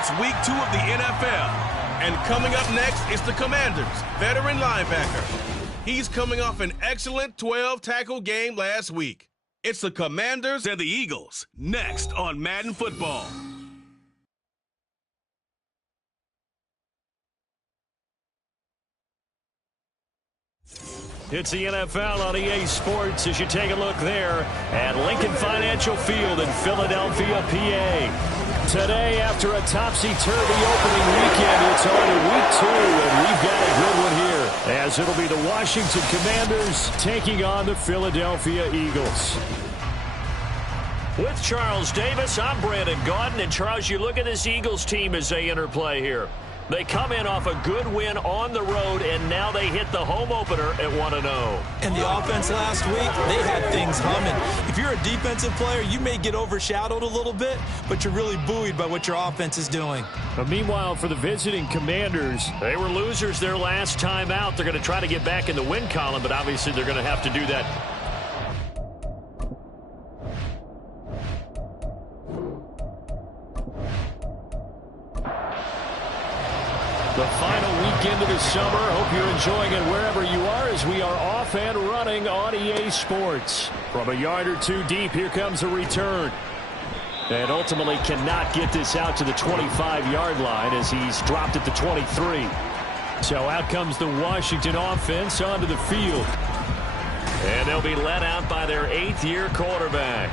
It's week 2 of the NFL. And coming up next is the Commanders' veteran linebacker. He's coming off an excellent 12-tackle game last week. It's the Commanders and the Eagles, next on Madden Football. It's the NFL on EA Sports as you take a look there at Lincoln Financial Field in Philadelphia, PA. Today, after a topsy-turvy opening weekend, it's on to week 2, and we've got a good one here, as it'll be the Washington Commanders taking on the Philadelphia Eagles. With Charles Davis, I'm Brandon Gaudin, and Charles, you look at this Eagles team as they interplay here. They come in off a good win on the road, and now they hit the home opener at 1-0. And the offense last week, they had things humming. If you're a defensive player, you may get overshadowed a little bit, but you're really buoyed by what your offense is doing. But meanwhile, for the visiting Commanders, they were losers their last time out. They're going to try to get back in the win column, but obviously they're going to have to do that. The final weekend of the summer. Hope you're enjoying it wherever you are as we are off and running on EA Sports. From a yard or two deep, here comes a return. And ultimately cannot get this out to the 25-yard line as he's dropped at the 23. So out comes the Washington offense onto the field. And they'll be let out by their 8th-year quarterback.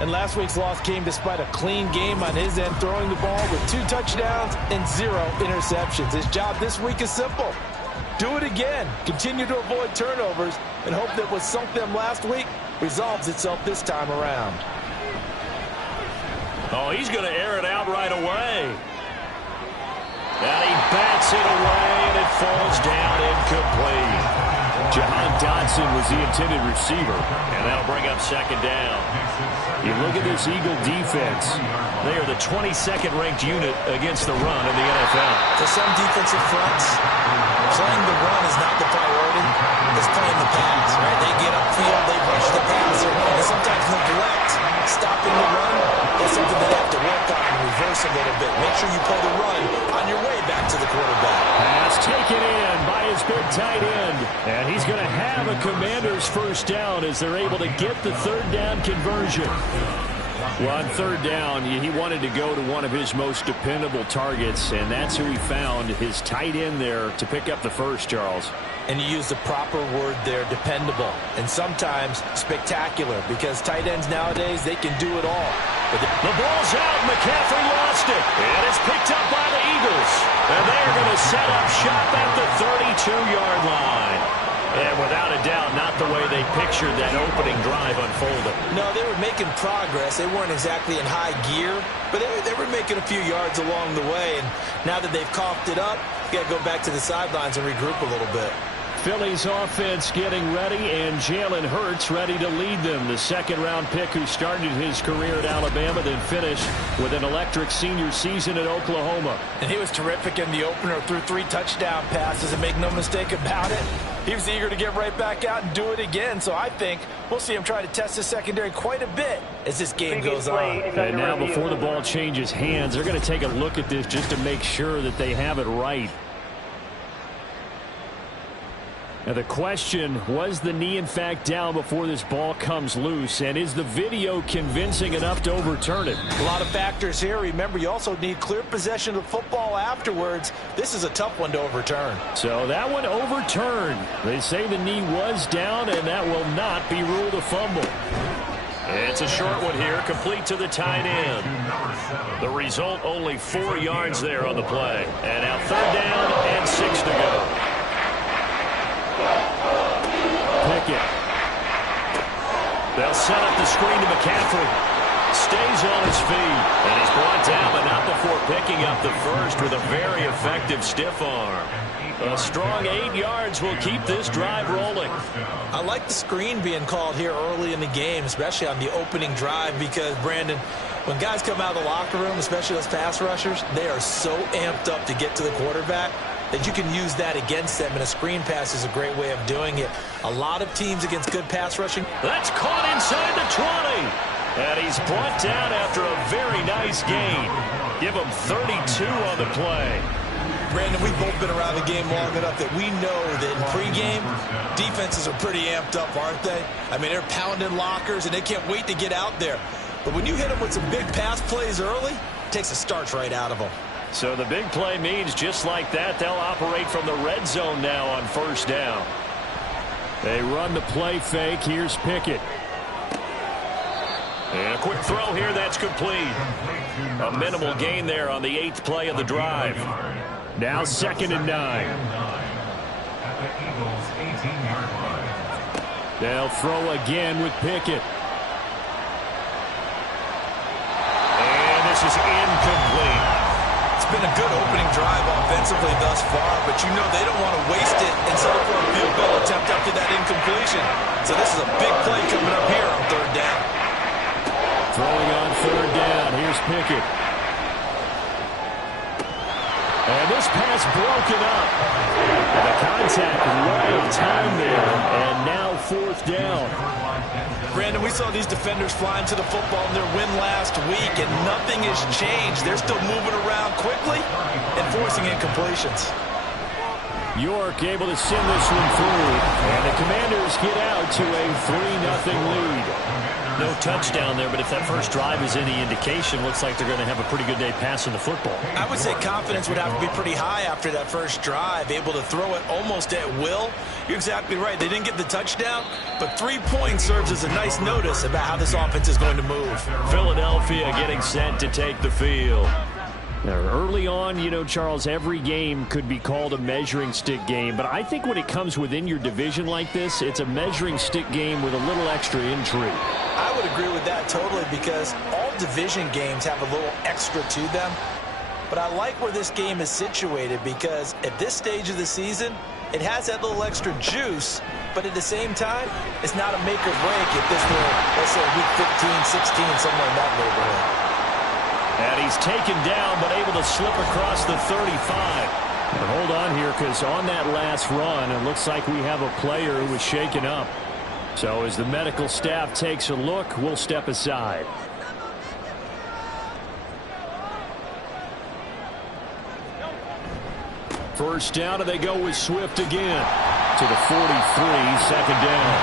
And last week's loss came despite a clean game on his end, throwing the ball with 2 touchdowns and 0 interceptions. His job this week is simple. Do it again. Continue to avoid turnovers and hope that what sunk them last week resolves itself this time around. Oh, he's going to air it out right away. And he bats it away, and it falls down incomplete. Jahan Dotson was the intended receiver, and that'll bring up 2nd down. You look at this Eagle defense. They are the 22nd ranked unit against the run in the NFL. For some defensive fronts, playing the run is not the priority. It's playing the pass, right? They get upfield, they rush the passer, and sometimes neglect stopping the run. That's something they have to work on and reverse a little bit. Make sure you play the run on your way back to the quarterback. Pass taken in by his big tight end. And he's going to have a Commander's first down as they're able to get the 3rd down conversion. Well, on 3rd down, he wanted to go to one of his most dependable targets, and that's who he found, his tight end there, to pick up the first, Charles. And you use the proper word there, dependable, and sometimes spectacular, because tight ends nowadays, they can do it all. But the ball's out. McCaffrey lost it. And it's picked up by the Eagles. And they're going to set up shop at the 32-yard line. And without a doubt, not the way they pictured that opening drive unfolding. No, they were making progress. They weren't exactly in high gear, but they were making a few yards along the way. And now that they've coughed it up, you got to go back to the sidelines and regroup a little bit. Philly's offense getting ready, and Jalen Hurts ready to lead them. The 2nd-round pick who started his career at Alabama, then finished with an electric senior season at Oklahoma. And he was terrific in the opener, threw 3 touchdown passes, and make no mistake about it, he was eager to get right back out and do it again. So I think we'll see him try to test his secondary quite a bit as this game goes on. And now before the ball changes hands, they're going to take a look at this just to make sure that they have it right. Now the question, was the knee in fact down before this ball comes loose? And is the video convincing enough to overturn it? A lot of factors here. Remember, you also need clear possession of the football afterwards. This is a tough one to overturn. So that one overturned. They say the knee was down, and that will not be ruled a fumble. It's a short one here, complete to the tight end. The result, only 4 yards there on the play. And now 3rd down and 6 to go. Pickett. They'll set up the screen to McCaffrey. Stays on his feet. And he's brought down, but not before picking up the first with a very effective stiff arm. A strong 8 yards will keep this drive rolling. I like the screen being called here early in the game, especially on the opening drive, because, Brandon, when guys come out of the locker room, especially those pass rushers, they are so amped up to get to the quarterback that you can use that against them, and a screen pass is a great way of doing it. A lot of teams against good pass rushing. That's caught inside the 20. And he's brought down after a very nice gain. Give them 32 on the play. Brandon, we've both been around the game long enough that we know that in pregame, defenses are pretty amped up, aren't they? I mean, they're pounding lockers, and they can't wait to get out there. But when you hit them with some big pass plays early, it takes the starch right out of them. So the big play means just like that, they'll operate from the red zone now on first down. They run the play fake. Here's Pickett. And a quick throw here, that's complete. A minimal gain there on the 8th play of the drive. Now 2nd and 9. They'll throw again with Pickett. And this is incomplete. It's been a good opening drive offensively thus far, but you know they don't want to waste it and settle for a field goal attempt after that incompletion. So this is a big play coming up here on 3rd down. Throwing on 3rd down. Here's Pickett. And this pass broken up. And the contact right of time there. And now 4th down. Brandon, we saw these defenders flying to the football in their win last week, and nothing has changed. They're still moving around quickly and forcing incompletions. York able to send this one through. And the Commanders get out to a 3-0 lead. No touchdown there, but if that first drive is any indication, looks like they're going to have a pretty good day passing the football. I would say confidence would have to be pretty high after that first drive, able to throw it almost at will. You're exactly right. They didn't get the touchdown, but 3 points serves as a nice notice about how this offense is going to move. Philadelphia getting set to take the field. Now, early on, you know, Charles, every game could be called a measuring stick game, but I think when it comes within your division like this, it's a measuring stick game with a little extra intrigue. I would agree with that totally, because all division games have a little extra to them. But I like where this game is situated, because at this stage of the season, it has that little extra juice, but at the same time, it's not a make or break if this were, let's say, week 15, 16, somewhere in that neighborhood. And he's taken down, but able to slip across the 35. But hold on here, because on that last run, it looks like we have a player who was shaken up. So as the medical staff takes a look, we'll step aside. First down, and they go with Swift again to the 43, 2nd down.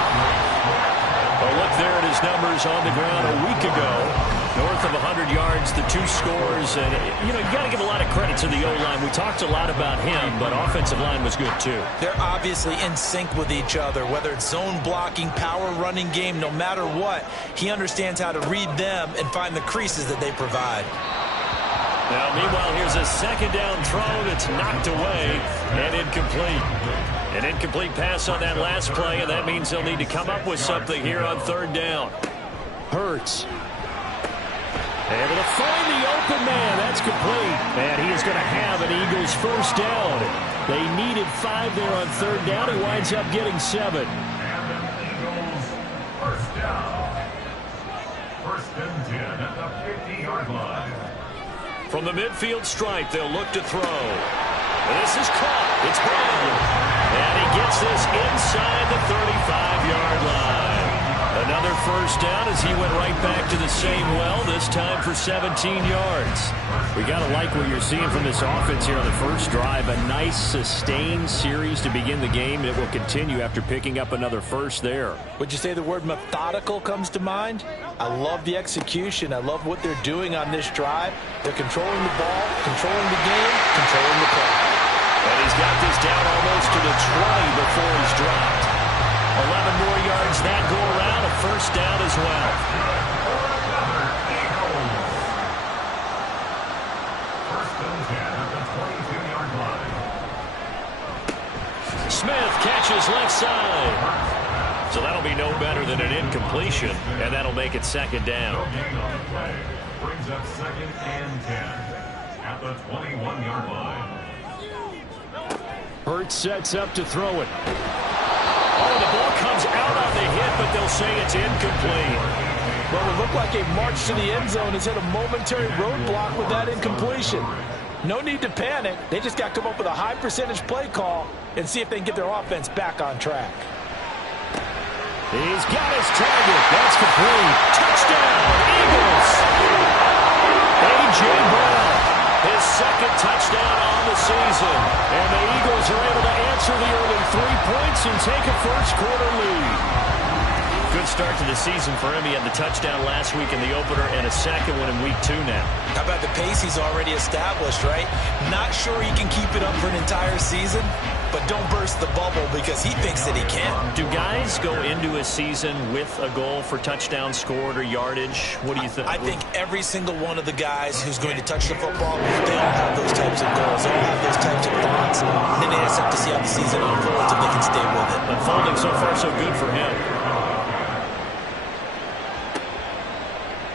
Well, look there at his numbers on the ground a week ago. North of 100 yards, the 2 scores. And, you know, you got to give a lot of credit to the O-line. We talked a lot about him, but offensive line was good, too. They're obviously in sync with each other, whether it's zone blocking, power running game, no matter what. He understands how to read them and find the creases that they provide. Now, meanwhile, here's a 2nd down throw that's knocked away and incomplete. An incomplete pass on that last play, and that means they'll need to come up with something here on 3rd down. Hurts. Able to find the open man. That's complete. And he is going to have an Eagles first down. They needed 5 there on 3rd down. He winds up getting 7. And an Eagles first down. 1st and 10 at the 50-yard line. From the midfield stripe, they'll look to throw. This is caught. It's Brown. And he gets this inside the 35-yard line. Another first down as he went right back to the same well, this time for 17 yards. We got to like what you're seeing from this offense here on the first drive. A nice sustained series to begin the game. It will continue after picking up another first there. Would you say the word methodical comes to mind? I love the execution. I love what they're doing on this drive. They're controlling the ball, controlling the game, controlling the play. And he's got this down almost to the 20 before he's dropped. 11 more yards that go around, a first down as well. Smith catches left side. So that'll be no better than an incompletion, and that'll make it 2nd down. Brings up 2nd and 10 at the 21-yard line. Hurts sets up to throw it. Oh, the ball comes out on the hit, but they'll say it's incomplete. Well, it looked like a march to the end zone has hit a momentary roadblock with that incompletion. No need to panic. They just got to come up with a high percentage play call and see if they can get their offense back on track. He's got his target. That's complete. Touchdown, Eagles. A.J. Brown. His second touchdown on the season. And the Eagles are able to answer the early 3 points and take a first-quarter lead. Good start to the season for him. He had the touchdown last week in the opener and a second one in week 2 now. How about the pace he's already established, right? Not sure he can keep it up for an entire season, but don't burst the bubble because he thinks that he can. Do guys go into a season with a goal for touchdown scored or yardage? What do you think? I think every single one of the guys who's going to touch the football, they all have those types of goals. They all have those types of thoughts. And then they just have to see how the season unfolds if they can stay with it. Unfolding so far so good for him.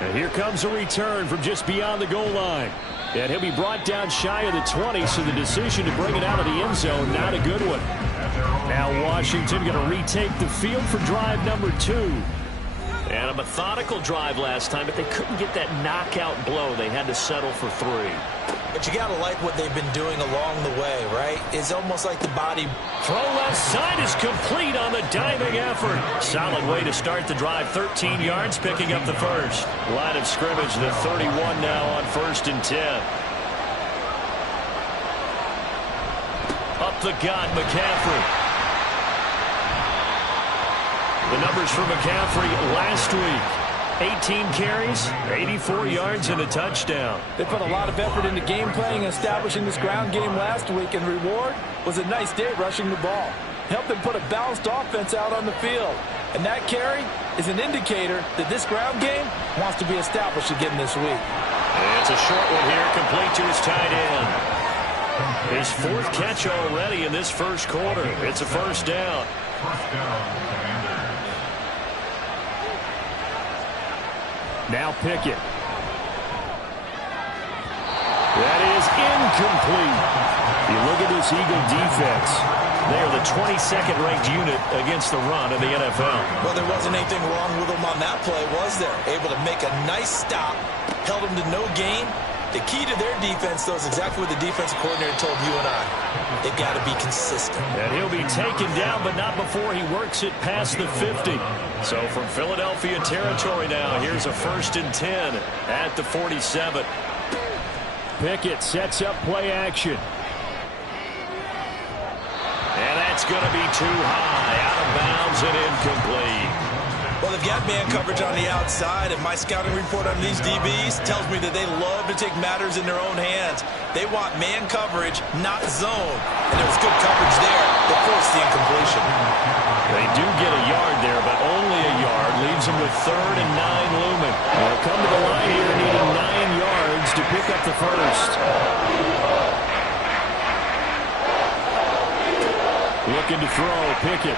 And here comes a return from just beyond the goal line. And he'll be brought down shy of the 20, so the decision to bring it out of the end zone, not a good one. Now Washington going to retake the field for drive number 2. And a methodical drive last time, but they couldn't get that knockout blow. They had to settle for 3. But you got to like what they've been doing along the way, right? It's almost like the body. Throw left side is complete on the diving effort. Solid way to start the drive. 13 yards, picking up the first. Line of scrimmage, the 31 now on 1st and 10. Up the gut, McCaffrey. The numbers for McCaffrey last week. 18 carries, 84 yards, and a touchdown. They put a lot of effort into game planning and establishing this ground game last week, and reward was a nice day rushing the ball. Helped them put a balanced offense out on the field. And that carry is an indicator that this ground game wants to be established again this week. And it's a short one here, complete to his tight end. His 4th catch already in this first quarter. It's a first down. First down. Now Pickett. That is incomplete. You look at this Eagle defense. They are the 22nd ranked unit against the run in the NFL. Well, there wasn't anything wrong with them on that play, was there? Able to make a nice stop, held them to no gain. The key to their defense, though, is exactly what the defensive coordinator told you and I. They've got to be consistent. And he'll be taken down, but not before he works it past the 50. So from Philadelphia territory now, here's a 1st and 10 at the 47. Pickett sets up play action. And that's going to be too high, out of bounds and incomplete. Well, they've got man coverage on the outside, and my scouting report on these DBs tells me that they love to take matters in their own hands. They want man coverage, not zone. And there was good coverage there that forced the incompletion. They do get a yard there, but only a yard. Leaves them with 3rd and 9 looming. They'll come to the line here needing 9 yards to pick up the first. Looking to throw, Pickett.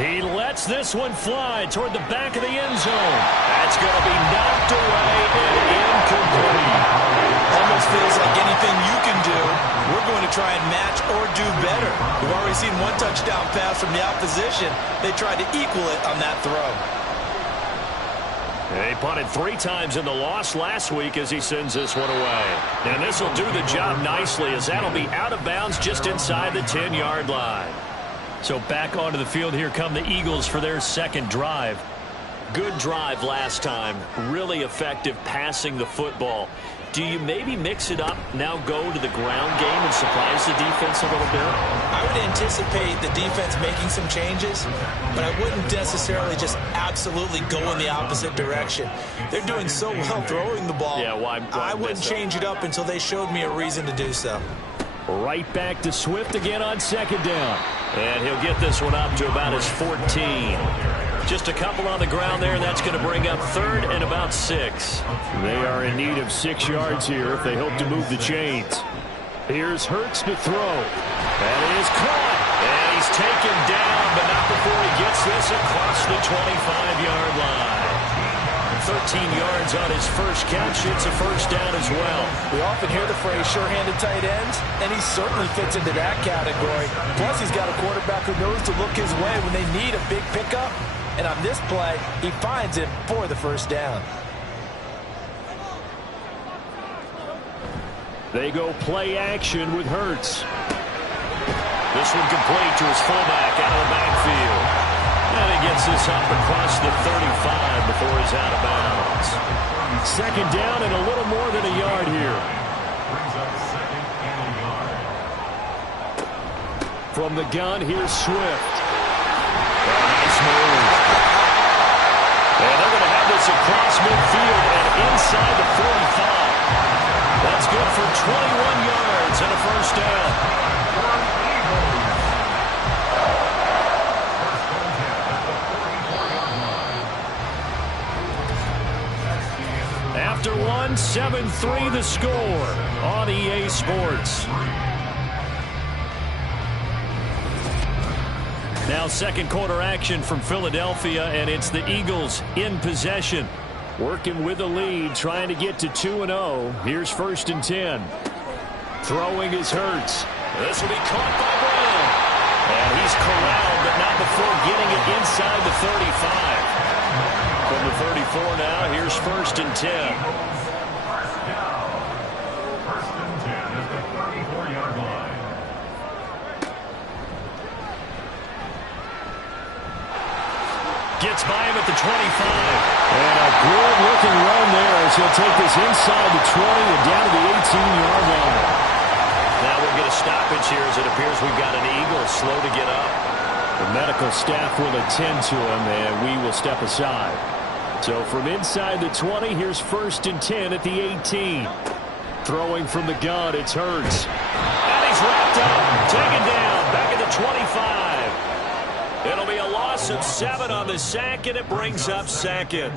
He lets this one fly toward the back of the end zone. That's going to be knocked away and incomplete. Almost feels like anything you can do, we're going to try and match or do better. We've already seen one touchdown pass from the opposition. They tried to equal it on that throw. They punted 3 times in the loss last week as he sends this one away. And this will do the job nicely as that'll be out of bounds just inside the 10-yard line. So back onto the field, here come the Eagles for their 2nd drive. Good drive last time. Really effective passing the football. Do you maybe mix it up, now go to the ground game and surprise the defense a little bit? I would anticipate the defense making some changes, but I wouldn't necessarily just absolutely go in the opposite direction. They're doing so well throwing the ball. Yeah, why I wouldn't change it up until they showed me a reason to do so. Right back to Swift again on 2nd down. And he'll get this one up to about his 14. Just a couple on the ground there, and that's going to bring up 3rd and about 6. They are in need of 6 yards here if they hope to move the chains. Here's Hurts to throw. That is caught. And he's taken down, but not before he gets this across the 25-yard line. 13 yards on his first catch. It's a first down as well. We often hear the phrase sure-handed tight ends, and he certainly fits into that category. Plus, he's got a quarterback who knows to look his way when they need a big pickup. And on this play, he finds it for the first down. They go play action with Hurts. This one complete to his fullback out of the backfield. And he gets this up across the 35 before he's out of bounds. Second down and a little more than a yard here. Brings up second and a yard. From the gun, here's Swift. Nice move. And they're going to have this across midfield and inside the 45. That's good for 21 yards and a first down. After one, 7-3 the score on EA Sports. Now second quarter action from Philadelphia, and it's the Eagles in possession. Working with the lead, trying to get to 2-0. Here's 1st and 10. Throwing is Hurts. This will be caught by Brown. And he's corralled, but not before getting it inside the 35. From the 34 now, here's 1st and 10. First down. 1st and 10 at the 34-yard line. Gets by him at the 25. And a good-looking run there as he'll take this inside the 20 and down to the 18-yard line. Now we'll get a stoppage here as it appears we've got an Eagle slow to get up. The medical staff will attend to him, and we will step aside. So from inside the 20, here's 1st and 10 at the 18. Throwing from the gun, it's Hurts. And he's wrapped up, taken down, back at the 25. It'll be a loss of 7 on the sack, and it brings up second.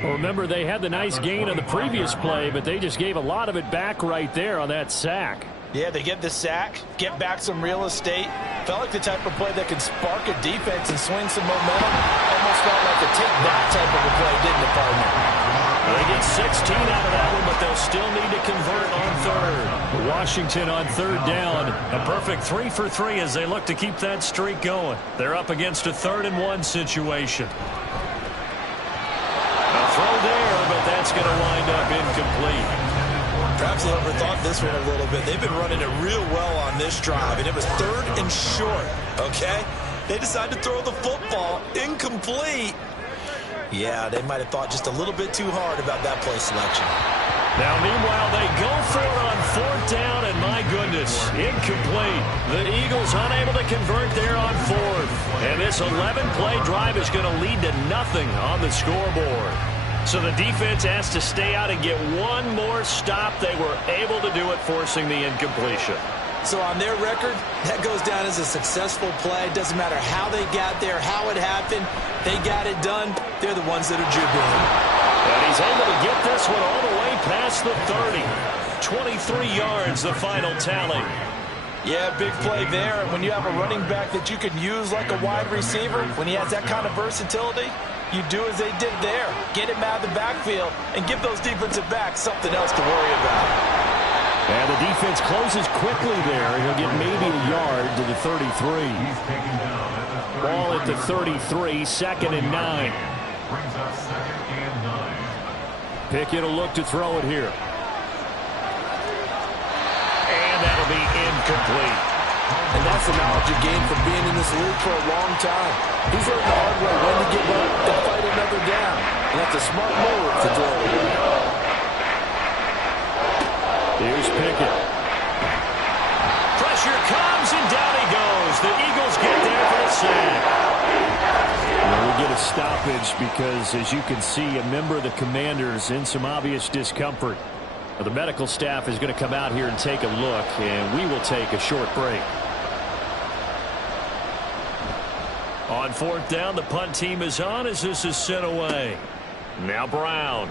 Well, remember, they had the nice gain on the previous play, but they just gave a lot of it back right there on that sack. Yeah, they get the sack, get back some real estate. Felt like the type of play that could spark a defense and swing some momentum. Almost felt like a take that type of a play, didn't it, partner? They get 16 out of that one, but they'll still need to convert on third. Washington on 3rd down. A perfect 3 for 3 as they look to keep that streak going. They're up against a 3rd and 1 situation. A throw there, but that's going to wind up incomplete. Perhaps they overthought this one a little bit. They've been running it real well on this drive, and it was 3rd and short, okay? They decided to throw the football incomplete. Yeah, they might have thought just a little bit too hard about that play selection. Now, meanwhile, they go for it on 4th down, and my goodness, incomplete. The Eagles unable to convert there on 4th. And this 11-play drive is going to lead to nothing on the scoreboard. So the defense has to stay out and get one more stop. They were able to do it, forcing the incompletion. So on their record, that goes down as a successful play. Doesn't matter how they got there, how it happened. They got it done. They're the ones that are jubilant. And he's able to get this one all the way past the 30. 23 yards, the final tally. Yeah, big play there. And when you have a running back that you can use like a wide receiver, when he has that kind of versatility, you do as they did there. Get him out of the backfield and give those defensive backs something else to worry about. And the defense closes quickly there. He'll get maybe a yard to the 33. Ball at the 33, 2nd and 9. Brings up 2nd and 9. Pickett will look to throw it here. And that'll be incomplete. And that's the knowledge you gain from being in this league for a long time. He's learned the hard way when to give up and fight another down. And that's a smart move to throw it away. Here's Pickett. Pressure comes, and down he goes. The Eagles get there for the sack. Well, we get a stoppage because, as you can see, a member of the Commanders in some obvious discomfort. Well, the medical staff is going to come out here and take a look, and we will take a short break. On 4th down, the punt team is on as this is sent away. Now Brown.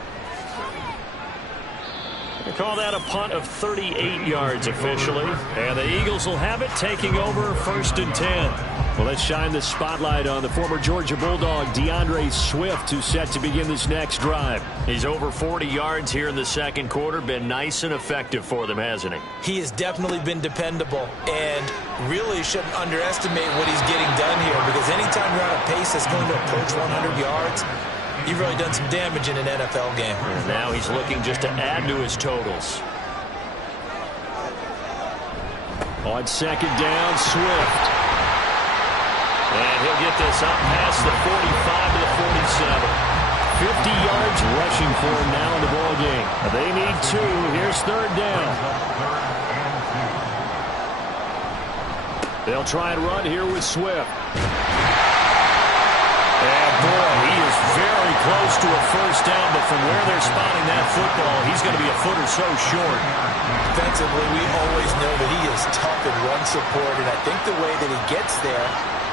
They call that a punt of 38 yards officially. And the Eagles will have it, taking over 1st and 10. Well, let's shine the spotlight on the former Georgia Bulldog, DeAndre Swift, who's set to begin this next drive. He's over 40 yards here in the second quarter. Been nice and effective for them, hasn't he? He has definitely been dependable, and really shouldn't underestimate what he's getting done here, because anytime you're on a pace that's going to approach 100 yards, you've really done some damage in an NFL game. And now he's looking just to add to his totals. On 2nd down, Swift. And he'll they'll get this up past the 45 to the 47. 50 yards rushing for him now in the ball game. They need 2. Here's third down. They'll try and run here with Swift. And boy, he is very close to a first down, but from where they're spotting that football, he's going to be a foot or so short. Defensively, we always know that he is tough in run support, and I think the way that he gets there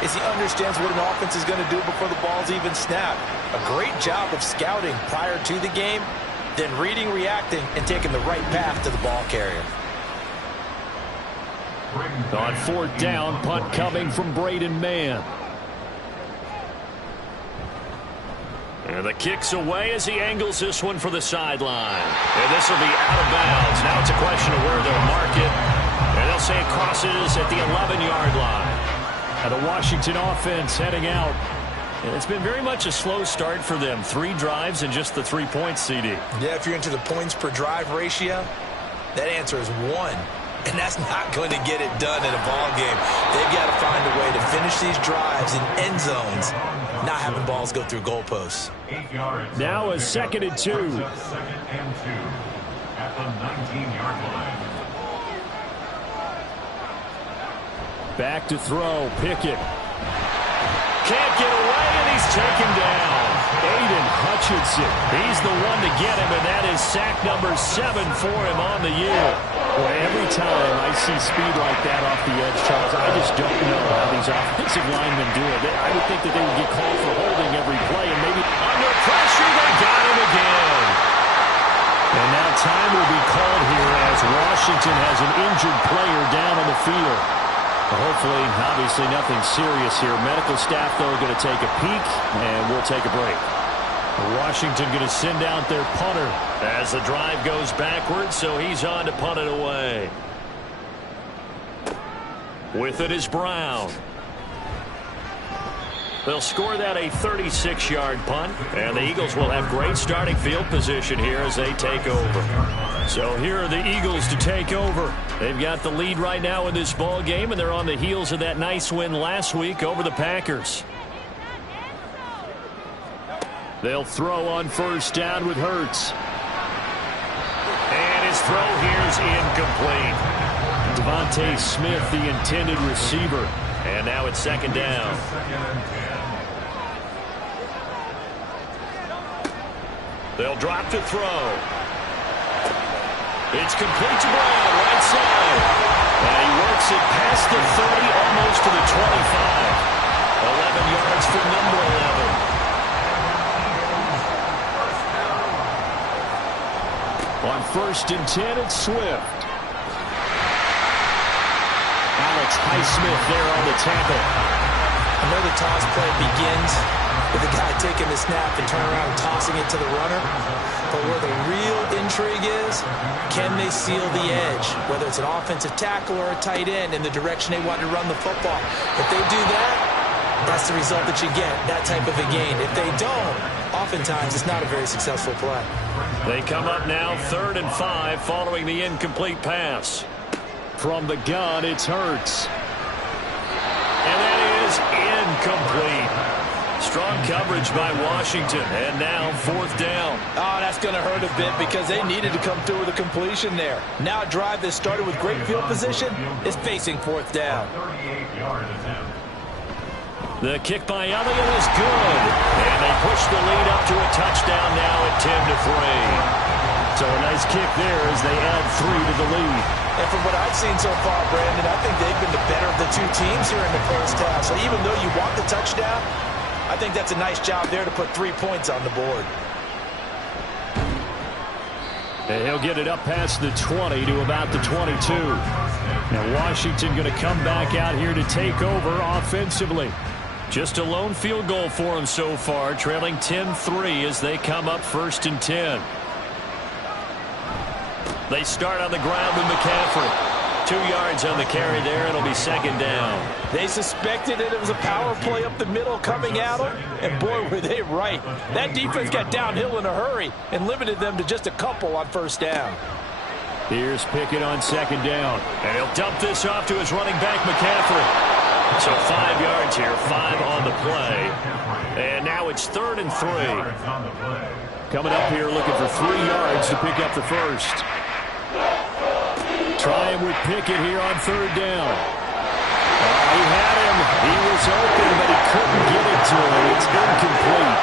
is he understands what an offense is going to do before the ball's even snapped. A great job of scouting prior to the game, then reading, reacting, and taking the right path to the ball carrier. On fourth down, punt coming from Braden Mann. And the kick's away as he angles this one for the sideline. And this will be out of bounds. Now it's a question of where they'll mark it. And they'll say it crosses at the 11-yard line. And the Washington offense heading out. And it's been very much a slow start for them. 3 drives and just the 3 points, CD. Yeah, if you're into the points per drive ratio, that answer is 1. And that's not going to get it done in a ball game. They've got to find a way to finish these drives in end zones, not having balls go through goalposts. Now a 2nd and 2. Second and 2 at the 19-yard line. Back to throw. Pickett. Can't get away, and he's taken down. Aiden Hutchinson. He's the one to get him, and that is sack number 7 for him on the year. Boy, every time I see speed like that off the edge, Charles, I just don't know how these offensive linemen do it. I would think that they would get called for holding every play, and maybe under pressure, they got him again. And now time will be called here as Washington has an injured player down on the field. Hopefully, obviously nothing serious here. Medical staff, though, are going to take a peek, and we'll take a break. Washington going to send out their punter as the drive goes backwards, so he's on to punt it away. With it is Brown. They'll score that a 36-yard punt, and the Eagles will have great starting field position here as they take over. So here are the Eagles to take over. They've got the lead right now in this ball game, and they're on the heels of that nice win last week over the Packers. They'll throw on first down with Hurts. And his throw here's incomplete. Devontae Smith, the intended receiver. And now it's 2nd down. They'll drop to throw. It's complete to Brown, right side. And he works it past the 30, almost to the 25. 11 yards for number 11. On 1st and 10, it's Swift. Alex Highsmith there on the tackle. I know the toss play begins with the guy taking the snap and turning around and tossing it to the runner. But where the real intrigue is, can they seal the edge? Whether it's an offensive tackle or a tight end in the direction they want to run the football. If they do that, that's the result that you get, that type of a gain. If they don't, oftentimes it's not a very successful play. They come up now 3rd and 5 following the incomplete pass. From the gun, it's Hurts. And that is incomplete. Strong coverage by Washington. And now 4th down. Oh, that's going to hurt a bit because they needed to come through with a completion there. Now a drive that started with great field position is facing 4th down. The kick by Elliott is good. And they push the lead up to a touchdown now at 10-3. So a nice kick there as they add 3 to the lead. And from what I've seen so far, Brandon, I think they've been the better of the two teams here in the first half. So even though you want the touchdown, I think that's a nice job there to put 3 points on the board. And he'll get it up past the 20 to about the 22. Now Washington going to come back out here to take over offensively. Just a lone field goal for him so far, trailing 10-3 as they come up 1st and 10. They start on the ground with McCaffrey. 2 yards on the carry there. It'll be 2nd down. They suspected it was a power play up the middle coming at them, and boy, were they right. That defense got downhill in a hurry and limited them to just a couple on 1st down. Here's Pickett on 2nd down. And he'll dump this off to his running back, McCaffrey. So 5 yards here, 5 on the the play. And now it's 3rd and 3. Coming up here looking for 3 yards to pick up the first. Trying with Pickett here on 3rd down. He had him. He was open, but he couldn't get it to him. It's incomplete.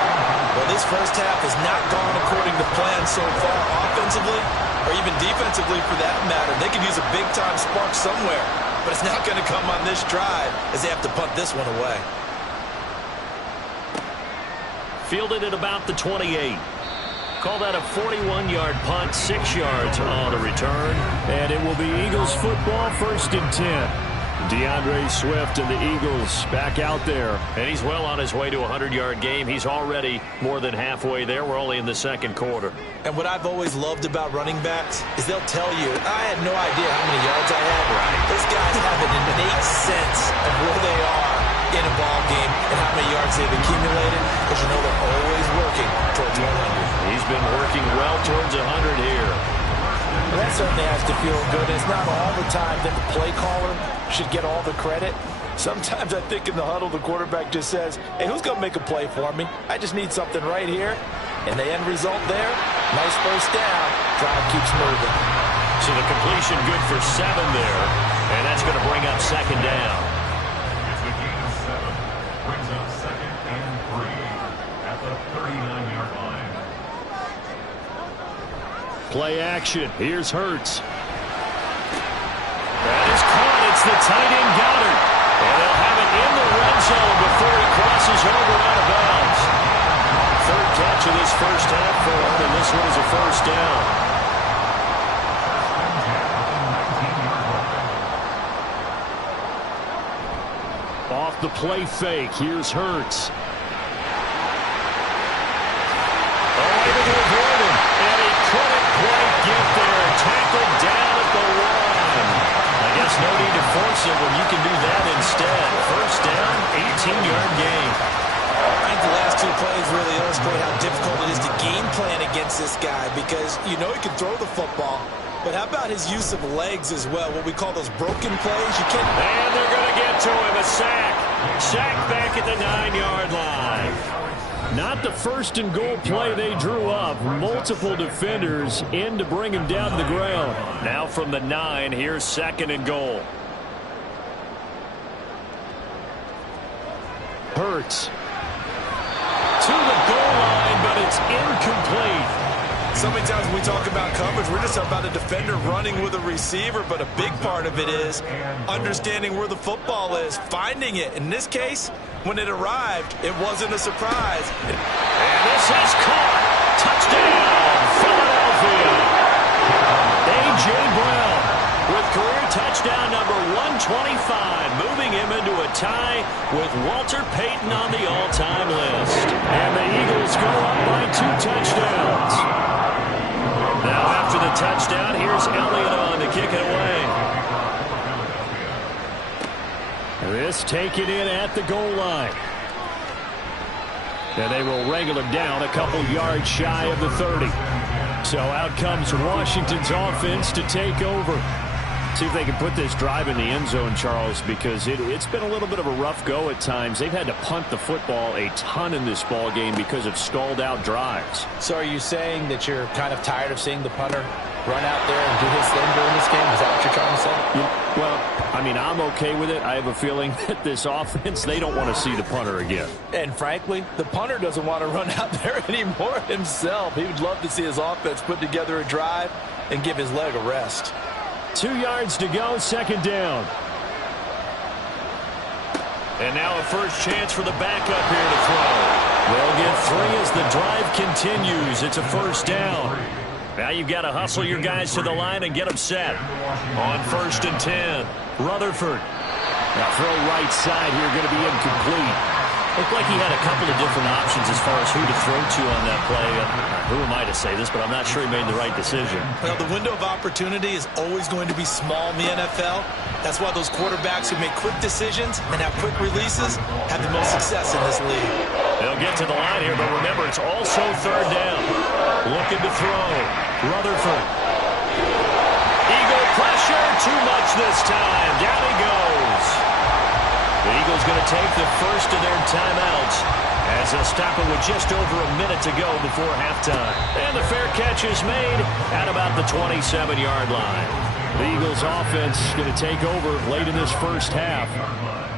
Well, this first half has not gone according to plan so far offensively or even defensively for that matter. They could use a big-time spark somewhere, but it's not going to come on this drive as they have to punt this one away. Fielded at about the 28. Call that a 41-yard punt, 6 yards on the return. And it will be Eagles football, 1st and 10. DeAndre Swift and the Eagles back out there. And he's well on his way to a 100-yard game. He's already more than halfway there. We're only in the 2nd quarter. And what I've always loved about running backs is they'll tell you, I had no idea how many yards I had. Right. Those guys have an innate sense of where they are in a ball game and how many yards they've accumulated, because you know they're always working towards 100. He's been working well towards 100 here. Well, that certainly has to feel good. It's not all the time that the play caller should get all the credit. Sometimes I think in the huddle, the quarterback just says, hey, who's going to make a play for me? I just need something right here. And the end result there, nice first down. Drive keeps moving. So the completion good for 7 there. And that's going to bring up 2nd down. It's a gain of 7. Brings up 2nd and 3 at the 39-yard line. Play action. Here's Hurts. That is caught. It's the tight end Goddard. And they'll have it in the red zone before he crosses over out of bounds. 3rd catch of this first half for him, and this one is a 1st down. Off the play fake. Here's Hurts. Able to avoid him, and he couldn't quite get there. Tackled down at the 1. I guess no need to force it when you can do that instead. 1st down, 18-yard gain. I think the last 2 plays really illustrate how difficult it is to game plan against this guy, because you know he can throw the football, but how about his use of legs as well, what we call those broken plays? You can't. And they're going to get to him, a sack. Sack back at the 9-yard line. Not the 1st and goal play they drew up. Multiple defenders in to bring him down to the ground. Now from the 9, here's 2nd and goal. Hurts. To the goal line, but it's incomplete. So many times when we talk about coverage, we're just talking about a defender running with a receiver, but a big part of it is understanding where the football is, finding it. In this case, when it arrived, it wasn't a surprise. And this is caught. Touchdown, Philadelphia. A.J. Brown with career touchdown number 125, moving him into a tie with Walter Payton on the all-time list. And the Eagles go up by 2 touchdowns. Now after the touchdown, here's Elliott on to kick it away. This taken in at the goal line. And they will wrangle him down a couple yards shy of the 30. So out comes Washington's offense to take over. See if they can put this drive in the end zone, Charles, because it's been a little bit of a rough go at times. They've had to punt the football a ton in this ball game because of stalled out drives. So are you saying that you're kind of tired of seeing the punter run out there and do his thing during this game? Is that what you're trying to say? Well, I mean, I'm okay with it. I have a feeling that this offense, they don't want to see the punter again. And frankly, the punter doesn't want to run out there anymore himself. He would love to see his offense put together a drive and give his leg a rest. 2 yards to go, 2nd down. And now a first chance for the backup here to throw. They'll get 3 as the drive continues. It's a 1st down. Now you've got to hustle your guys to the line and get them set. On 1st and 10, Rutherford. Now throw right side here, going to be incomplete. Looked like he had a couple of different options as far as who to throw to on that play. Who am I to say this, but I'm not sure he made the right decision. Well, the window of opportunity is always going to be small in the NFL. That's why those quarterbacks who make quick decisions and have quick releases have the most success in this league. They'll get to the line here, but remember, it's also 3rd down. Looking to throw. Rutherford. Eagle pressure, too much this time. Down he goes. The Eagles going to take the first of their timeouts as they'll stop it with just over a minute to go before halftime. And the fair catch is made at about the 27-yard line. The Eagles offense going to take over late in this first half.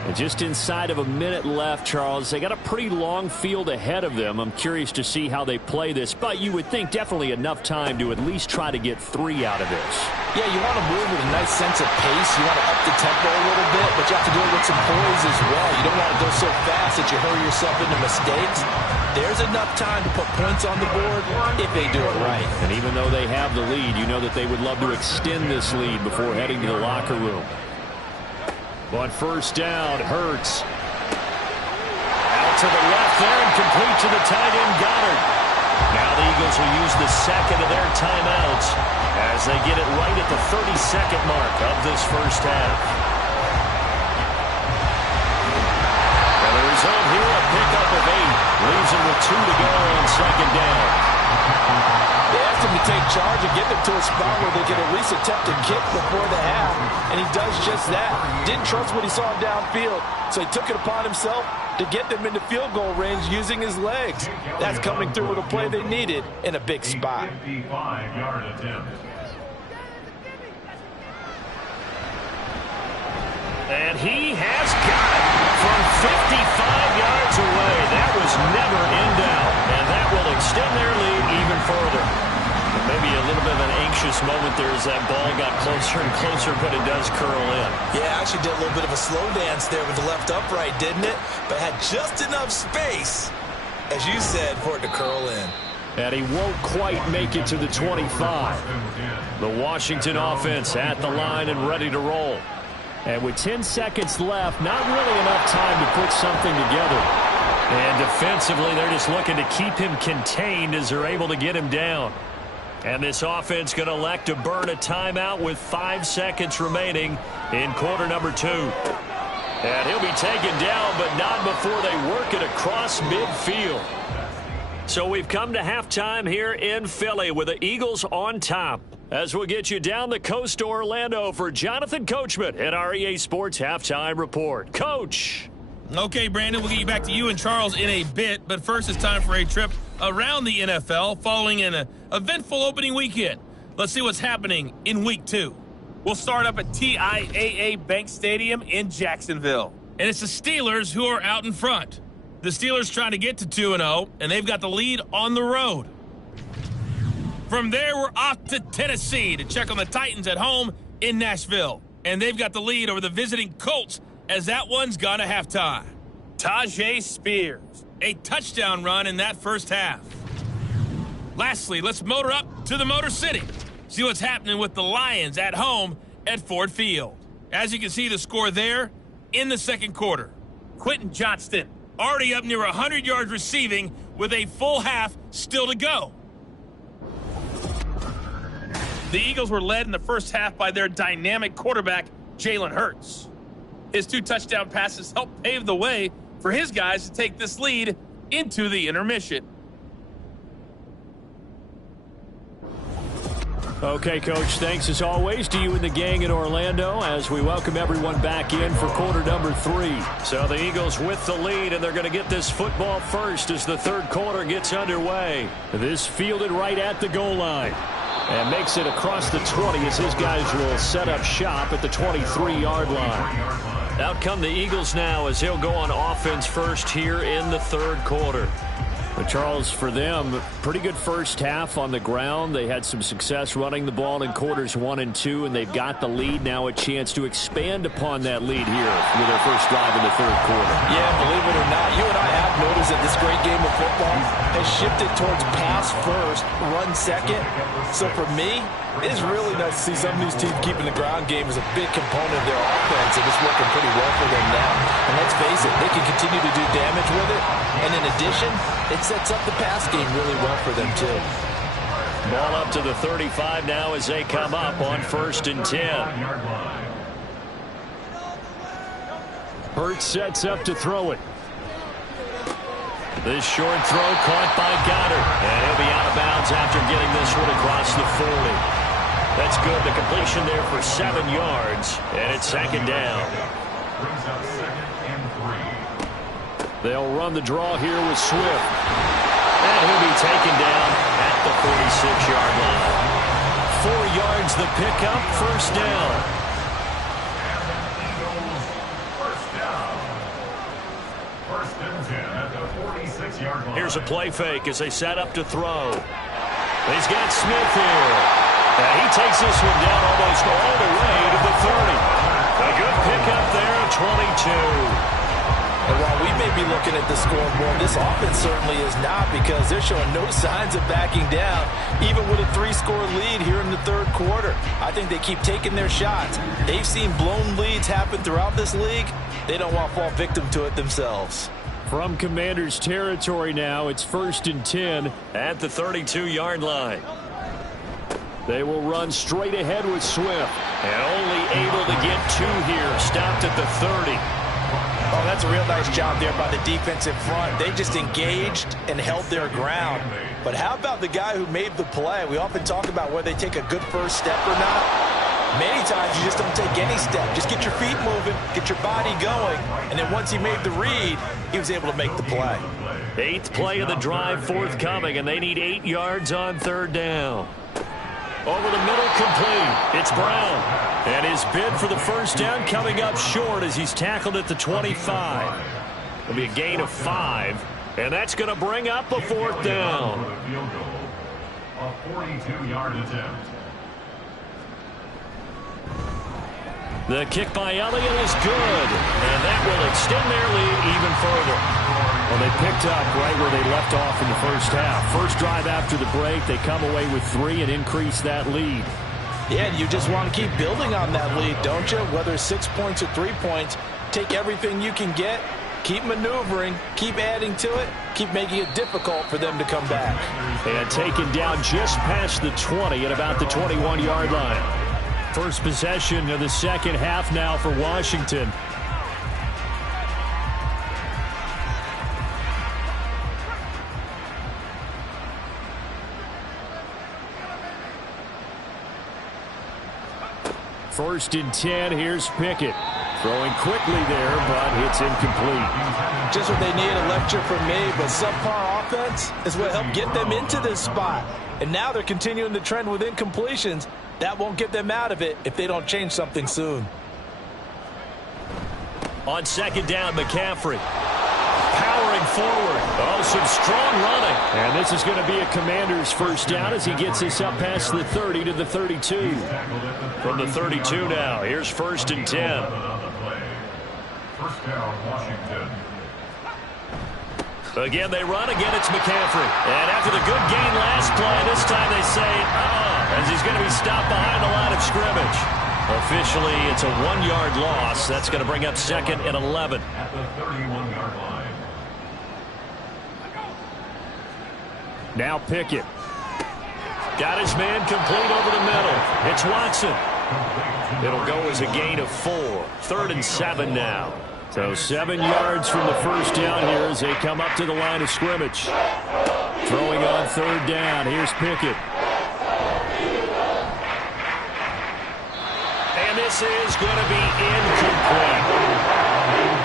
And just inside of a minute left, Charles, they got a pretty long field ahead of them. I'm curious to see how they play this, but you would think definitely enough time to at least try to get 3 out of this. Yeah, you want to move with a nice sense of pace. You want to up the tempo a little bit, but you have to do it with some poise as well. You don't want to go so fast that you hurry yourself into mistakes. There's enough time to put points on the board if they do it right. And even though they have the lead, you know that they would love to extend this lead before heading to the locker room. On first down, Hurts. Out to the left there and complete to the tight end, Goddard. Now the Eagles will use the second of their timeouts as they get it right at the 30-second mark of this first half. And the result here, a pickup of 8. Leaves him with 2 to go on second down. They asked him to take charge and get them to a spot where they can at least attempt a kick before the half, and he does just that. Didn't trust what he saw downfield, so he took it upon himself to get them into field goal range using his legs. That's coming through with a play they needed in a big spot. 55-yard attempt. And he has got it from 55 yards away. That was never in doubt, and that will extend their lead even further. Maybe a little bit of an anxious moment there as that ball got closer and closer, but it does curl in. Yeah, actually did a little bit of a slow dance there with the left upright, didn't it? But had just enough space, as you said, for it to curl in. And he won't quite make it to the 25. The Washington offense at the line and ready to roll. And with 10 seconds left, not really enough time to put something together. And defensively, they're just looking to keep him contained as they're able to get him down. And this offense going to elect to burn a timeout with 5 seconds remaining in quarter number 2. And he'll be taken down, but not before they work it across midfield. So we've come to halftime here in Philly with the Eagles on top. As we'll get you down the coast to Orlando for Jonathan Coachman at our EA Sports Halftime Report. Coach. Okay, Brandon, we'll get you back to you and Charles in a bit, but first it's time for a trip around the NFL following an eventful opening weekend. Let's see what's happening in Week 2. We'll start up at TIAA Bank Stadium in Jacksonville, and it's the Steelers who are out in front. The Steelers trying to get to 2-0, and they've got the lead on the road. From there, we're off to Tennessee to check on the Titans at home in Nashville. And they've got the lead over the visiting Colts as that one's gone to halftime. Tajay Spears, a touchdown run in that first half. Lastly, let's motor up to the Motor City. See what's happening with the Lions at home at Ford Field. As you can see the score there in the second quarter. Quentin Johnston already up near 100 yards receiving with a full half still to go. The Eagles were led in the first half by their dynamic quarterback, Jalen Hurts. His 2 touchdown passes helped pave the way for his guys to take this lead into the intermission. Okay, Coach, thanks as always to you and the gang in Orlando as we welcome everyone back in for quarter number 3. So the Eagles with the lead, and they're going to get this football first as the third quarter gets underway. This fielded right at the goal line. And makes it across the 20 as his guys will set up shop at the 23-yard line. Out come the Eagles now as he'll go on offense first here in the third quarter. But Charles, for them, pretty good first half on the ground. They had some success running the ball in quarters 1 and 2, and they've got the lead now, a chance to expand upon that lead here with their first drive in the third quarter. Yeah, believe it or not, you and I have noticed that this great game of football has shifted towards pass first, run second. So for me, it is really nice to see some of these teams keeping the ground game as a big component of their offense, and it's working pretty well for them now. And let's face it, they can continue to do damage with it. And in addition, it sets up the pass game really well for them too. Ball up to the 35 now as they come up on 1st and 10. Hurts sets up to throw it. This short throw caught by Goddard. And he'll be out of bounds after getting this one across the 40. That's good. The completion there for 7 yards. And it's second down. Brings up 2nd and 3. They'll run the draw here with Swift. And he'll be taken down at the 46-yard line. 4 yards the pickup, first down. Here's a play fake as they set up to throw. He's got Smith here. And he takes this one down almost all the way to the 30. A good pickup there at 22. And while we may be looking at the scoreboard, this offense certainly is not, because they're showing no signs of backing down, even with a 3-score lead here in the third quarter. I think they keep taking their shots. They've seen blown leads happen throughout this league. They don't want to fall victim to it themselves. From Commanders territory now, it's 1st and 10 at the 32-yard line. They will run straight ahead with Swift. And only able to get 2 here. Stopped at the 30. Oh, that's a real nice job there by the defensive front. They just engaged and held their ground. But how about the guy who made the play? We often talk about whether they take a good first step or not. Many times you just don't take any step. Just get your feet moving, get your body going, and then once he made the read, he was able to make the play. 8th play of the drive forthcoming, and they need 8 yards on 3rd down. Over the middle, complete. It's Brown. And his bid for the first down coming up short as he's tackled at the 25. It'll be a gain of 5, and that's going to bring up a 4th down. A 42-yard attempt. The kick by Elliott is good, and that will extend their lead even further. Well, they picked up right where they left off in the first half. First drive after the break, they come away with 3 and increase that lead. Yeah, and you just want to keep building on that lead, don't you? Whether 6 points or 3 points, take everything you can get, keep maneuvering, keep adding to it, keep making it difficult for them to come back. And taken down just past the 20 at about the 21-yard line. First possession of the second half now for Washington. First and 10, here's Pickett. Throwing quickly there, but it's incomplete. Just what they need, a lecture from me, but subpar offense is what helped get them into this spot. And now they're continuing the trend with incompletions. That won't get them out of it if they don't change something soon. On second down, McCaffrey. Powering forward. Oh, some strong running. And this is going to be a Commander's first down as he gets us up past the 30 to the 32. From the 32 now, here's 1st and 10. First down, Washington. Again, they run. Again, it's McCaffrey. And after the good gain last play, this time they say, as he's going to be stopped behind the line of scrimmage. Officially, it's a 1-yard loss. That's going to bring up 2nd and 11. At the 31-yard line. Now Pickett. Got his man complete over the middle. It's Watson. It'll go as a gain of 4. 3rd and 7 now. So 7 yards from the first down here as they come up to the line of scrimmage. Throwing on 3rd down. Here's Pickett. And this is going to be incomplete.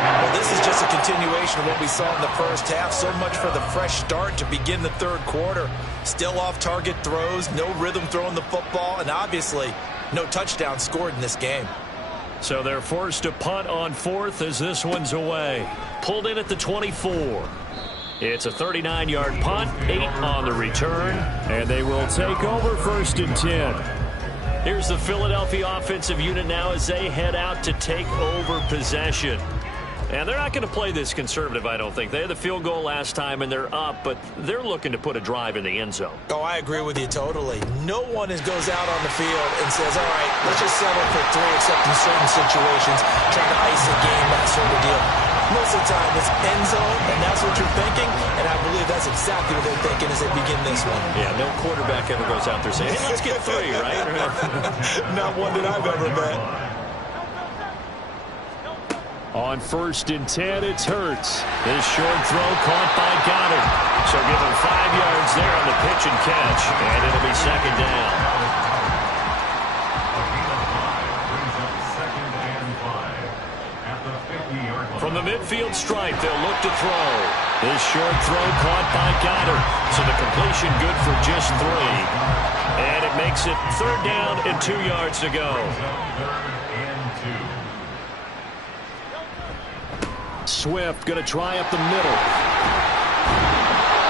Well, this is just a continuation of what we saw in the first half. So much for the fresh start to begin the third quarter. Still off-target throws, no rhythm throwing the football, and obviously no touchdown scored in this game. So they're forced to punt on 4th as this one's away. Pulled in at the 24. It's a 39-yard punt, 8 on the return, and they will take over 1st and 10. Here's the Philadelphia offensive unit now as they head out to take over possession. And they're not going to play this conservative, I don't think. They had the field goal last time, and they're up, but they're looking to put a drive in the end zone. Oh, I agree with you totally. No one goes out on the field and says, all right, let's just settle for 3, except in certain situations, trying to ice a game, that sort of deal. Most of the time, it's end zone, and that's what you're thinking, and I believe that's exactly what they're thinking as they begin this one. Yeah, no quarterback ever goes out there saying, hey, let's get 3, right? Not one that I've ever met. On 1st and 10, it's Hurts. This short throw caught by Goddard. So give him 5 yards there on the pitch and catch, and it'll be 2nd down. From the midfield. midfield stripe. They'll look to throw. This short throw caught by Goddard. So the completion good for just 3. And it makes it 3rd down and 2 yards to go. Swift going to try up the middle.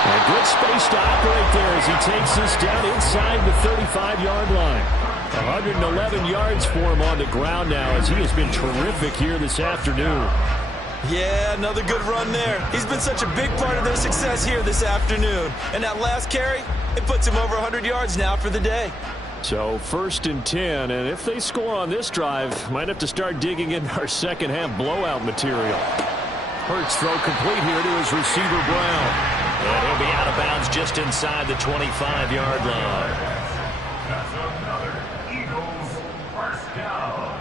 A good space to operate there as he takes this down inside the 35-yard line. 111 yards for him on the ground now as he has been terrific here this afternoon. Yeah, another good run there. He's been such a big part of their success here this afternoon. And that last carry, it puts him over 100 yards now for the day. So 1st and 10, and if they score on this drive, might have to start digging in our second-half blowout material. Hurts throw complete here to his receiver, Brown. And he'll be out of bounds just inside the 25-yard line. That's another Eagles first down.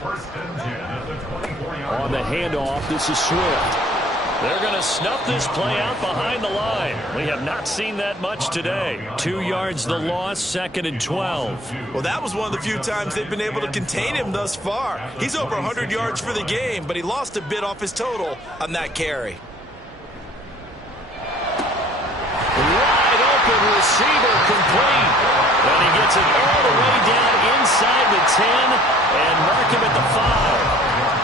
1st and 10 at the 24-yard line. On the handoff, this is Swift. They're going to snuff this play out behind the line. We have not seen that much today. 2 yards the loss, 2nd and 12. Well, that was one of the few times they've been able to contain him thus far. He's over 100 yards for the game, but he lost a bit off his total on that carry. Wide open receiver complete. And he gets it all the way down inside the 10 and mark him at the 5.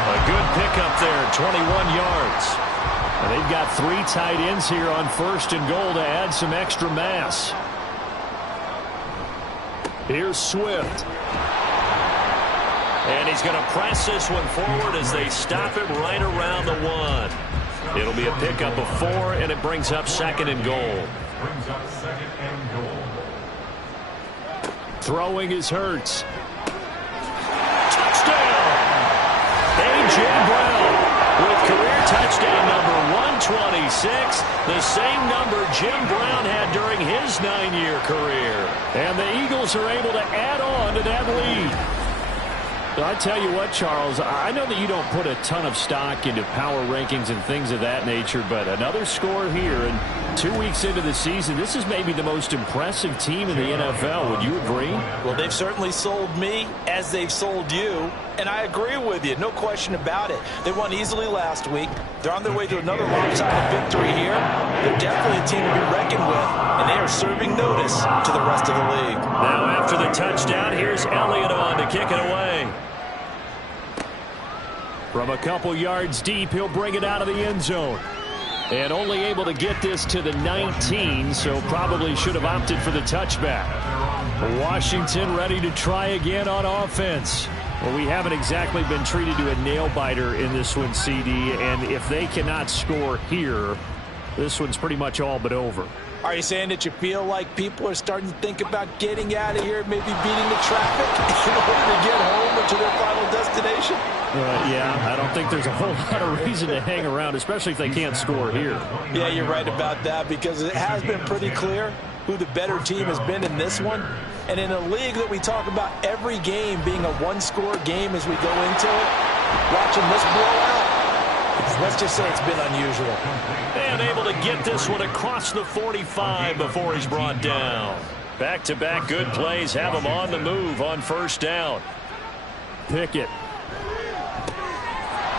A good pickup there, 21 yards. And they've got 3 tight ends here on 1st and goal to add some extra mass. Here's Swift. And he's going to press this one forward as they stop him right around the 1. It'll be a pickup of 4, and it brings up 2nd and goal. Brings up 2nd and goal. Throwing is Hurts. Touchdown! A.J. Brown with career touchdown number 126, the same number Jim Brown had during his 9-year career. And the Eagles are able to add on to that lead. I tell you what, Charles, I know that you don't put a ton of stock into power rankings and things of that nature, but another score here, and 2 weeks into the season, this is maybe the most impressive team in the NFL. Would you agree? Well, they've certainly sold me as they've sold you, and I agree with you, no question about it. They won easily last week. They're on their way to another lopsided victory here. They're definitely a team to be reckoned with, and they are serving notice to the rest of the league. Now after the touchdown, here's Elliott on to kick it away. From a couple yards deep, he'll bring it out of the end zone. And only able to get this to the 19, so probably should have opted for the touchback. Washington ready to try again on offense. Well, we haven't exactly been treated to a nail-biter in this one, CD, and if they cannot score here, this one's pretty much all but over. Are you saying that you feel like people are starting to think about getting out of here, maybe beating the traffic in order to get home or to their final destination? Yeah, I don't think there's a whole lot of reason to hang around, especially if they can't score here. Yeah, you're right about that, because it has been pretty clear who the better team has been in this one. And in a league that we talk about every game being a one-score game as we go into it, watching this blowout, let's just say it's been unusual. And able to get this one across the 45 before he's brought down. Back-to-back good plays have him on the move on 1st down. Pickett.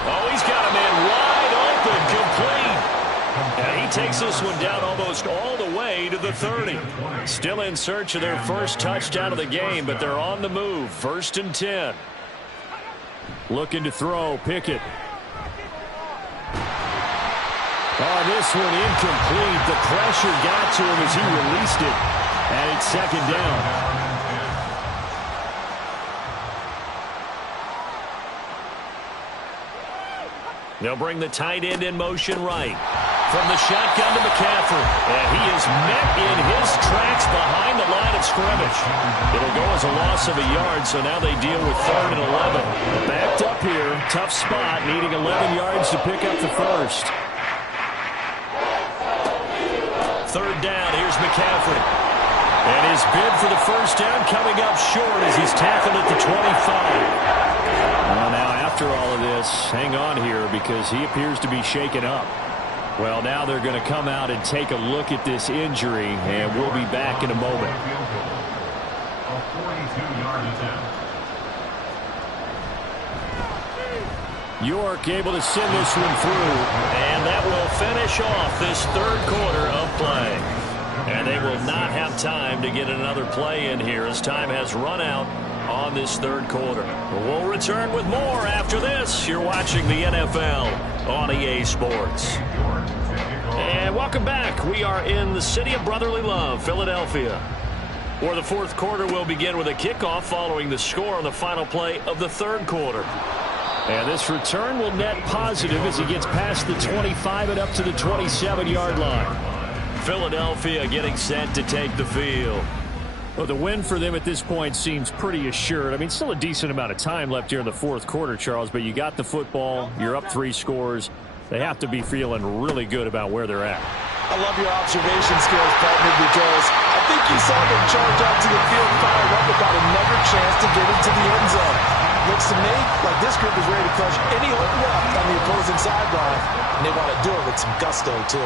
Oh, he's got him in wide open, complete. And he takes this one down almost all the way to the 30. Still in search of their first touchdown of the game, but they're on the move. 1st and 10. Looking to throw, Pickett. Oh, this one incomplete. The pressure got to him as he released it. And it's 2nd down. They'll bring the tight end in motion right. From the shotgun to McCaffrey. And he is met in his tracks behind the line of scrimmage. It'll go as a loss of a yard, so now they deal with 3rd and 11. Backed up here. Tough spot, needing 11 yards to pick up the first. 3rd down, here's McCaffrey. And his bid for the first down coming up short as he's tackled at the 25. Well, now after all of this, hang on here because he appears to be shaken up. Well, now they're going to come out and take a look at this injury, and we'll be back in a moment. A 42-yard attempt. York able to send this one through. And that will finish off this third quarter of play. And they will not have time to get another play in here as time has run out on this third quarter. We'll return with more after this. You're watching the NFL on EA Sports. And welcome back. We are in the city of brotherly love, Philadelphia, where the fourth quarter will begin with a kickoff following the score on the final play of the third quarter. And this return will net positive as he gets past the 25 and up to the 27-yard line. Philadelphia getting set to take the field. Well, the win for them at this point seems pretty assured. I mean, still a decent amount of time left here in the fourth quarter, Charles, but you got the football, you're up 3 scores. They have to be feeling really good about where they're at. I love your observation skills, partner, because I think you saw them charge out to the field fired up about another chance to get into the end zone. Looks to me like this group is ready to crush any hole left on the opposing sideline, and they want to do it with some gusto, too.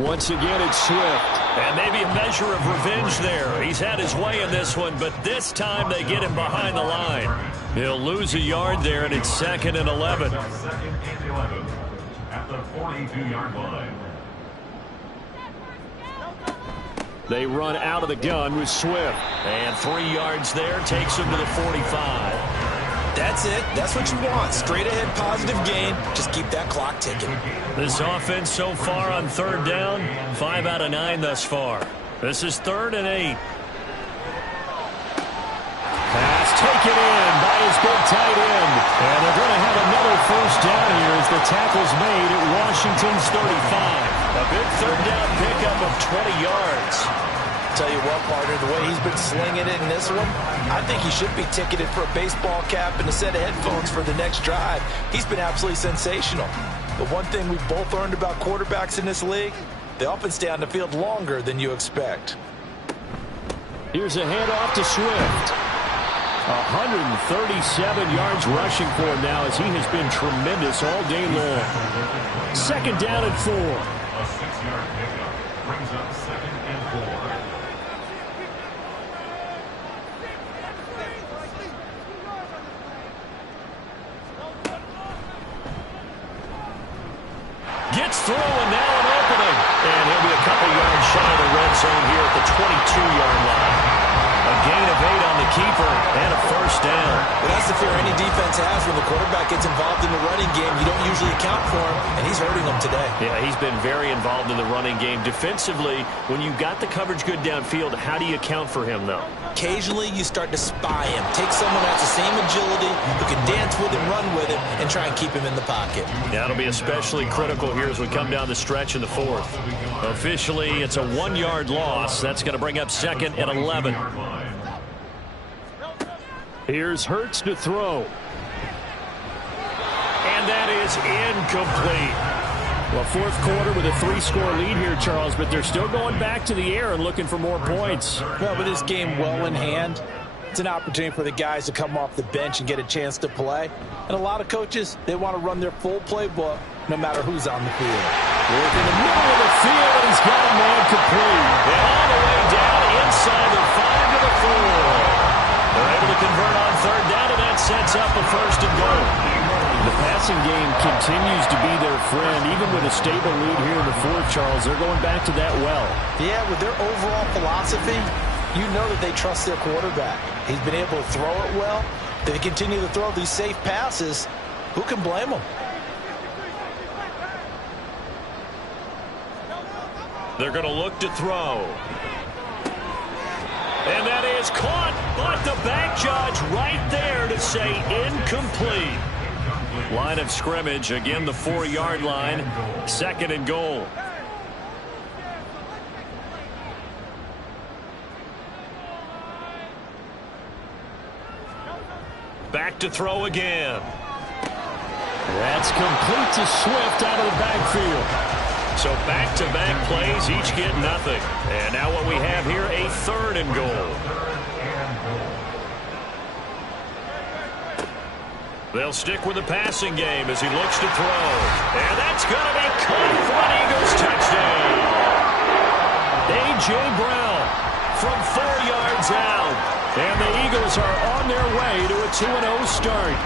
Once again, it's Swift. And maybe a measure of revenge there. He's had his way in this one, but this time they get him behind the line. He'll lose a yard there, and it's 2nd and 11. At the 42-yard line. They run out of the gun with Swift. And 3 yards there takes him to the 45. That's it. That's what you want. Straight ahead positive gain. Just keep that clock ticking. This offense so far on third down, 5 out of 9 thus far. This is 3rd and 8. Pass taken in by his big tight end. And they're going to have another first down here as the tackle's made at Washington's 35. A big third down pickup of 20 yards. Tell you what, partner, the way he's been slinging it in this one, I think he should be ticketed for a baseball cap and a set of headphones for the next drive. He's been absolutely sensational. But one thing we've both learned about quarterbacks in this league, they often stay on the field longer than you expect. Here's a handoff to Swift. 137 yards rushing for him now as he has been tremendous all day long. 2nd down and 4. A 6-yard pickup brings up 2nd and 4. Gets through and now an opening. And he'll be a couple yards shy of the red zone here at the 22-yard line. A gain of 8 on the keeper and a first down. Well, that's the fear any defense has when the quarterback gets involved in the running game. You don't usually account for him, and he's hurting them today. Yeah, he's been very involved in the running game. Defensively, when you got the coverage good downfield, how do you account for him, though? Occasionally, you start to spy him. Take someone that has the same agility, who can dance with him, run with him, and try and keep him in the pocket. Yeah, it'll be especially critical here as we come down the stretch in the 4th. Officially, it's a 1-yard loss. That's going to bring up 2nd and 11. Here's Hurts to throw. And that is incomplete. Well, fourth quarter with a 3-score lead here, Charles, but they're still going back to the air and looking for more points. Well, with this game well in hand, it's an opportunity for the guys to come off the bench and get a chance to play. And a lot of coaches, they want to run their full playbook no matter who's on the field. Work in the middle of the field, and he's got a man complete. And all the way down inside the 5 to the 4. They're able to convert on third down, and that sets up a 1st and goal. The passing game continues to be their friend. Even with a stable lead here in the 4th, Charles, they're going back to that well. Yeah, with their overall philosophy, you know that they trust their quarterback. He's been able to throw it well. They continue to throw these safe passes. Who can blame them? They're going to look to throw. And that is caught, but the back judge right there to say incomplete. Line of scrimmage, again the 4-yard line, 2nd and goal. Back to throw again. That's complete to Swift out of the backfield. So back-to-back plays, each get nothing. And now what we have here, a 3rd and goal. They'll stick with the passing game as he looks to throw. And that's going to be caught for an Eagles touchdown. A.J. Brown from 4 yards out. And the Eagles are on their way to a 2-0 start.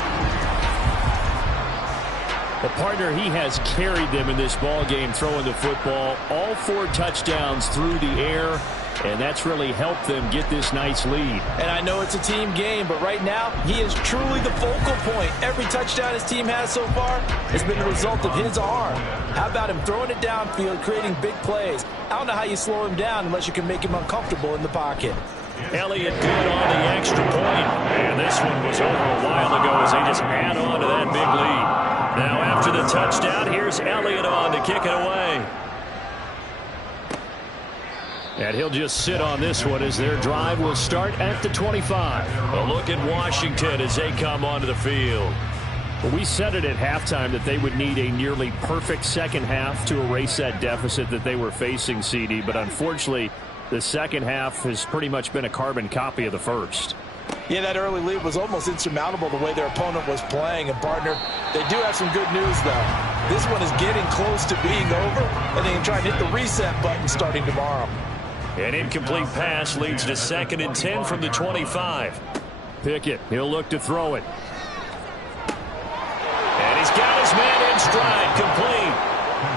The partner, he has carried them in this ball game throwing the football. All 4 touchdowns through the air, and that's really helped them get this nice lead. And I know it's a team game, but right now, he is truly the focal point. Every touchdown his team has so far has been the result of his arm. How about him throwing it downfield, creating big plays? I don't know how you slow him down unless you can make him uncomfortable in the pocket. Elliott good on the extra point. And this one was over a while ago as they just add on to that big lead. Now after the touchdown, here's Elliott on to kick it away. And he'll just sit on this one as their drive will start at the 25. A look at Washington as they come onto the field. Well, we said it at halftime that they would need a nearly perfect second half to erase that deficit that they were facing, CD. But unfortunately, the second half has pretty much been a carbon copy of the first. Yeah, that early lead was almost insurmountable the way their opponent was playing. And, partner, they do have some good news, though. This one is getting close to being over, and they can try and hit the reset button starting tomorrow. An incomplete pass leads to 2nd and 10 from the 25. Pickett, he'll look to throw it. And he's got his man in stride, complete.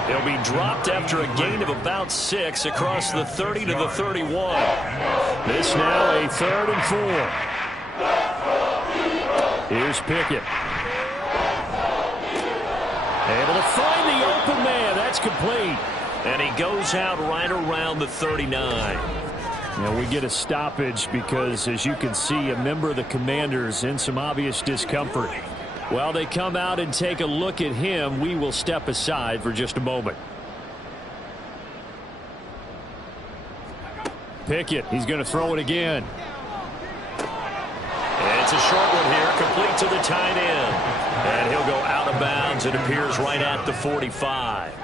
He'll be dropped after a gain of about 6 across the 30 to the 31. This now a 3rd and 4. Here's Pickett. Able to find the open man. That's complete. And he goes out right around the 39. Now we get a stoppage because, as you can see, a member of the Commanders in some obvious discomfort. While they come out and take a look at him, we will step aside for just a moment. Pickett, he's going to throw it again. And it's a short one here, complete to the tight end. And he'll go out of bounds. It appears right at the 45.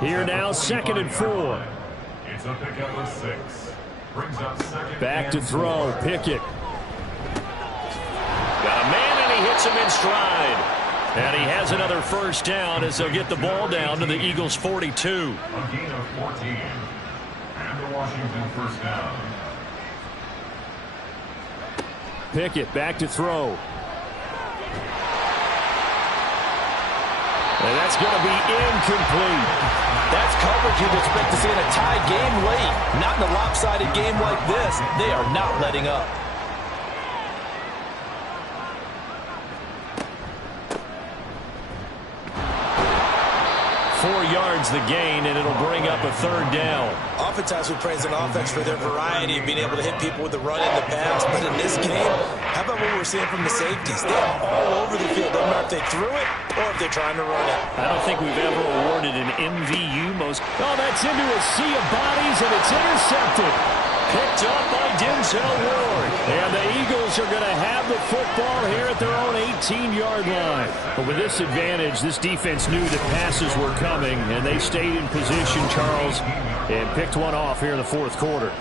Here now, 2nd and 4. It's a pickup of 6. Brings up 2nd. Back to throw, Pickett. Got a man, and he hits him in stride. And he has another first down as they'll get the ball down to the Eagles' 42. A gain of 14. And the Washington first down. Pickett back to throw. And that's going to be incomplete. That's coverage you'd expect to see in a tie game late. Not in a lopsided game like this. They are not letting up. 4 yards the gain, and it'll bring up a 3rd down. Oftentimes we praise an offense for their variety of being able to hit people with the run in the pass. But in this game, how about what we're seeing from the safeties? They are all over the field. Doesn't matter if they threw it or if they're trying to run it. I don't think we've ever awarded an MVU most. Oh, that's into a sea of bodies, and it's intercepted. Picked up by Denzel Ward. And the Eagles are going to have the football here at their own 18-yard line. But with this advantage, this defense knew that passes were coming, and they stayed in position, Charles, and picked one off here in the 4th quarter.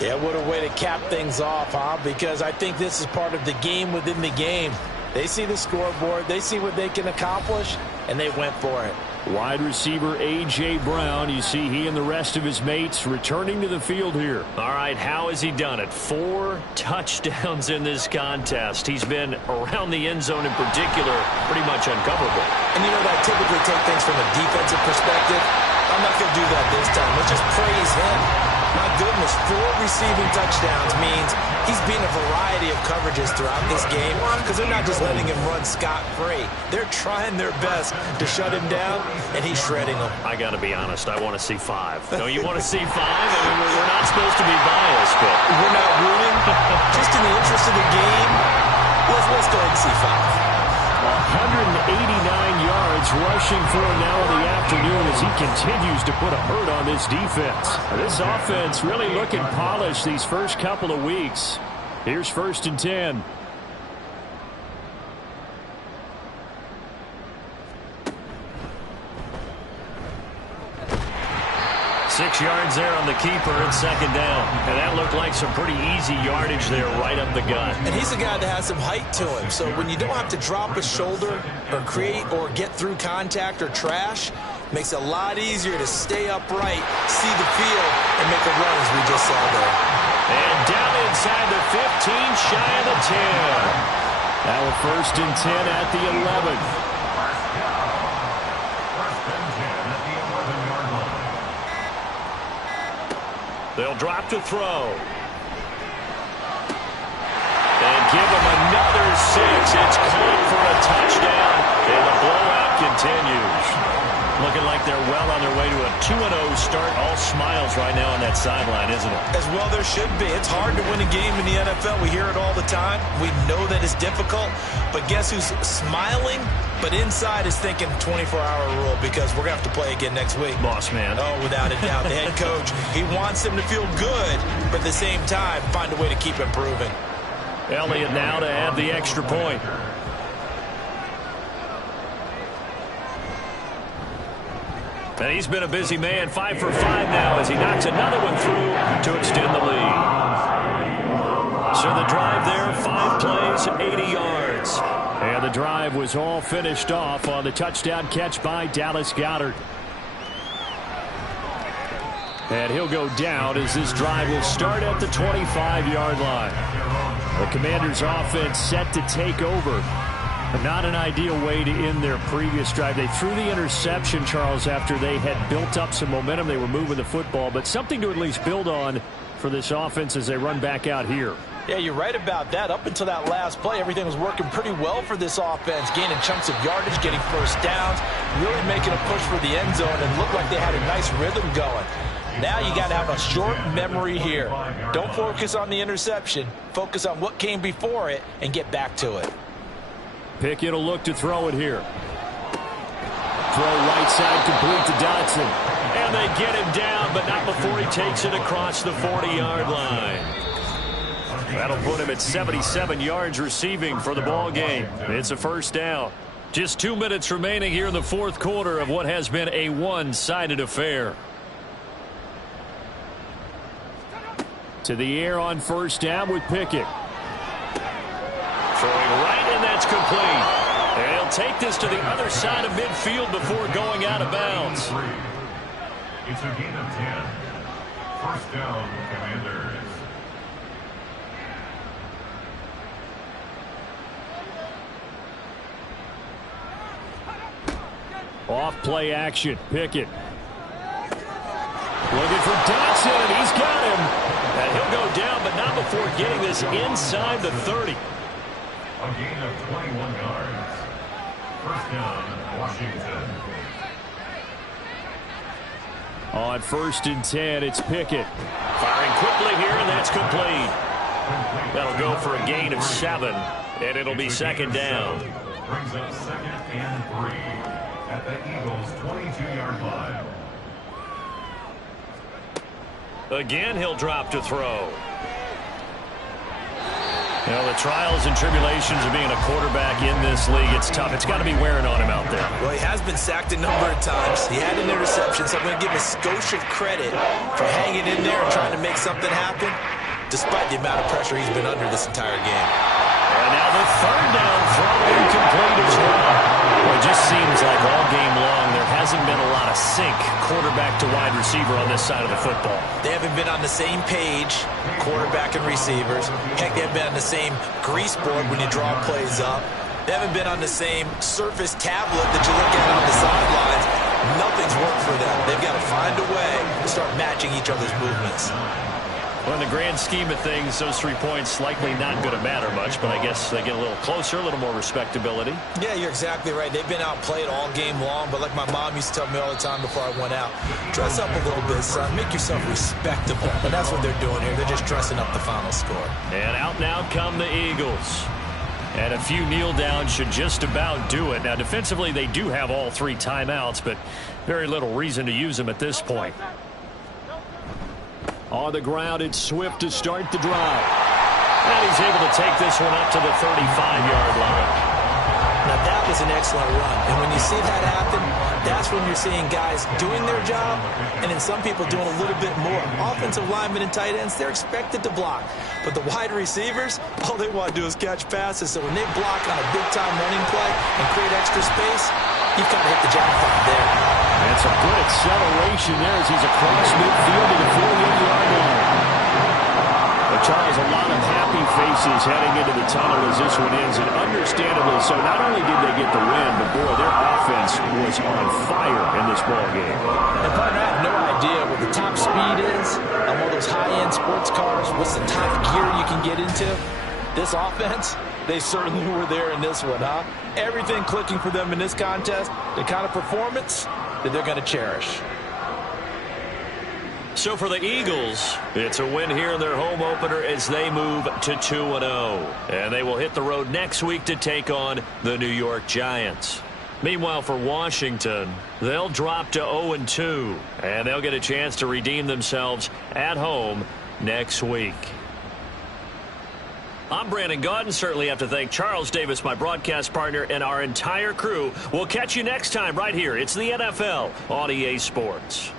Yeah, what a way to cap things off, huh? Because I think this is part of the game within the game. They see the scoreboard, they see what they can accomplish, and they went for it. Wide receiver A.J. Brown, you see he and the rest of his mates returning to the field here. All right, how has he done it? 4 touchdowns in this contest. He's been around the end zone in particular, pretty much uncoverable. And you know that I typically take things from a defensive perspective. I'm not going to do that this time. Let's just praise him. My goodness, 4 receiving touchdowns means he's been a variety of coverages throughout this game because they're not just letting him run scot-free. They're trying their best to shut him down, and he's shredding them. I got to be honest, I want to see 5. Don't you want to see 5? I mean, we're not supposed to be biased, but we're not rooting. Just in the interest of the game, let's go ahead and see 5. 189 yards rushing for him now in the afternoon as he continues to put a hurt on this defense. This offense really looking polished these first couple of weeks. Here's 1st and 10. Six yards there on the keeper and 2nd down. And that looked like some pretty easy yardage there right up the gut. And he's a guy that has some height to him. So when you don't have to drop a shoulder or create or get through contact or trash, makes it a lot easier to stay upright, see the field, and make a run as we just saw there. And down inside the 15, shy of the 10. Now a 1st and 10 at the 11. They'll drop to throw. And give them another 6. It's caught for a touchdown, and the blowout continues. Looking like they're well on their way to a 2-0 start. All smiles right now on that sideline, isn't it? As well there should be. It's hard to win a game in the NFL. We hear it all the time. We know that it's difficult. But guess who's smiling? But inside is thinking 24-hour rule, because we're going to have to play again next week. Boss man. Oh, without a doubt. The head coach, he wants them to feel good, but at the same time, find a way to keep improving. Elliott now to add the extra point. And he's been a busy man, 5 for 5 now as he knocks another one through to extend the lead. So the drive there, 5 plays, 80 yards. And the drive was all finished off on the touchdown catch by Dallas Goedert. And he'll go down as this drive will start at the 25-yard line. The Commanders' offense set to take over. But not an ideal way to end their previous drive. They threw the interception, Charles, after they had built up some momentum. They were moving the football, but something to at least build on for this offense as they run back out here. Yeah, you're right about that. Up until that last play, everything was working pretty well for this offense, gaining chunks of yardage, getting first downs, really making a push for the end zone, and looked like they had a nice rhythm going. Now you got to have a short memory here. Don't focus on the interception. Focus on what came before it and get back to it. Pickett will look to throw it here. Throw right side complete to Dotson. And they get him down, but not before he takes it across the 40-yard line. That'll put him at 77 yards receiving for the ball game. It's a 1st down. Just 2 minutes remaining here in the 4th quarter of what has been a one-sided affair. To the air on 1st down with Pickett. Throwing right, and that's complete. And he'll take this to the other side of midfield before going out of bounds. It's a gain of 10. 1st down, Commanders. Off play action. Pickett. Looking for Dotson. He's got him. And he'll go down, but not before getting this inside the 30. A gain of 21 yards. 1st down, Washington. On 1st and 10, it's Pickett. Firing quickly here, and that's complete. That'll go for a gain of 7, and it'll be 2nd down. Brings up 2nd and 3 at the Eagles' 22-yard line. Again, he'll drop to throw. You know, the trials and tribulations of being a quarterback in this league, it's tough. It's got to be wearing on him out there. Well, he has been sacked a number of times. He had an interception, so I'm going to give him a skosh of credit for hanging in there and trying to make something happen, despite the amount of pressure he's been under this entire game. And now the 3rd down throw incomplete as well. Well, it just seems like all game long there hasn't been a lot of sync quarterback to wide receiver on this side of the football. They haven't been on the same page, quarterback and receivers. Heck, they haven't been on the same grease board when you draw plays up. They haven't been on the same surface tablet that you look at on the sidelines. Nothing's worked for them. They've got to find a way to start matching each other's movements. Well, in the grand scheme of things, those 3 points likely not going to matter much, but I guess they get a little closer, a little more respectability. Yeah, you're exactly right. They've been outplayed all game long, but like my mom used to tell me all the time before I went out, dress up a little bit, son. Make yourself respectable. And that's what they're doing here. They're just dressing up the final score. And out now come the Eagles. And a few kneel downs should just about do it. Now, defensively, they do have all 3 timeouts, but very little reason to use them at this point. On the ground, it's Swift to start the drive. And he's able to take this one up to the 35-yard line. Now, that was an excellent run. And when you see that happen, that's when you're seeing guys doing their job and then some people doing a little bit more. Offensive linemen and tight ends, they're expected to block. But the wide receivers, all they want to do is catch passes. So when they block on a big-time running play and create extra space, you've got to hit the jackpot there. And some good acceleration there as he's across midfield to the 48-yard line. Charles, a lot of happy faces heading into the tunnel as this one ends, and understandably so. Not only did they get the win, but boy, their offense was on fire in this ball game. And partner, I have no idea what the top speed is on one of those high-end sports cars. What's the top gear you can get into? This offense, they certainly were there in this one, huh? Everything clicking for them in this contest, the kind of performance that they're going to cherish. So for the Eagles, it's a win here in their home opener as they move to 2-0. And they will hit the road next week to take on the New York Giants. Meanwhile, for Washington, they'll drop to 0-2. And they'll get a chance to redeem themselves at home next week. I'm Brandon Gaudin. Certainly have to thank Charles Davis, my broadcast partner, and our entire crew. We'll catch you next time right here. It's the NFL on EA Sports.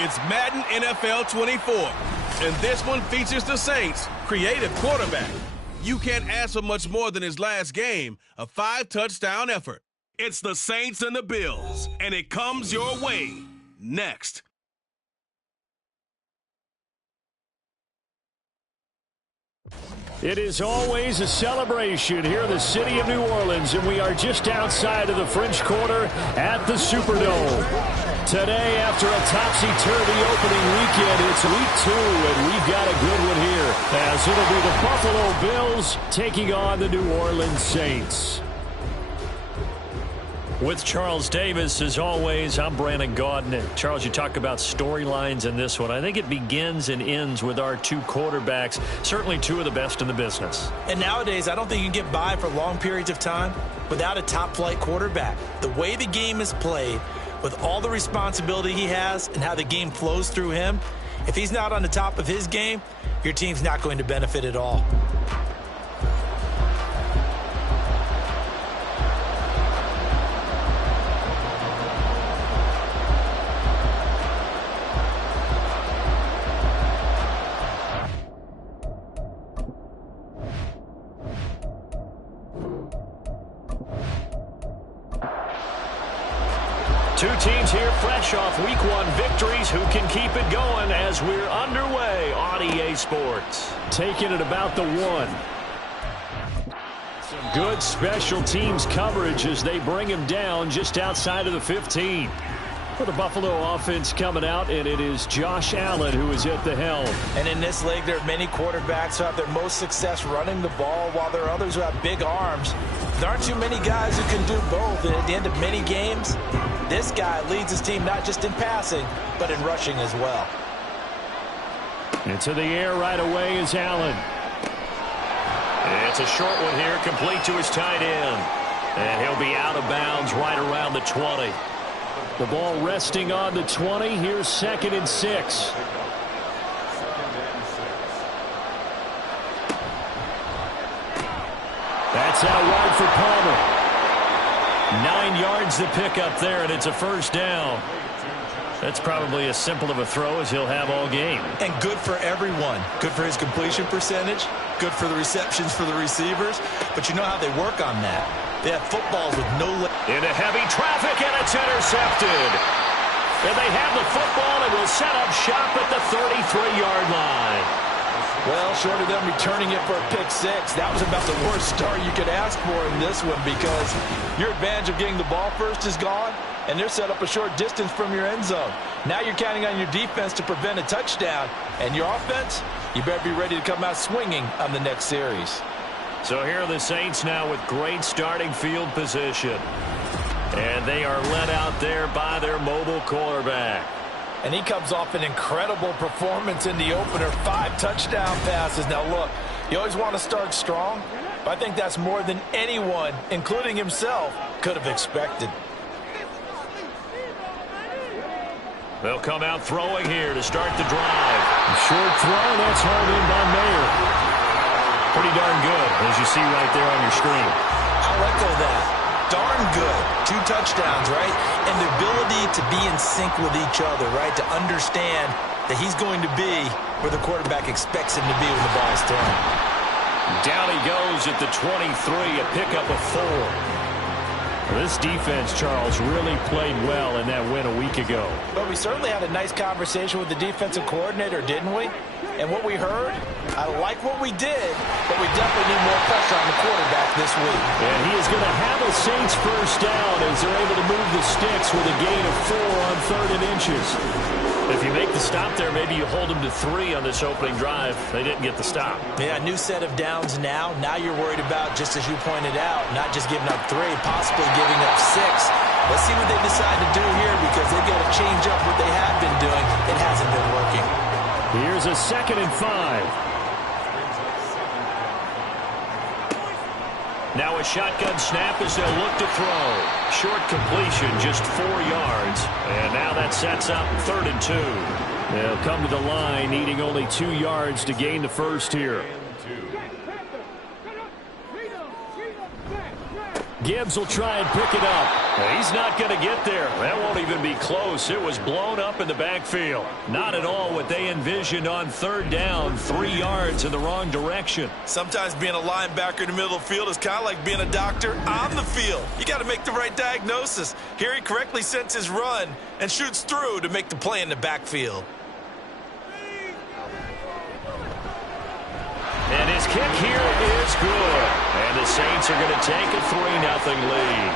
It's Madden NFL 24, and this one features the Saints' creative quarterback. You can't ask for much more than his last game, a 5-touchdown effort. It's the Saints and the Bills, and it comes your way next. It is always a celebration here in the city of New Orleans, and we are just outside of the French Quarter at the Superdome. Today, after a topsy-turvy opening weekend, it's week 2, and we've got a good one here, as it'll be the Buffalo Bills taking on the New Orleans Saints. With Charles Davis, as always, I'm Brandon Gaudin. And Charles, you talk about storylines in this one. I think it begins and ends with our two quarterbacks, certainly two of the best in the business. And nowadays, I don't think you can get by for long periods of time without a top-flight quarterback. The way the game is played, with all the responsibility he has and how the game flows through him, if he's not on the top of his game, your team's not going to benefit at all. Two teams here fresh off Week 1 victories. Who can keep it going as we're underway on EA Sports? Taking it about the 1. Some good special teams coverage as they bring him down just outside of the 15. For the Buffalo offense coming out, and it is Josh Allen who is at the helm. And in this league, there are many quarterbacks who have their most success running the ball, while there are others who have big arms. There aren't too many guys who can do both, and at the end of many games, this guy leads his team not just in passing, but in rushing as well. Into the air right away is Allen. It's a short one here, complete to his tight end. And he'll be out of bounds right around the 20. The ball resting on the 20. Here's 2nd and 6. That's out wide for Palmer. 9 yards to pick up there, and it's a first down. That's probably as simple of a throw as he'll have all game. And good for everyone. Good for his completion percentage. Good for the receptions for the receivers. But you know how they work on that. They have footballs with no leg. Into heavy traffic, and it's intercepted. And they have the football and will set up shop at the 33-yard line. Well, short of them returning it for a pick 6, that was about the worst start you could ask for in this one, because your advantage of getting the ball first is gone, and they're set up a short distance from your end zone. Now you're counting on your defense to prevent a touchdown, and your offense, you better be ready to come out swinging on the next series. So here are the Saints now with great starting field position. And they are led out there by their mobile quarterback. And he comes off an incredible performance in the opener. 5 touchdown passes. Now, look, you always want to start strong, but I think that's more than anyone, including himself, could have expected. They'll come out throwing here to start the drive. Short throw, that's hauled in by Mayer. Pretty darn good, as you see right there on your screen. I'll echo that. Darn good. 2 touchdowns, right? And the ability to be in sync with each other, right? To understand that he's going to be where the quarterback expects him to be when the ball's thrown. Down he goes at the 23, a pickup of 4. This defense, Charles, really played well in that win a week ago. But we certainly had a nice conversation with the defensive coordinator, didn't we? And what we heard, I like what we did, but we definitely need more pressure on the quarterback this week. And he is going to have a Saints first down as they're able to move the sticks with a gain of 4 on 3rd and inches. If you make the stop there, maybe you hold them to 3 on this opening drive. They didn't get the stop. Yeah, new set of downs now. Now you're worried about, just as you pointed out, not just giving up 3, possibly giving up 6. Let's see what they decide to do here because they've got to change up what they have been doing. It hasn't been working. Here's a 2nd and 5. Now a shotgun snap as they'll look to throw. Short completion, just 4 yards. And now that sets up 3rd and 2. They'll come to the line, needing only 2 yards to gain the first here. Gibbs will try and pick it up. He's not going to get there. That won't even be close. It was blown up in the backfield. Not at all what they envisioned on 3rd down. 3 yards in the wrong direction. Sometimes being a linebacker in the middle of the field is kind of like being a doctor on the field. You got to make the right diagnosis. Here he correctly sets his run and shoots through to make the play in the backfield. And his kick here is good. And the Saints are going to take a 3-0 lead.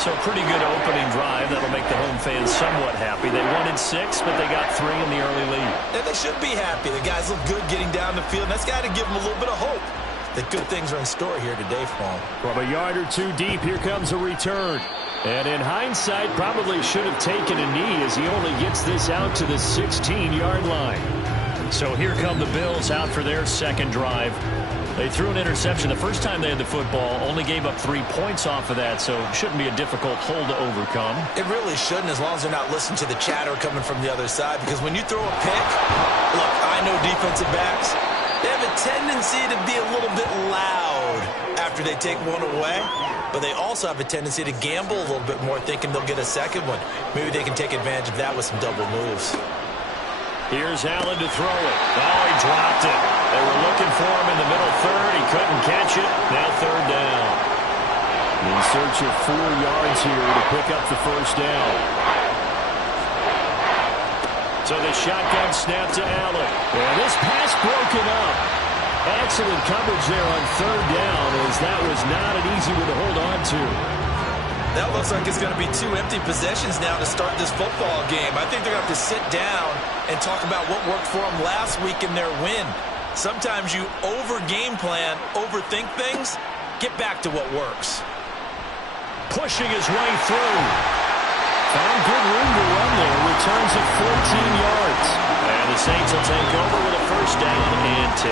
So a pretty good opening drive. That'll make the home fans somewhat happy. They wanted 6, but they got 3 in the early lead. And they should be happy. The guys look good getting down the field. And that's got to give them a little bit of hope that good things are in store here today for them. From a yard or 2 deep, here comes a return. And in hindsight, probably should have taken a knee as he only gets this out to the 16-yard line. So here come the Bills out for their 2nd drive. They threw an interception the first time they had the football, only gave up 3 points off of that, so shouldn't be a difficult hole to overcome. It really shouldn't, as long as they're not listening to the chatter coming from the other side, because when you throw a pick, look, I know defensive backs, they have a tendency to be a little bit loud after they take one away, but they also have a tendency to gamble a little bit more, thinking they'll get a second one. Maybe they can take advantage of that with some double moves. Here's Allen to throw it. Oh, he dropped it. They were looking for him in the middle 3rd. He couldn't catch it. Now 3rd down. In search of 4 yards here to pick up the first down. So the shotgun snap to Allen. And this pass broken up. Excellent coverage there on 3rd down, as that was not an easy one to hold on to. That looks like it's going to be 2 empty possessions now to start this football game. I think they're going to have to sit down and talk about what worked for them last week in their win. Sometimes you over-game plan, overthink things, get back to what works. Pushing his way through. Found good room to run there. Returns at 14 yards. And the Saints will take over with a first down and 10.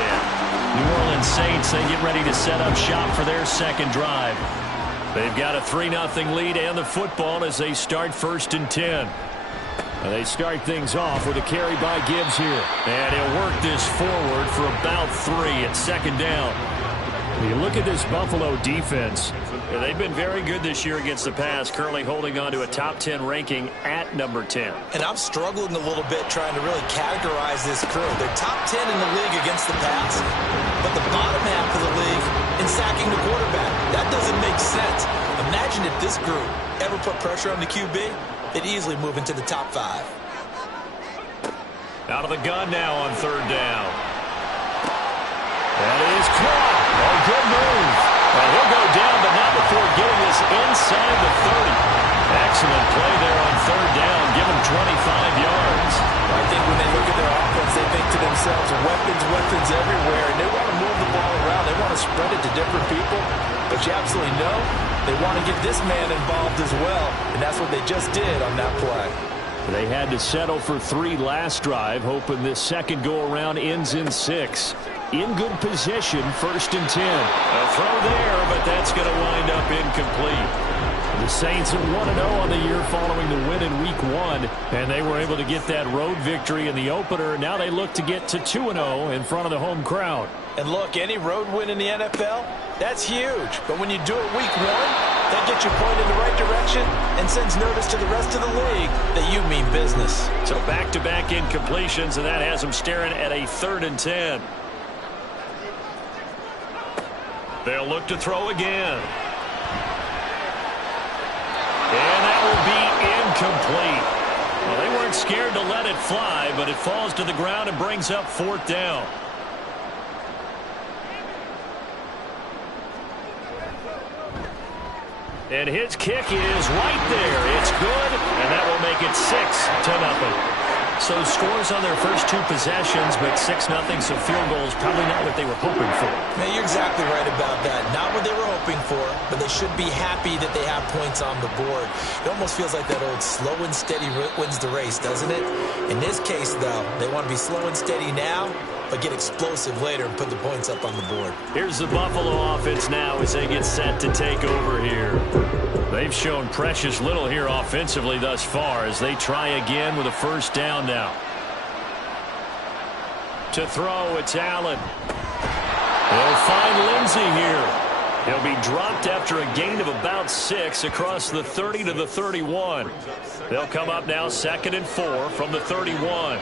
New Orleans Saints, they get ready to set up shop for their 2nd drive. They've got a 3-0 lead and the football as they start 1st and 10. And they start things off with a carry by Gibbs here. And he'll work this forward for about 3 at 2nd down. When you look at this Buffalo defense, they've been very good this year against the pass, currently holding on to a top 10 ranking at number 10. And I'm struggling a little bit trying to really categorize this crew. They're top 10 in the league against the pass, but the bottom half of the league in sacking the quarterback. That doesn't make sense. Imagine if this group ever put pressure on the QB, they'd easily move into the top 5. Out of the gun now on 3rd down. That is caught. A good move. Well, he'll go down, but not before getting this inside the 30. Excellent play there on 3rd down. Give him 25 yards. I think when they look at their offense, they think to themselves, weapons everywhere, and they want to move the ball around. They want to spread it to different people, but you absolutely know they want to get this man involved as well, and that's what they just did on that play. They had to settle for 3 last drive, hoping this second go-around ends in 6. In good position, 1st and 10. A throw there, but that's going to wind up incomplete. The Saints are 1-0 on the year following the win in Week 1, and they were able to get that road victory in the opener. Now they look to get to 2-0 in front of the home crowd. And look, any road win in the NFL, that's huge. But when you do it Week 1, that gets you pointed in the right direction and sends notice to the rest of the league that you mean business. So back-to-back incompletions, and that has them staring at a 3rd and 10. They'll look to throw again. incomplete. Well, they weren't scared to let it fly, but it falls to the ground and brings up 4th down. And his kick is right there. It's good, and that will make it 6-0. So scores on their first 2 possessions, but 6-0, so field goals probably not what they were hoping for. Man, you're exactly right about that. Not what they were hoping for, but they should be happy that they have points on the board. It almost feels like that old slow and steady wins the race, doesn't it? In this case, though, they want to be slow and steady now, but get explosive later and put the points up on the board. Here's the Buffalo offense now as they get set to take over here. They've shown precious little here offensively thus far as they try again with a 1st down now. To throw, it's Allen. They'll find Lindsey here. He'll be dropped after a gain of about 6 across the 30 to the 31. They'll come up now 2nd and 4 from the 31.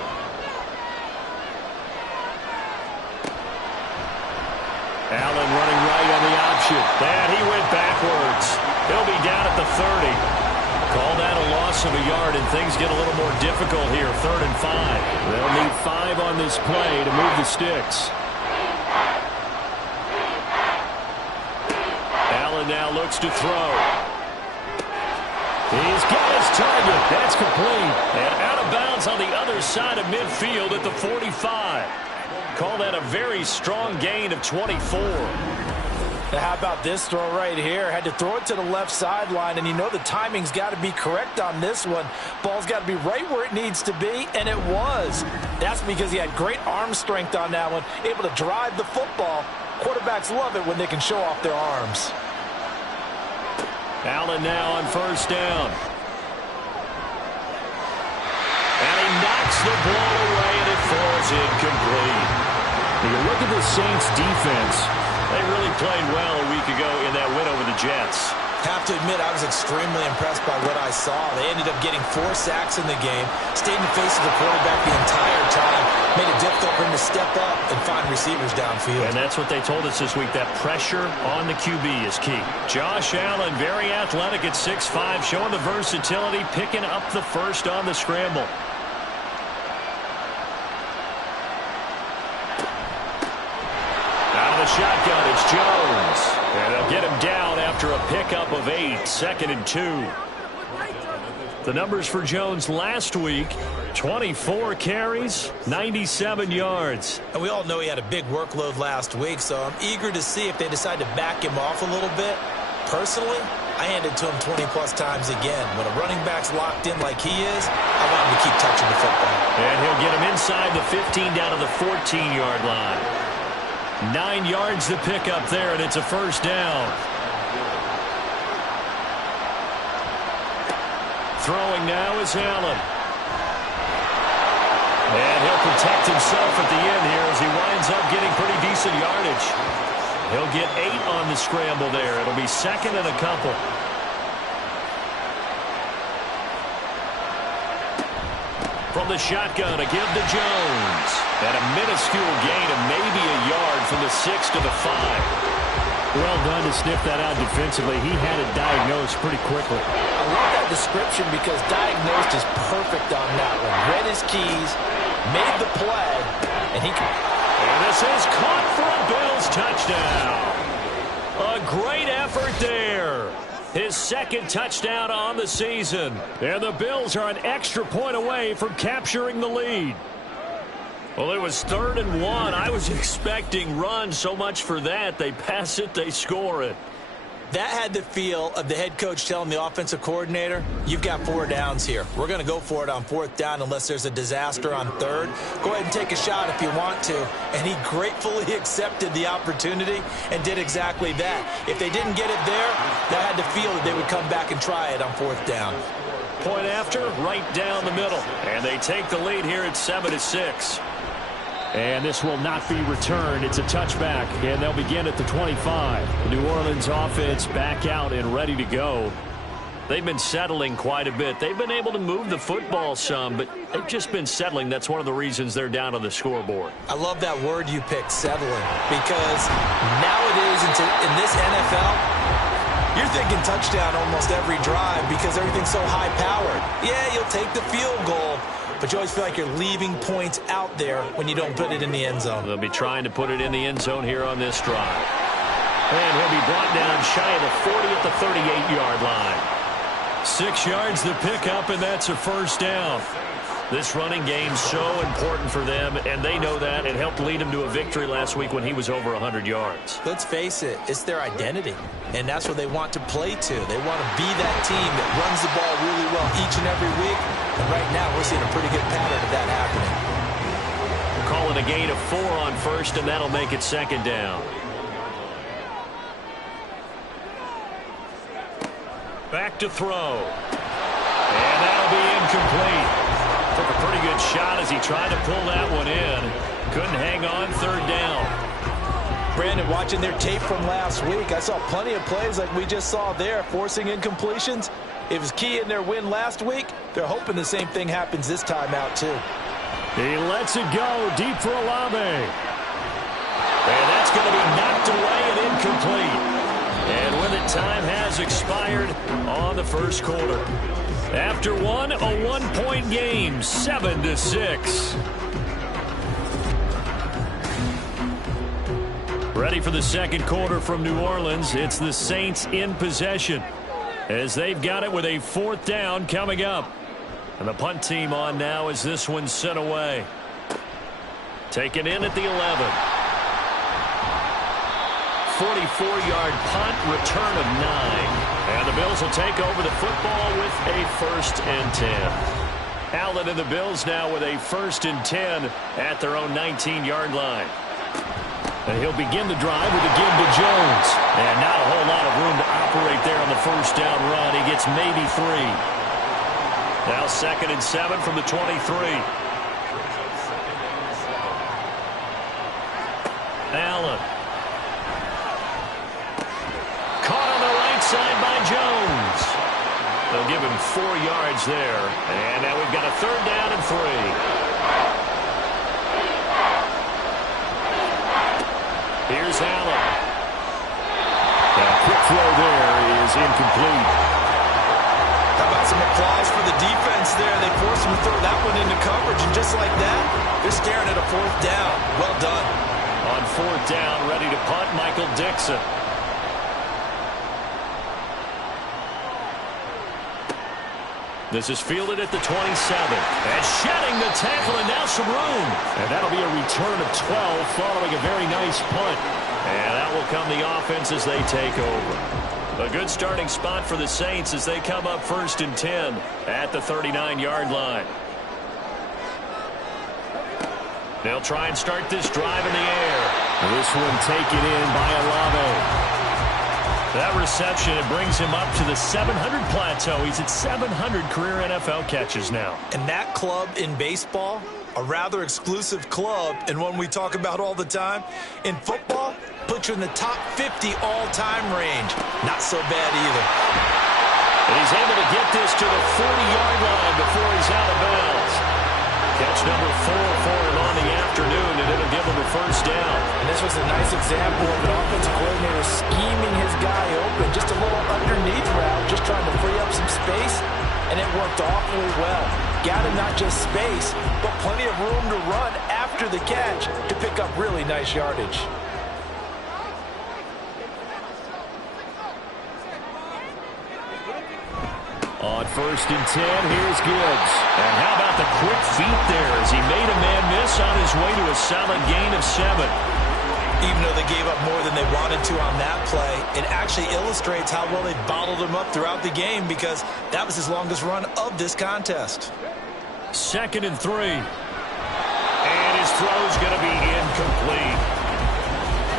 Allen running right on the option. And he went backwards. He'll be down at the 30. Call that a loss of a yard, and things get a little more difficult here. 3rd and 5. They'll need 5 on this play to move the sticks. Allen now looks to throw. He's got his target. That's complete. And out of bounds on the other side of midfield at the 45. Call that a very strong gain of 24. Now, how about this throw right here? Had to throw it to the left sideline, and you know the timing's got to be correct on this one. Ball's got to be right where it needs to be, and it was. That's because he had great arm strength on that one, able to drive the football. Quarterbacks love it when they can show off their arms. Allen now on 1st down. And he knocks the ball away, and it falls incomplete. You look at the Saints' defense. They really played well a week ago in that win over the Jets. Have to admit, I was extremely impressed by what I saw. They ended up getting 4 sacks in the game, stayed in the face of the quarterback the entire time, made it difficult for him to step up and find receivers downfield. And that's what they told us this week, that pressure on the QB is key. Josh Allen, very athletic at 6'5", showing the versatility, picking up the 1st on the scramble. Out of the shotgun, it's Jones. And they'll get him down after a pickup of 8, 2nd and 2. The numbers for Jones last week, 24 carries, 97 yards. And we all know he had a big workload last week, so I'm eager to see if they decide to back him off a little bit. Personally, I hand it to him 20-plus times again. When a running back's locked in like he is, I want him to keep touching the football. And he'll get him inside the 15 down to the 14-yard line. 9 yards to pick up there, and it's a 1st down. Throwing now is Allen. And he'll protect himself at the end here as he winds up getting pretty decent yardage. He'll get 8 on the scramble there. It'll be 2nd and a couple. From the shotgun, a give to Jones. And a minuscule gain of maybe a yard from the 6 to the 5. Well done to sniff that out defensively. He had it diagnosed pretty quickly. I love that description because diagnosed is perfect on that one. Read his keys, made the play, and he... And this is caught for a Bills touchdown. A great effort there. His 2nd touchdown on the season. And the Bills are an extra point away from capturing the lead. Well, it was 3rd and 1. I was expecting runs, so much for that. They pass it, they score it. That had the feel of the head coach telling the offensive coordinator, you've got 4 downs here. We're going to go for it on 4th down unless there's a disaster on 3rd. Go ahead and take a shot if you want to. And he gratefully accepted the opportunity and did exactly that. If they didn't get it there, that had the feel that they would come back and try it on 4th down. Point after, right down the middle. And they take the lead here at 7-6. And this will not be returned. It's a touchback, and they'll begin at the 25. The New Orleans offense back out and ready to go. They've been settling quite a bit. They've been able to move the football some, but they've just been settling. That's one of the reasons they're down on the scoreboard. I love that word you picked, settling, because nowadays in this NFL, You're thinking touchdown almost every drive because everything's so high-powered. Yeah, you'll take the field goal, but you always feel like you're leaving points out there when you don't put it in the end zone. They'll be trying to put it in the end zone here on this drive. And he'll be brought down shy of the 40 at the 38-yard line. 6 yards the pickup, and that's a first down. This running game's so important for them, and they know that. It helped lead them to a victory last week when he was over 100 yards. Let's face it, it's their identity, and that's what they want to play to. They want to be that team that runs the ball really well each and every week, and right now we're seeing a pretty good pattern of that happening. We're calling a gain of 4 on first, and that'll make it second down. Back to throw. And that'll be incomplete. Took a pretty good shot as he tried to pull that one in. Couldn't hang on, third down. Brandon, watching their tape from last week, I saw plenty of plays like we just saw there, forcing incompletions. It was key in their win last week. They're hoping the same thing happens this time out, too. He lets it go deep for Olave. And that's going to be knocked away and incomplete. And with it, time has expired on the first quarter. After one, a 1-point game, 7-6. Ready for the second quarter from New Orleans. It's the Saints in possession as they've got it with a 4th down coming up. And the punt team on now as this one's sent away. Taken in at the 11. 44-yard punt, return of 9. And the Bills will take over the football with a 1st and 10. Allen and the Bills now with a 1st and 10 at their own 19-yard line. And he'll begin the drive with a give to Jones. And not a whole lot of room to operate there on the first down run. He gets maybe 3. Now 2nd and 7 from the 23. Allen. Caught on the right side by Jones. They'll give him 4 yards there. And now we've got a 3rd down and 3. Here's Allen. And a quick throw there is incomplete. How about some applause for the defense there? They forced him to throw that one into coverage, and just like that, they're staring at a 4th down. Well done. On 4th down, ready to punt, Michael Dixon. This is fielded at the 27. And shedding the tackle, and now some room. And that'll be a return of 12 following a very nice punt. And that will come the offense as they take over. A good starting spot for the Saints as they come up 1st and 10 at the 39-yard line. They'll try and start this drive in the air. This one taken in by Olave. That reception, it brings him up to the 700 plateau. He's at 700 career NFL catches now. And that club in baseball, a rather exclusive club, and one we talk about all the time. In football, puts you in the top 50 all-time range. Not so bad either. And he's able to get this to the 40-yard line before he's out of bounds. Catch number 4 for him on the afternoon, and it'll give him a 1st down. And this was a nice example of an offensive coordinator scheming his guy open. Just a little underneath route, just trying to free up some space, and it worked awfully well. Got him not just space, but plenty of room to run after the catch to pick up really nice yardage. On 1st and 10, here's Gibbs. And how about the quick feet there as he made a man miss on his way to a solid gain of 7. Even though they gave up more than they wanted to on that play, it actually illustrates how well they bottled him up throughout the game because that was his longest run of this contest. 2nd and 3. And his throw's going to be incomplete.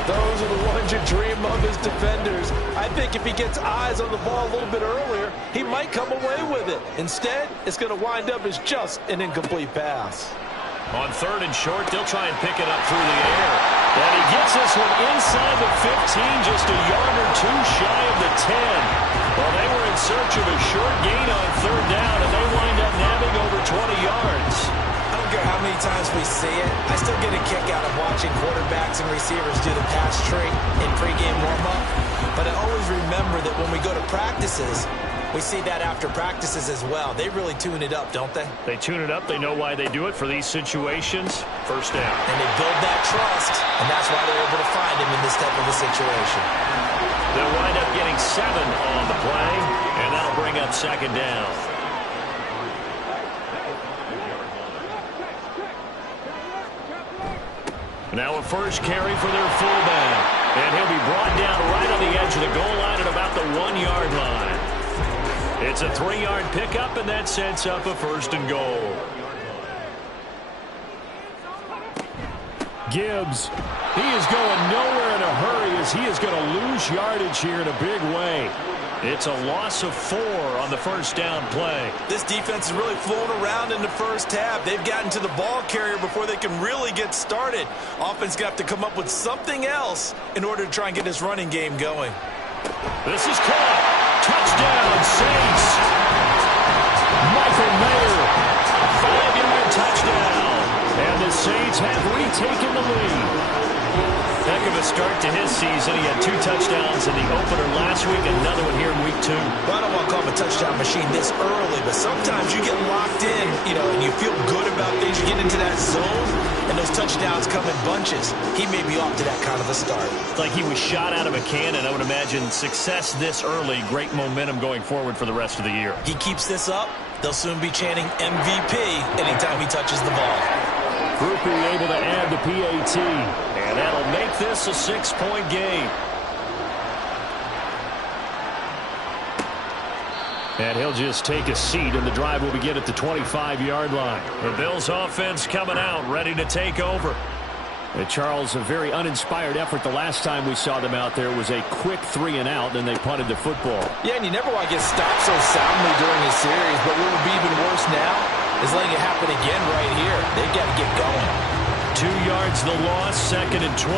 Those are the ones you dream of as defenders. I think if he gets eyes on the ball a little bit earlier, he might come away with it. Instead, it's going to wind up as just an incomplete pass. On 3rd and short, they'll try and pick it up through the air. And he gets this one inside the 15, just a yard or 2 shy of the 10. Well, they were in search of a short gain on 3rd down, and they wind up nabbing over 20 yards. I don't care how many times we see it. I still get a kick out of watching quarterbacks and receivers do the pass trick in pregame warm-up. But I always remember that when we go to practices, we see that after practices as well. They really tune it up, don't they? They tune it up. They know why they do it for these situations. First down. And they build that trust, and that's why they're able to find him in this type of a situation. They'll wind up getting 7 on the play, and that'll bring up second down. Now a first carry for their fullback. And he'll be brought down right on the edge of the goal line at about the 1-yard line. It's a 3-yard pickup, and that sets up a first and goal. Gibbs, he is going nowhere in a hurry as he is going to lose yardage here in a big way. It's a loss of 4 on the first down play. This defense is really flown around in the first half. They've gotten to the ball carrier before they can really get started. Offense got to come up with something else in order to try and get this running game going. This is caught. Touchdown, Saints. Michael Mayer. 5-yard touchdown. And the Saints have retaken the lead. Heck of a start to his season. He had 2 touchdowns in the opener last week, another one here in week 2. Well, I don't want to call him a touchdown machine this early, but sometimes you get locked in, and you feel good about things. You get into that zone, and those touchdowns come in bunches. He may be off to that kind of a start. It's like he was shot out of a cannon. I would imagine success this early, great momentum going forward for the rest of the year. He keeps this up, they'll soon be chanting MVP anytime he touches the ball. Groupie able to add the PAT. And that'll make this a 6-point game. And he'll just take a seat, and the drive will begin at the 25-yard line. The Bills offense coming out, ready to take over. And Charles, a very uninspired effort the last time we saw them out there was a quick 3-and-out, and they punted the football. Yeah, and you never want to get stopped so soundly during a series, but what would be even worse now is letting it happen again right here. They've got to get going. 2 yards the loss, 2nd and 12.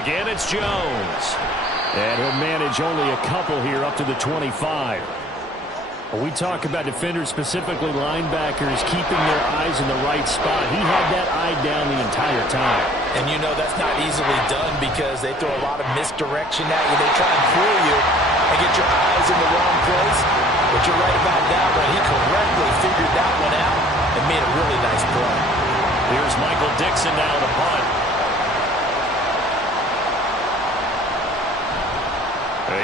Again, it's Jones. And he'll manage only a couple here up to the 25. When we talk about defenders, specifically linebackers, keeping their eyes in the right spot. He had that eye down the entire time. And that's not easily done because they throw a lot of misdirection at you. They try and fool you and get your eyes in the wrong place. But you're right about that one. He correctly figured that one out and made a really nice play. Here's Michael Dixon now to punt.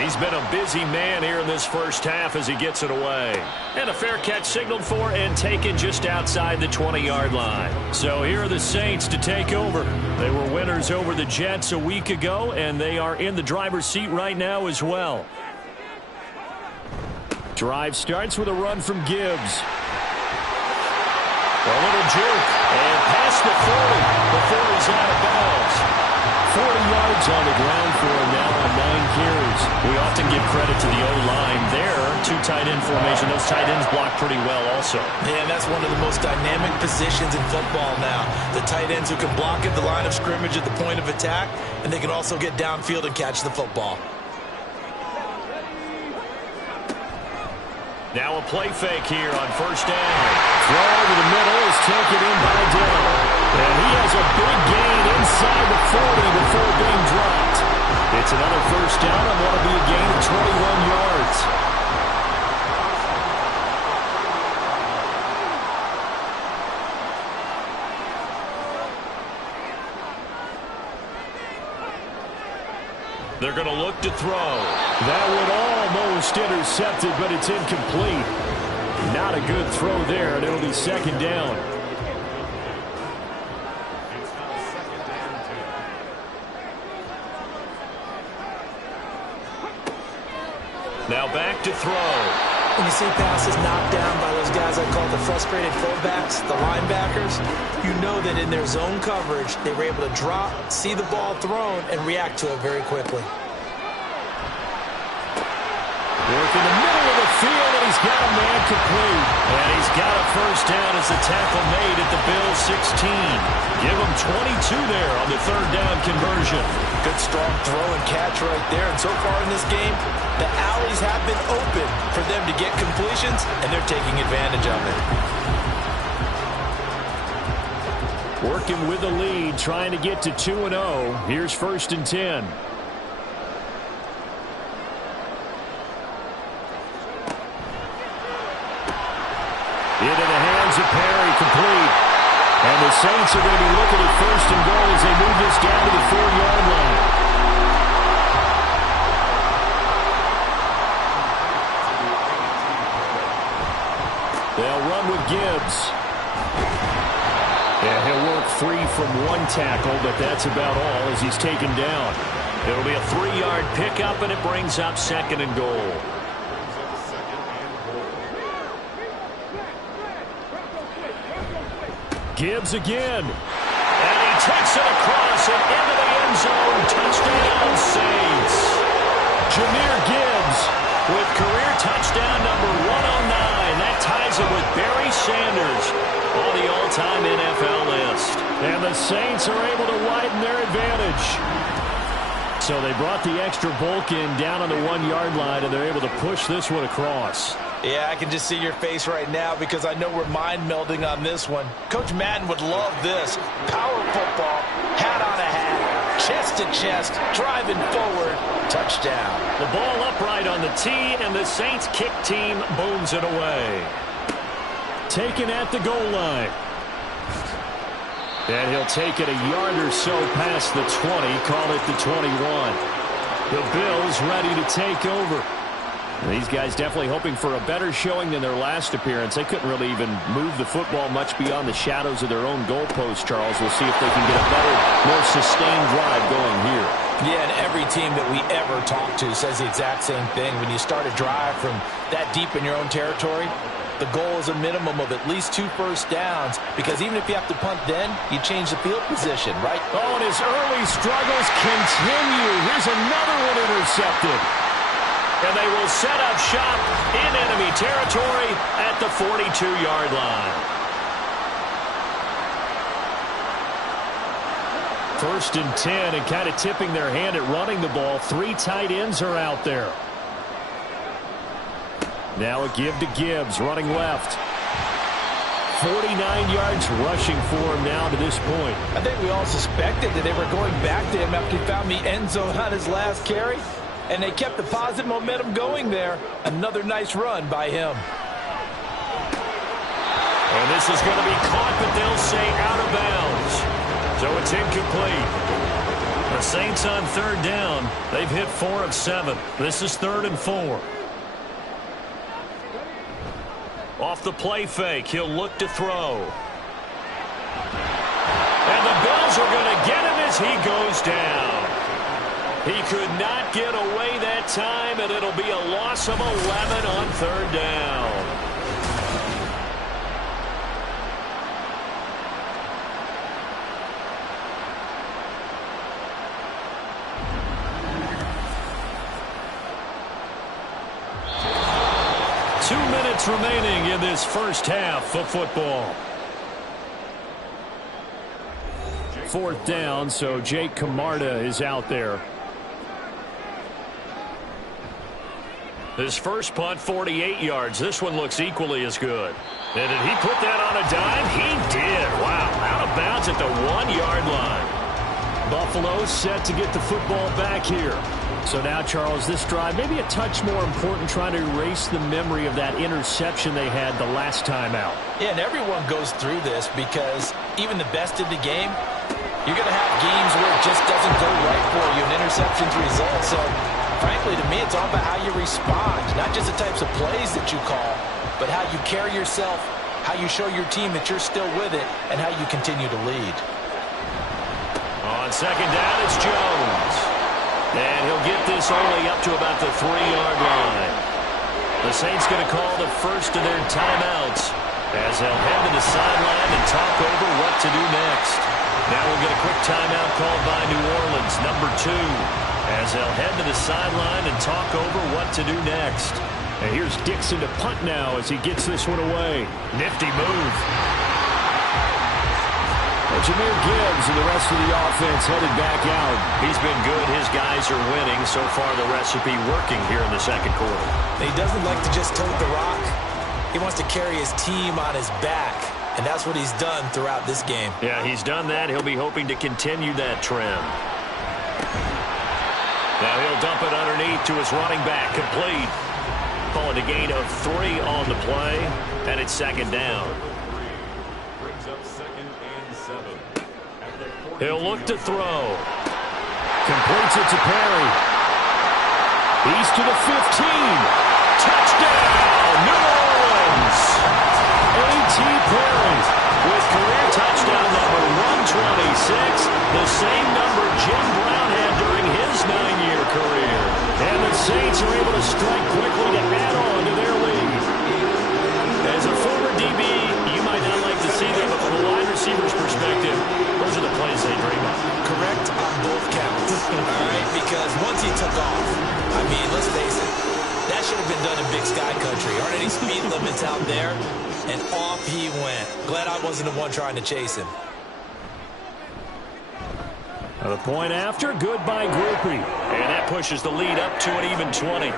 He's been a busy man here in this first half as he gets it away. And a fair catch signaled for and taken just outside the 20-yard line. So here are the Saints to take over. They were winners over the Jets a week ago, and they are in the driver's seat right now as well. Drive starts with a run from Gibbs. A little juke, and past the 40 before he's out of bounds. 40 yards on the ground for him now on 9 carries. We often give credit to the O-line there. 2 tight end formation. Those tight ends block pretty well also. Man, that's one of the most dynamic positions in football now. The tight ends who can block at the line of scrimmage at the point of attack, and they can also get downfield and catch the football. Now a play fake here on first down. Throw over the middle is taken in by Dillon. And he has a big gain inside the 40 before being dropped. It's another first down and what will be a gain of 21 yards. They're going to look to throw. That would almost intercept it, but it's incomplete. Not a good throw there, and it'll be second down. Now back to throw. When you see passes knocked down by those guys I call the frustrated fullbacks, the linebackers, you know that in their zone coverage, they were able to drop, see the ball thrown, and react to it very quickly. Work in the middle of the field, and he's got a man complete. And he's got a first down as the tackle made at the Bills' 16. Give him 22 there on the third down conversion. Good strong throw and catch right there. And so far in this game, the alleys have been open for them to get completions, and they're taking advantage of it. Working with the lead, trying to get to 2-0. Here's 1st and 10. Into the hands of Perry, complete. And the Saints are going to be looking at 1st and goal as they move this down to the 4-yard line. They'll run with Gibbs. And he'll work free from one tackle, but that's about all as he's taken down. It'll be a 3-yard pickup, and it brings up 2nd and goal. Gibbs again. And he takes it across and into the end zone. Touchdown, Saints. Jahmyr Gibbs with career touchdown number 109. That ties him with Barry Sanders on the all-time NFL list. And the Saints are able to widen their advantage. So they brought the extra bulk in down on the 1-yard line, and they're able to push this one across. Yeah, I can just see your face right now because I know we're mind melding on this one. Coach Madden would love this. Power football, hat on a hat, chest to chest, driving forward, touchdown. The ball upright on the tee, and the Saints kick team booms it away. Taken at the goal line. And he'll take it a yard or so past the 20, call it the 21. The Bills ready to take over. These guys definitely hoping for a better showing than their last appearance. They couldn't really even move the football much beyond the shadows of their own goalpost, Charles. We'll see if they can get a better, more sustained drive going here. Yeah, and every team that we ever talk to says the exact same thing. When you start a drive from that deep in your own territory, the goal is a minimum of at least 2 first downs, because even if you have to punt then, you change the field position, right? Oh, and his early struggles continue. Here's another one intercepted. And they will set up shop in enemy territory at the 42-yard line. 1st and 10, and kind of tipping their hand at running the ball. 3 tight ends are out there. Now a give to Gibbs, running left. 49 yards rushing for him now to this point. I think we all suspected that they were going back to him after he found the end zone on his last carry. And they kept the positive momentum going there. Another nice run by him. And this is going to be caught, but they'll say out of bounds. So it's incomplete. The Saints on 3rd down. They've hit 4 of 7. This is 3rd and 4. Off the play fake, he'll look to throw. And the Bills are going to get him as he goes down. He could not get away that time, and it'll be a loss of 11 on 3rd down. Two minutes remaining in this first half of football. 4th down, so Jake Camarda is out there. His first punt, 48 yards. This one looks equally as good. And did he put that on a dime? He did. Wow, out of bounds at the 1-yard line. Buffalo set to get the football back here. So now, Charles, this drive maybe a touch more important, trying to erase the memory of that interception they had the last time out. Yeah, and everyone goes through this because even the best in the game, you're going to have games where it just doesn't go right for you, and interceptions result. So, frankly, to me, it's all about how you respond, not just the types of plays that you call, but how you carry yourself, how you show your team that you're still with it, and how you continue to lead. On 2nd down, it's Jones. And he'll get this only up to about the 3-yard line. The Saints going to call the first of their timeouts as they'll head to the sideline and talk over what to do next. Now we'll get a quick timeout called by New Orleans, number 2, as they'll head to the sideline and talk over what to do next. And here's Dixon to punt now as he gets this one away. Nifty move. Jahmyr Gibbs and the rest of the offense headed back out. He's been good. His guys are winning. So far, the recipe working here in the 2nd quarter. He doesn't like to just tote the rock. He wants to carry his team on his back. And that's what he's done throughout this game. Yeah, he's done that. He'll be hoping to continue that trend. Now he'll dump it underneath to his running back. Complete. Calling a gain of 3 on the play, and it's second down. He'll look to throw. Completes it to Perry. He's to the 15. Touchdown, New Orleans! A.T. Perry With career touchdown number 126, the same number Jim Brown had during his 9-year career. And the Saints are able to strike quickly to add on to their lead. As a former DB, you might not like to see them, but from a wide receiver's perspective, those are the plays they dream of. Correct on both counts. All right, because once he took off, I mean, let's face it, that should have been done in Big Sky Country. Aren't any speed limits out there? And off he went. Glad I wasn't the one trying to chase him. The point after, good by Groupie. And that pushes the lead up to an even 20.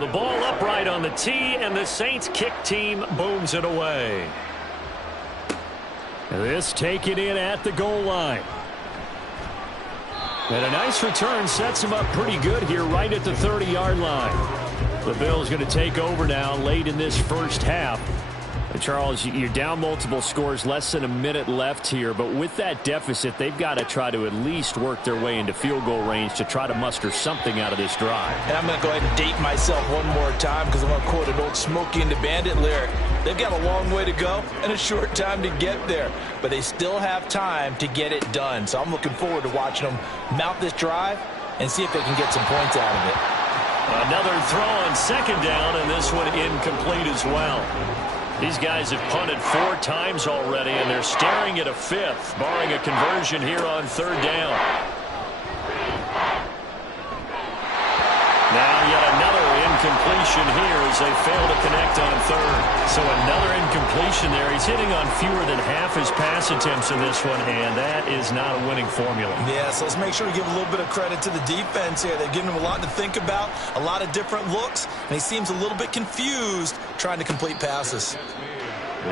The ball upright on the tee, and the Saints kick team booms it away. This taken in at the goal line. And a nice return sets him up pretty good here right at the 30-yard line. The Bills going to take over now late in this first half. And Charles, you're down multiple scores, less than a minute left here. But with that deficit, they've got to try to at least work their way into field goal range to try to muster something out of this drive. And I'm going to go ahead and date myself one more time because I'm going to quote an old Smokey and the Bandit lyric. They've got a long way to go and a short time to get there. But they still have time to get it done. So I'm looking forward to watching them mount this drive and see if they can get some points out of it. Another throw on second down, and this one incomplete as well. These guys have punted 4 times already, and they're staring at a 5th, barring a conversion here on third down. Now yet another incompletion here as they fail to connect on third. So another incompletion there. He's hitting on fewer than half his pass attempts in this one, and that is not a winning formula. Yeah, so let's make sure we give a little bit of credit to the defense here. They've given him a lot to think about, a lot of different looks, and he seems a little bit confused trying to complete passes.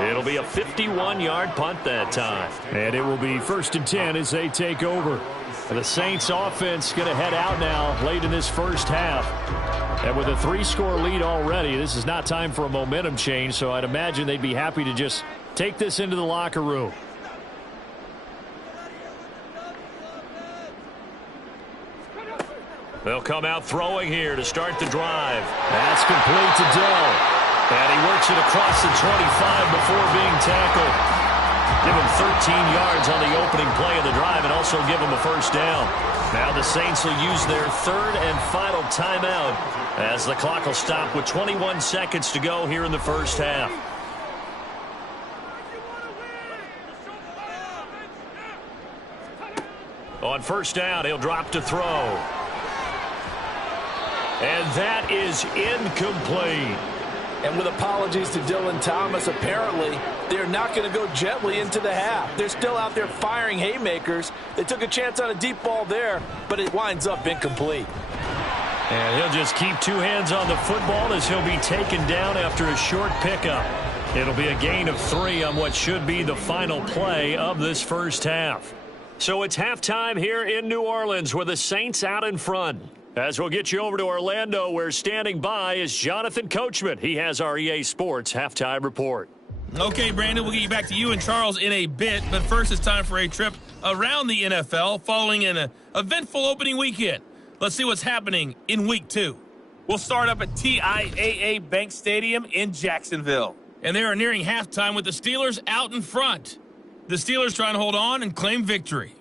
It'll be a 51-yard punt that time. And it will be 1st and 10 as they take over. The Saints offense going to head out now late in this first half. And with a 3-score lead already, this is not time for a momentum change, so I'd imagine they'd be happy to just take this into the locker room. They'll come out throwing here to start the drive. That's complete to Dell. And he works it across the 25 before being tackled. Give him 13 yards on the opening play of the drive and also give him a first down. Now the Saints will use their 3rd and final timeout as the clock will stop with 21 seconds to go here in the first half. On first down, he'll drop to throw. And that is incomplete. And with apologies to Dylan Thomas, apparently they're not going to go gently into the half. They're still out there firing haymakers. They took a chance on a deep ball there, but it winds up incomplete. And he'll just keep 2 hands on the football as he'll be taken down after a short pickup. It'll be a gain of 3 on what should be the final play of this first half. So it's halftime here in New Orleans with the Saints out in front. As we'll get you over to Orlando, where standing by is Jonathan Coachman. He has our EA Sports halftime report. Okay, Brandon, we'll get you back to you and Charles in a bit, but first it's time for a trip around the NFL following an eventful opening weekend. Let's see what's happening in Week 2. We'll start up at TIAA Bank Stadium in Jacksonville. And they are nearing halftime with the Steelers out in front. The Steelers trying to hold on and claim victory.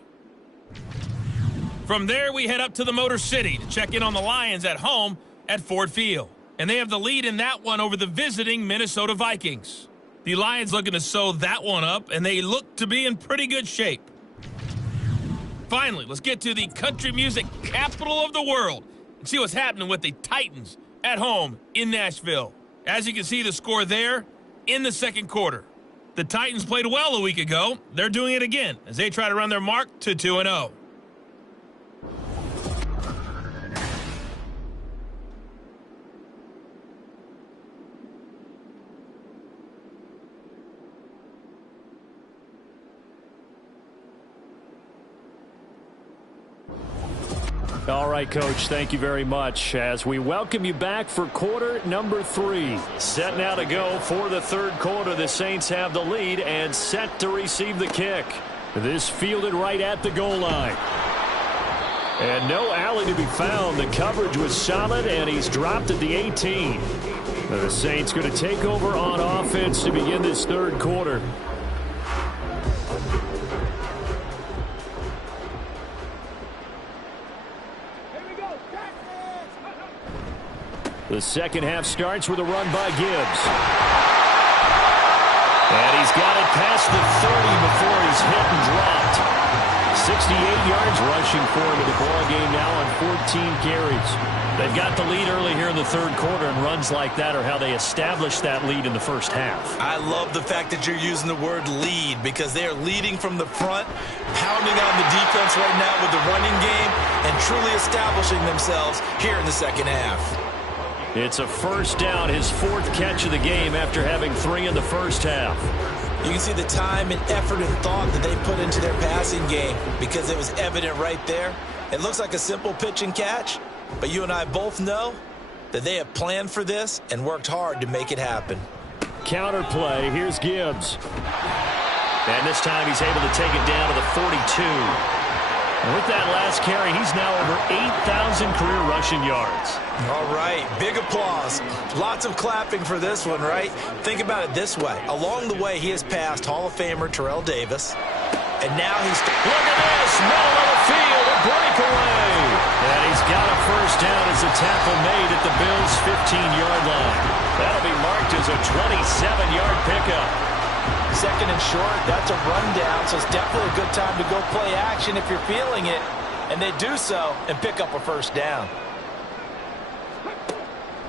From there, we head up to the Motor City to check in on the Lions at home at Ford Field. And they have the lead in that one over the visiting Minnesota Vikings. The Lions looking to sew that one up, and they look to be in pretty good shape. Finally, let's get to the country music capital of the world and see what's happening with the Titans at home in Nashville. As you can see, the score there in the second quarter. The Titans played well a week ago. They're doing it again as they try to run their mark to 2-0. All right, Coach, thank you very much as we welcome you back for quarter number 3. Set now to go for the third quarter. The Saints have the lead and set to receive the kick. This fielded right at the goal line. And no alley to be found. The coverage was solid, and he's dropped at the 18. The Saints going to take over on offense to begin this third quarter. The second half starts with a run by Gibbs. And he's got it past the 30 before he's hit and dropped. 68 yards rushing for him in the ball game now on 14 carries. They've got the lead early here in the third quarter, and runs like that are how they established that lead in the first half. I love the fact that you're using the word lead because they are leading from the front, pounding on the defense right now with the running game, and truly establishing themselves here in the second half. It's a first down, his 4th catch of the game after having 3 in the first half. You can see the time and effort and thought that they put into their passing game because it was evident right there. It looks like a simple pitch and catch, but you and I both know that they have planned for this and worked hard to make it happen. Counter play, here's Gibbs. And this time he's able to take it down to the 42. And with that last carry, he's now over 8,000 career rushing yards. All right, big applause. Lots of clapping for this one, right? Think about it this way. Along the way, he has passed Hall of Famer Terrell Davis. And now he's... Look at this, middle of the field, a breakaway. And he's got a first down as a tackle made at the Bills' 15-yard line. That'll be marked as a 27-yard pickup. Second and short, that's a rundown, so it's definitely a good time to go play action if you're feeling it. And they do so and pick up a first down.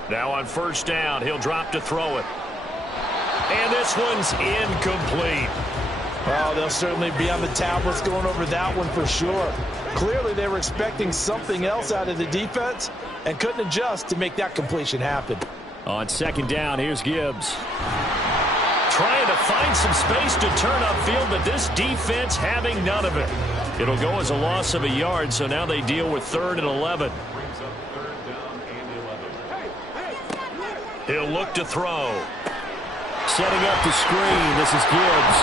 Now on first down, he'll drop to throw it. And this one's incomplete. Well, they'll certainly be on the tablets going over that one for sure. Clearly, they were expecting something else out of the defense and couldn't adjust to make that completion happen. On second down, here's Gibbs. Trying to find some space to turn upfield, but this defense having none of it. It'll go as a loss of a yard, so now they deal with 3rd and 11. He'll look to throw. Setting up the screen, this is Gibbs.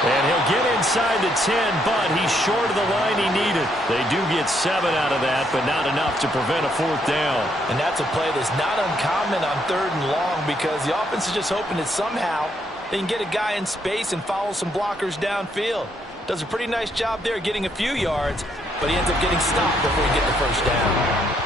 And he'll get inside the 10, but he's short of the line he needed. They do get 7 out of that, but not enough to prevent a 4th down. And that's a play that's not uncommon on 3rd and long because the offense is just hoping that somehow they can get a guy in space and follow some blockers downfield. Does a pretty nice job there getting a few yards, but he ends up getting stopped before he gets the first down.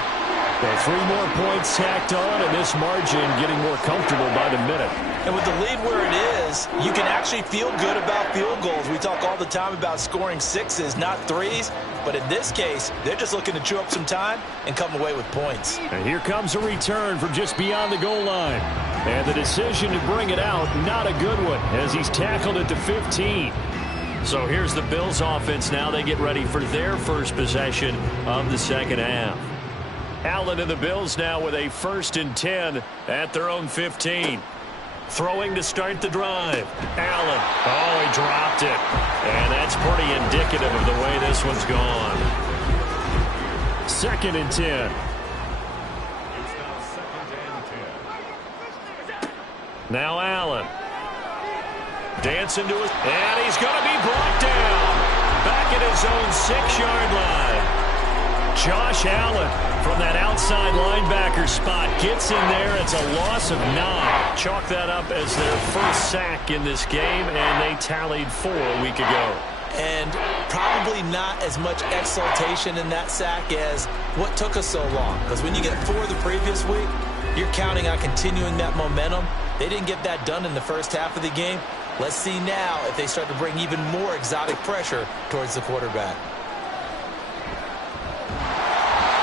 Well, 3 more points tacked on, and this margin getting more comfortable by the minute. And with the lead where it is, you can actually feel good about field goals. We talk all the time about scoring 6s, not 3s. But in this case, they're just looking to chew up some time and come away with points. And here comes a return from just beyond the goal line. And the decision to bring it out, not a good one, as he's tackled at the 15. So here's the Bills offense now. They get ready for their first possession of the second half. Allen and the Bills now with a 1st and 10 at their own 15. Throwing to start the drive. Allen. Oh, he dropped it. And that's pretty indicative of the way this one's gone. 2nd and 10. Now Allen. Dancing to it. And he's going to be brought down. Back at his own 6-yard line. Josh Allen from that outside linebacker spot gets in there. It's a loss of 9. Chalk that up as their first sack in this game, and they tallied 4 a week ago. And probably not as much exultation in that sack as what took us so long. Because when you get 4 the previous week, you're counting on continuing that momentum. They didn't get that done in the first half of the game. Let's see now if they start to bring even more exotic pressure towards the quarterback.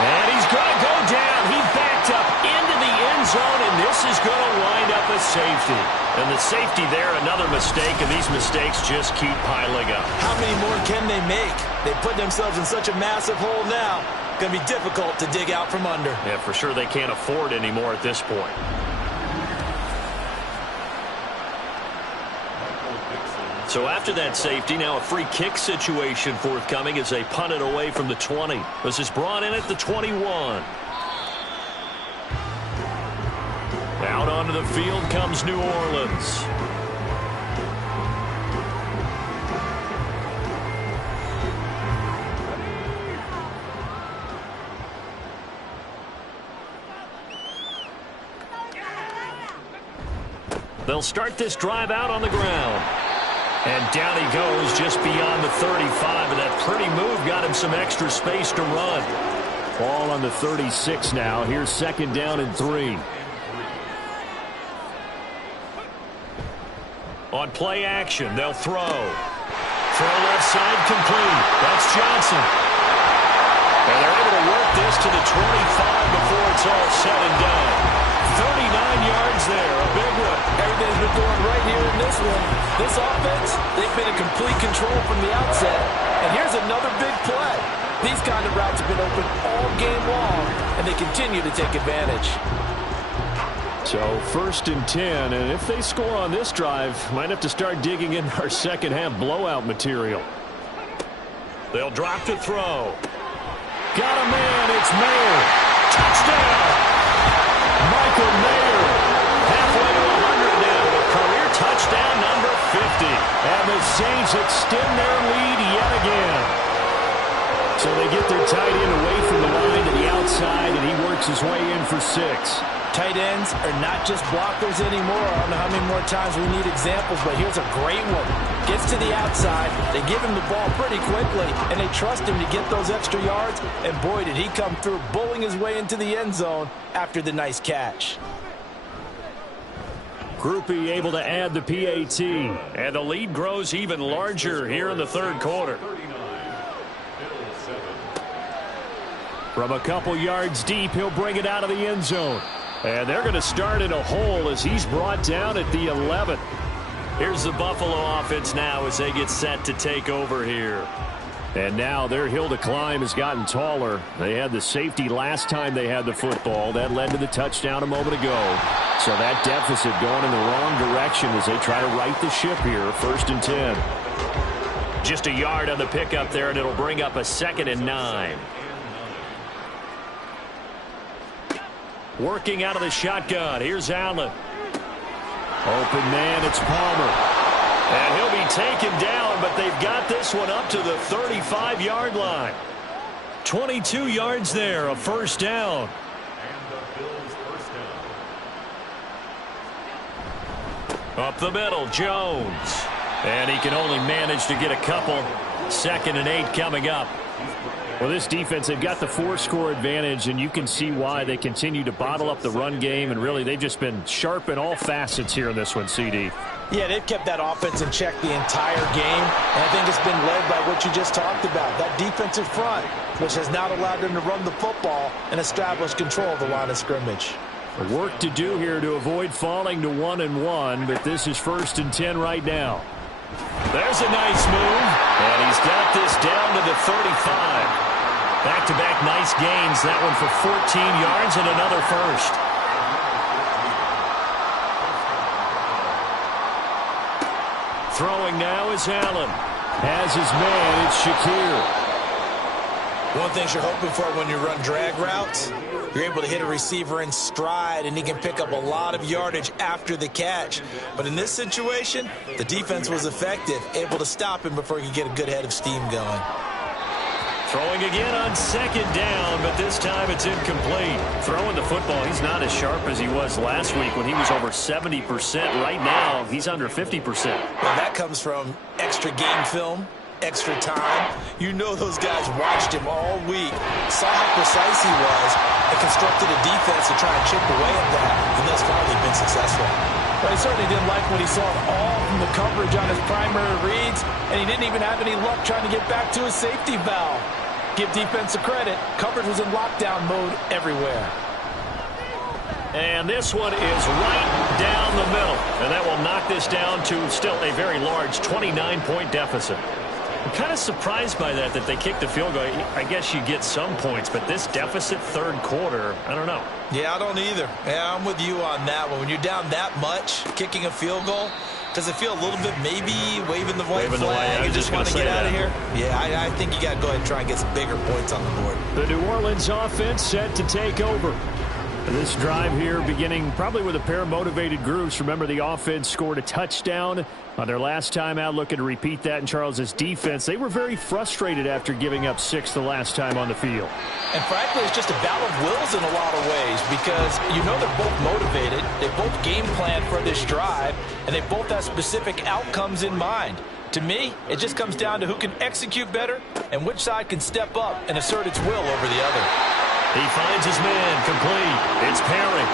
And he's going to go down. He backed up into the end zone, and this is going to wind up a safety. And the safety there, another mistake, and these mistakes just keep piling up. How many more can they make? They put themselves in such a massive hole now. It's going to be difficult to dig out from under. Yeah, for sure they can't afford any more at this point. So after that safety, now a free kick situation forthcoming as they punt it away from the 20. This is brought in at the 21. Out onto the field comes New Orleans. They'll start this drive out on the ground. And down he goes just beyond the 35, but that pretty move got him some extra space to run. Ball on the 36 now. Here's 2nd down and 3. On play action, they'll throw. Throw left side complete. That's Johnson. And they're able to work this to the 25 before it's all said and done. 39 yards there, a big one. Everything's been going right here in this one. This offense, they've been in complete control from the outset. And here's another big play. These kind of routes have been open all game long, and they continue to take advantage. So 1st and 10, and if they score on this drive, might have to start digging in our second half blowout material. They'll drop to throw. Got a man, it's Mayer. Touchdown! Michael Mayer. Halfway to 100 now with career touchdown number 50. And the Saints extend their lead yet again. So they get their tight end away from the line to the outside, and he works his way in for 6. Tight ends are not just blockers anymore. I don't know how many more times we need examples, but here's a great one. Gets to the outside, they give him the ball pretty quickly, and they trust him to get those extra yards, and boy, did he come through, bowling his way into the end zone after the nice catch. Groupie able to add the PAT. And the lead grows even larger here in the 3rd quarter. From a couple yards deep, he'll bring it out of the end zone. And they're going to start in a hole as he's brought down at the 11. Here's the Buffalo offense now as they get set to take over here. And now their hill to climb has gotten taller. They had the safety last time they had the football. That led to the touchdown a moment ago. So that deficit going in the wrong direction as they try to right the ship here. 1st and 10. Just a yard on the pickup there, and it'll bring up a 2nd and 9. Working out of the shotgun. Here's Allen. Open man, it's Palmer. And he'll be taken down, but they've got this one up to the 35-yard line. 22 yards there, a 1st down. Up the middle, Jones. And he can only manage to get a couple. 2nd and 8 coming up. Well, this defense, they've got the 4-score advantage, and you can see why they continue to bottle up the run game, and really they've just been sharp in all facets here in this one, CD. Yeah, they've kept that offense in check the entire game, and I think it's been led by what you just talked about, that defensive front, which has not allowed them to run the football and establish control of the line of scrimmage. Work to do here to avoid falling to 1-1, but this is 1st and 10 right now. There's a nice move, and he's got this down to the 35. Back-to-back nice gains, that one for 14 yards and another 1st. Throwing now is Allen. Has his man, it's Shakir. One thing you're hoping for when you run drag routes, you're able to hit a receiver in stride, and he can pick up a lot of yardage after the catch. But in this situation, the defense was effective, able to stop him before he could get a good head of steam going. Throwing again on 2nd down, but this time it's incomplete. Throwing the football, he's not as sharp as he was last week when he was over 70%. Right now, he's under 50%. Well, that comes from extra game film, extra time. You know those guys watched him all week, saw how precise he was, and constructed a defense to try and chip away at that, and thus finally been successful. But he certainly didn't like when he saw it all from the coverage on his primary reads, and he didn't even have any luck trying to get back to his safety valve. Give defense a credit. Coverage was in lockdown mode everywhere. And this one is right down the middle. And that will knock this down to still a very large 29-point deficit. I'm kind of surprised by that they kicked the field goal. I guess you get some points, but this deficit third quarter, I don't know. Yeah, I don't either. Yeah, I'm with you on that one. When you're down that much, kicking a field goal, does it feel a little bit maybe waving the white flag and just want to get out of here? Yeah, I think you got to go ahead and try and get some bigger points on the board. The New Orleans offense set to take over. This drive here beginning probably with a pair of motivated groups. Remember, the offense scored a touchdown on their last time out, looking to repeat that in Charles's defense. They were very frustrated after giving up 6 the last time on the field. And frankly, it's just a battle of wills in a lot of ways because you know they're both motivated. They both game plan for this drive, and they both have specific outcomes in mind. To me, it just comes down to who can execute better and which side can step up and assert its will over the other. He finds his man, complete. It's Perry.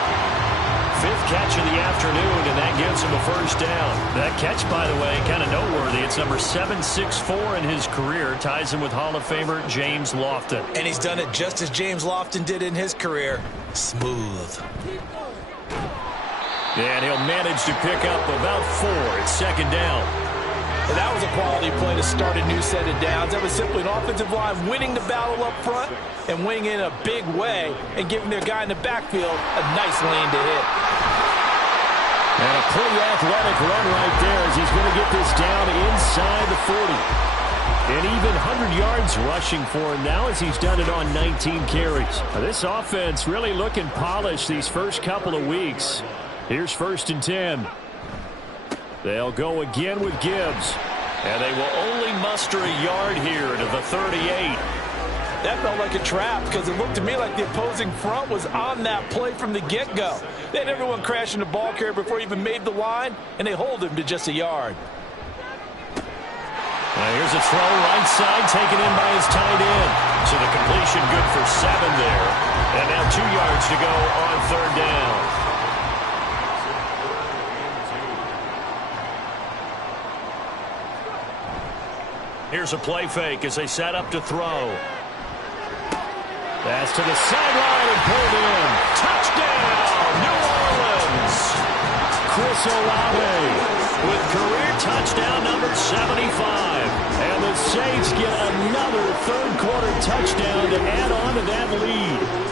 5th catch of the afternoon, and that gives him a first down. That catch, by the way, kind of noteworthy. It's number 764 in his career. Ties him with Hall of Famer James Lofton. And he's done it just as James Lofton did in his career. Smooth. And he'll manage to pick up about 4. It's second down. And that was a quality play to start a new set of downs. That was simply an offensive line winning the battle up front and winning in a big way and giving their guy in the backfield a nice lane to hit. And a pretty athletic run right there as he's going to get this down inside the 40. And even 100 yards rushing for him now as he's done it on 19 carries. Now, this offense really looking polished these first couple of weeks. Here's 1st and 10. They'll go again with Gibbs. And they will only muster a yard here to the 38. That felt like a trap because it looked to me like the opposing front was on that play from the get-go. They had everyone crashing the ball carrier before he even made the line, and they hold him to just a yard. Now here's a throw right side taken in by his tight end. So the completion good for 7 there. And now 2 yards to go on 3rd down. Here's a play fake as they set up to throw. Pass to the sideline and pulled in. Touchdown, New Orleans. Chris Olave with career touchdown number 75. And the Saints get another third quarter touchdown to add on to that lead.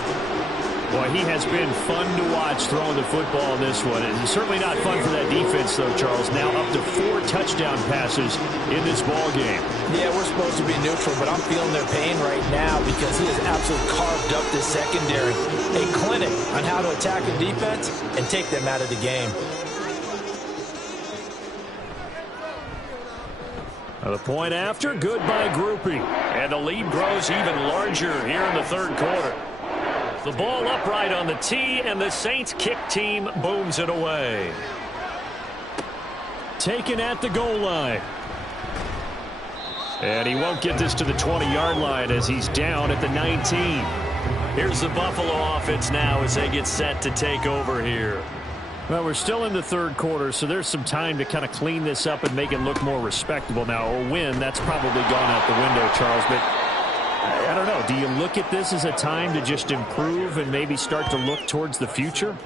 Boy, he has been fun to watch throwing the football in this one. It's certainly not fun for that defense, though, Charles. Now up to 4 touchdown passes in this ball game. Yeah, we're supposed to be neutral, but I'm feeling their pain right now because he has absolutely carved up this secondary. A clinic on how to attack a defense and take them out of the game. The point after, good by grouping. And the lead grows even larger here in the third quarter. The ball upright on the tee, and the Saints kick team booms it away. Taken at the goal line. And he won't get this to the 20-yard line as he's down at the 19. Here's the Buffalo offense now as they get set to take over here. Well, we're still in the third quarter, so there's some time to kind of clean this up and make it look more respectable. Now, a win, that's probably gone out the window, Charles, but I don't know. Do you look at this as a time to just improve and maybe start to look towards the future?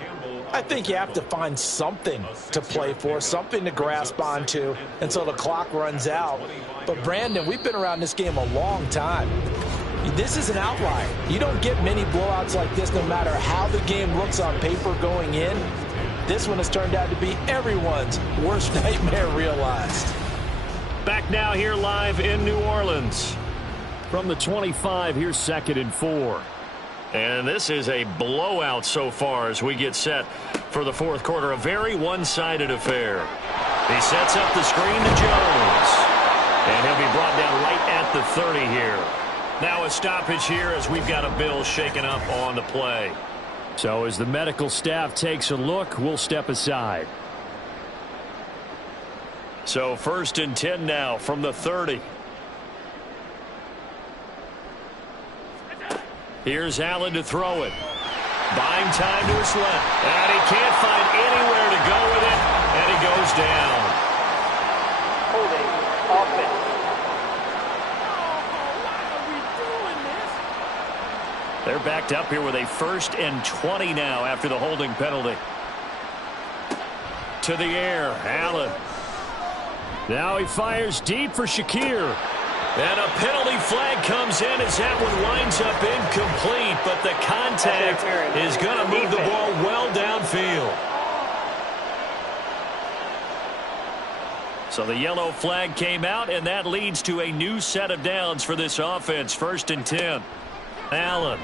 I think you have to find something to play for, something to grasp onto until the clock runs out. But, Brandon, we've been around this game a long time. This is an outlier. You don't get many blowouts like this no matter how the game looks on paper going in. This one has turned out to be everyone's worst nightmare realized. Back now here live in New Orleans. From the 25, here's 2nd and 4. And this is a blowout so far as we get set for the fourth quarter. A very one-sided affair. He sets up the screen to Jones. And he'll be brought down right at the 30 here. Now a stoppage here as we've got a Bill shaken up on the play. So as the medical staff takes a look, we'll step aside. So 1st and 10 now from the 30. Here's Allen to throw it. Buying time to his left. And he can't find anywhere to go with it. And he goes down. Holding offense. They're backed up here with a 1st and 20 now after the holding penalty. To the air, Allen. Now he fires deep for Shakir. And a penalty flag comes in as that one winds up incomplete, but the contact is going to move the ball well downfield. So the yellow flag came out, and that leads to a new set of downs for this offense. 1st and 10. Allen.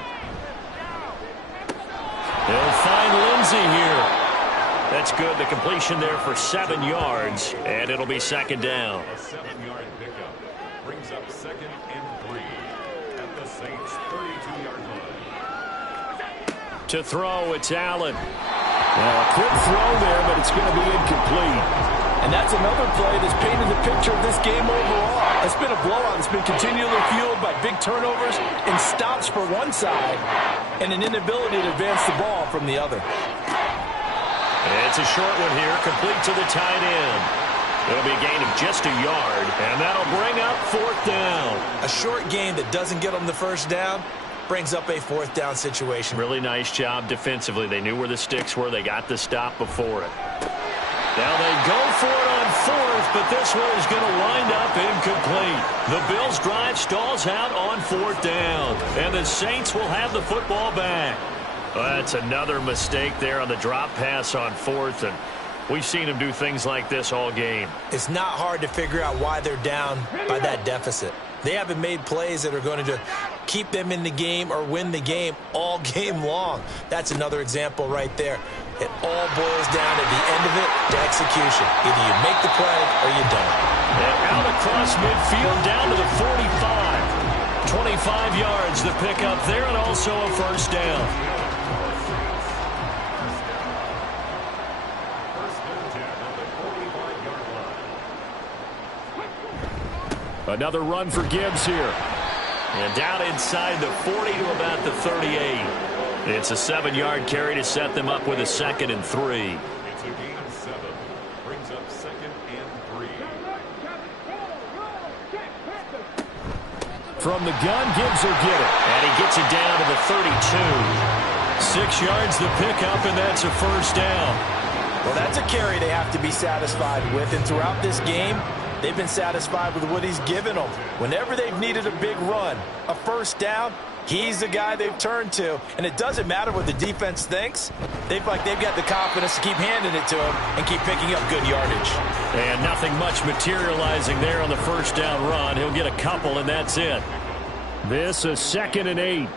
He'll find Lindsey here. That's good. The completion there for 7 yards, and it'll be 2nd down. A 7-yard pickup brings up 2nd and 3 at the Saints' 32-yard line. To throw, it's Allen. Well, a quick throw there, but it's going to be incomplete. And that's another play that's painted the picture of this game overall. It's been a blowout that's been continually fueled by big turnovers and stops for one side and an inability to advance the ball from the other. It's a short one here, complete to the tight end. It'll be a gain of just a yard, and that'll bring up 4th down. A short gain that doesn't get them the 1st down brings up a 4th down situation. Really nice job defensively. They knew where the sticks were. They got the stop before it. Now they go for it on 4th, but this one is going to wind up incomplete. The Bills' drive stalls out on 4th down, and the Saints will have the football back. Well, that's another mistake there on the drop pass on 4th, and we've seen them do things like this all game. It's not hard to figure out why they're down by that deficit. They haven't made plays that are going to keep them in the game or win the game all game long. That's another example right there. It all boils down at the end of it to execution. Either you make the play or you don't. And out across midfield down to the 45. 25 yards the pickup there, and also a 1st down. 1st and 10 at the 45-yard line. Another run for Gibbs here. And down inside the 40 to about the 38. It's a 7-yard carry to set them up with a 2nd and 3. It's a gain of 7. Brings up 2nd and 3. From the gun, Gibbs will get it. And he gets it down to the 32. 6 yards the pickup, and that's a 1st down. Well, that's a carry they have to be satisfied with, and throughout this game, they've been satisfied with what he's given them. Whenever they've needed a big run, a 1st down, he's the guy they've turned to. And it doesn't matter what the defense thinks. They've got the confidence to keep handing it to him and keep picking up good yardage. And nothing much materializing there on the 1st down run. He'll get a couple, and that's it. This is 2nd and 8.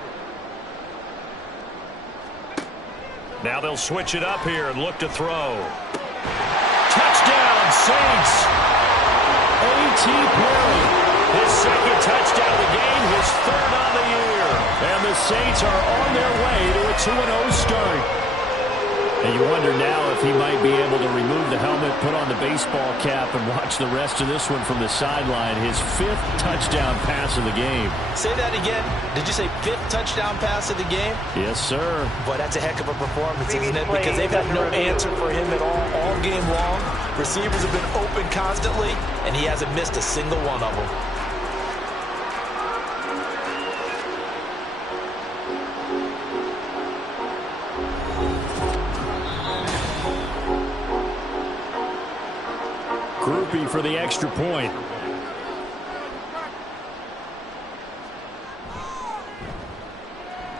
Now they'll switch it up here and look to throw. Touchdown, Saints! A.T. Perry, his 2nd touchdown of the game, his 3rd on the year. And the Saints are on their way to a 2-0 start. And you wonder now if he might be able to remove the helmet, put on the baseball cap, and watch the rest of this one from the sideline. His 5th touchdown pass of the game. Say that again. Did you say 5th touchdown pass of the game? Yes, sir. Boy, that's a heck of a performance, isn't it? Because they've had no answer for him at all game long. Receivers have been open constantly, and he hasn't missed a single one of them. Groupie for the extra point.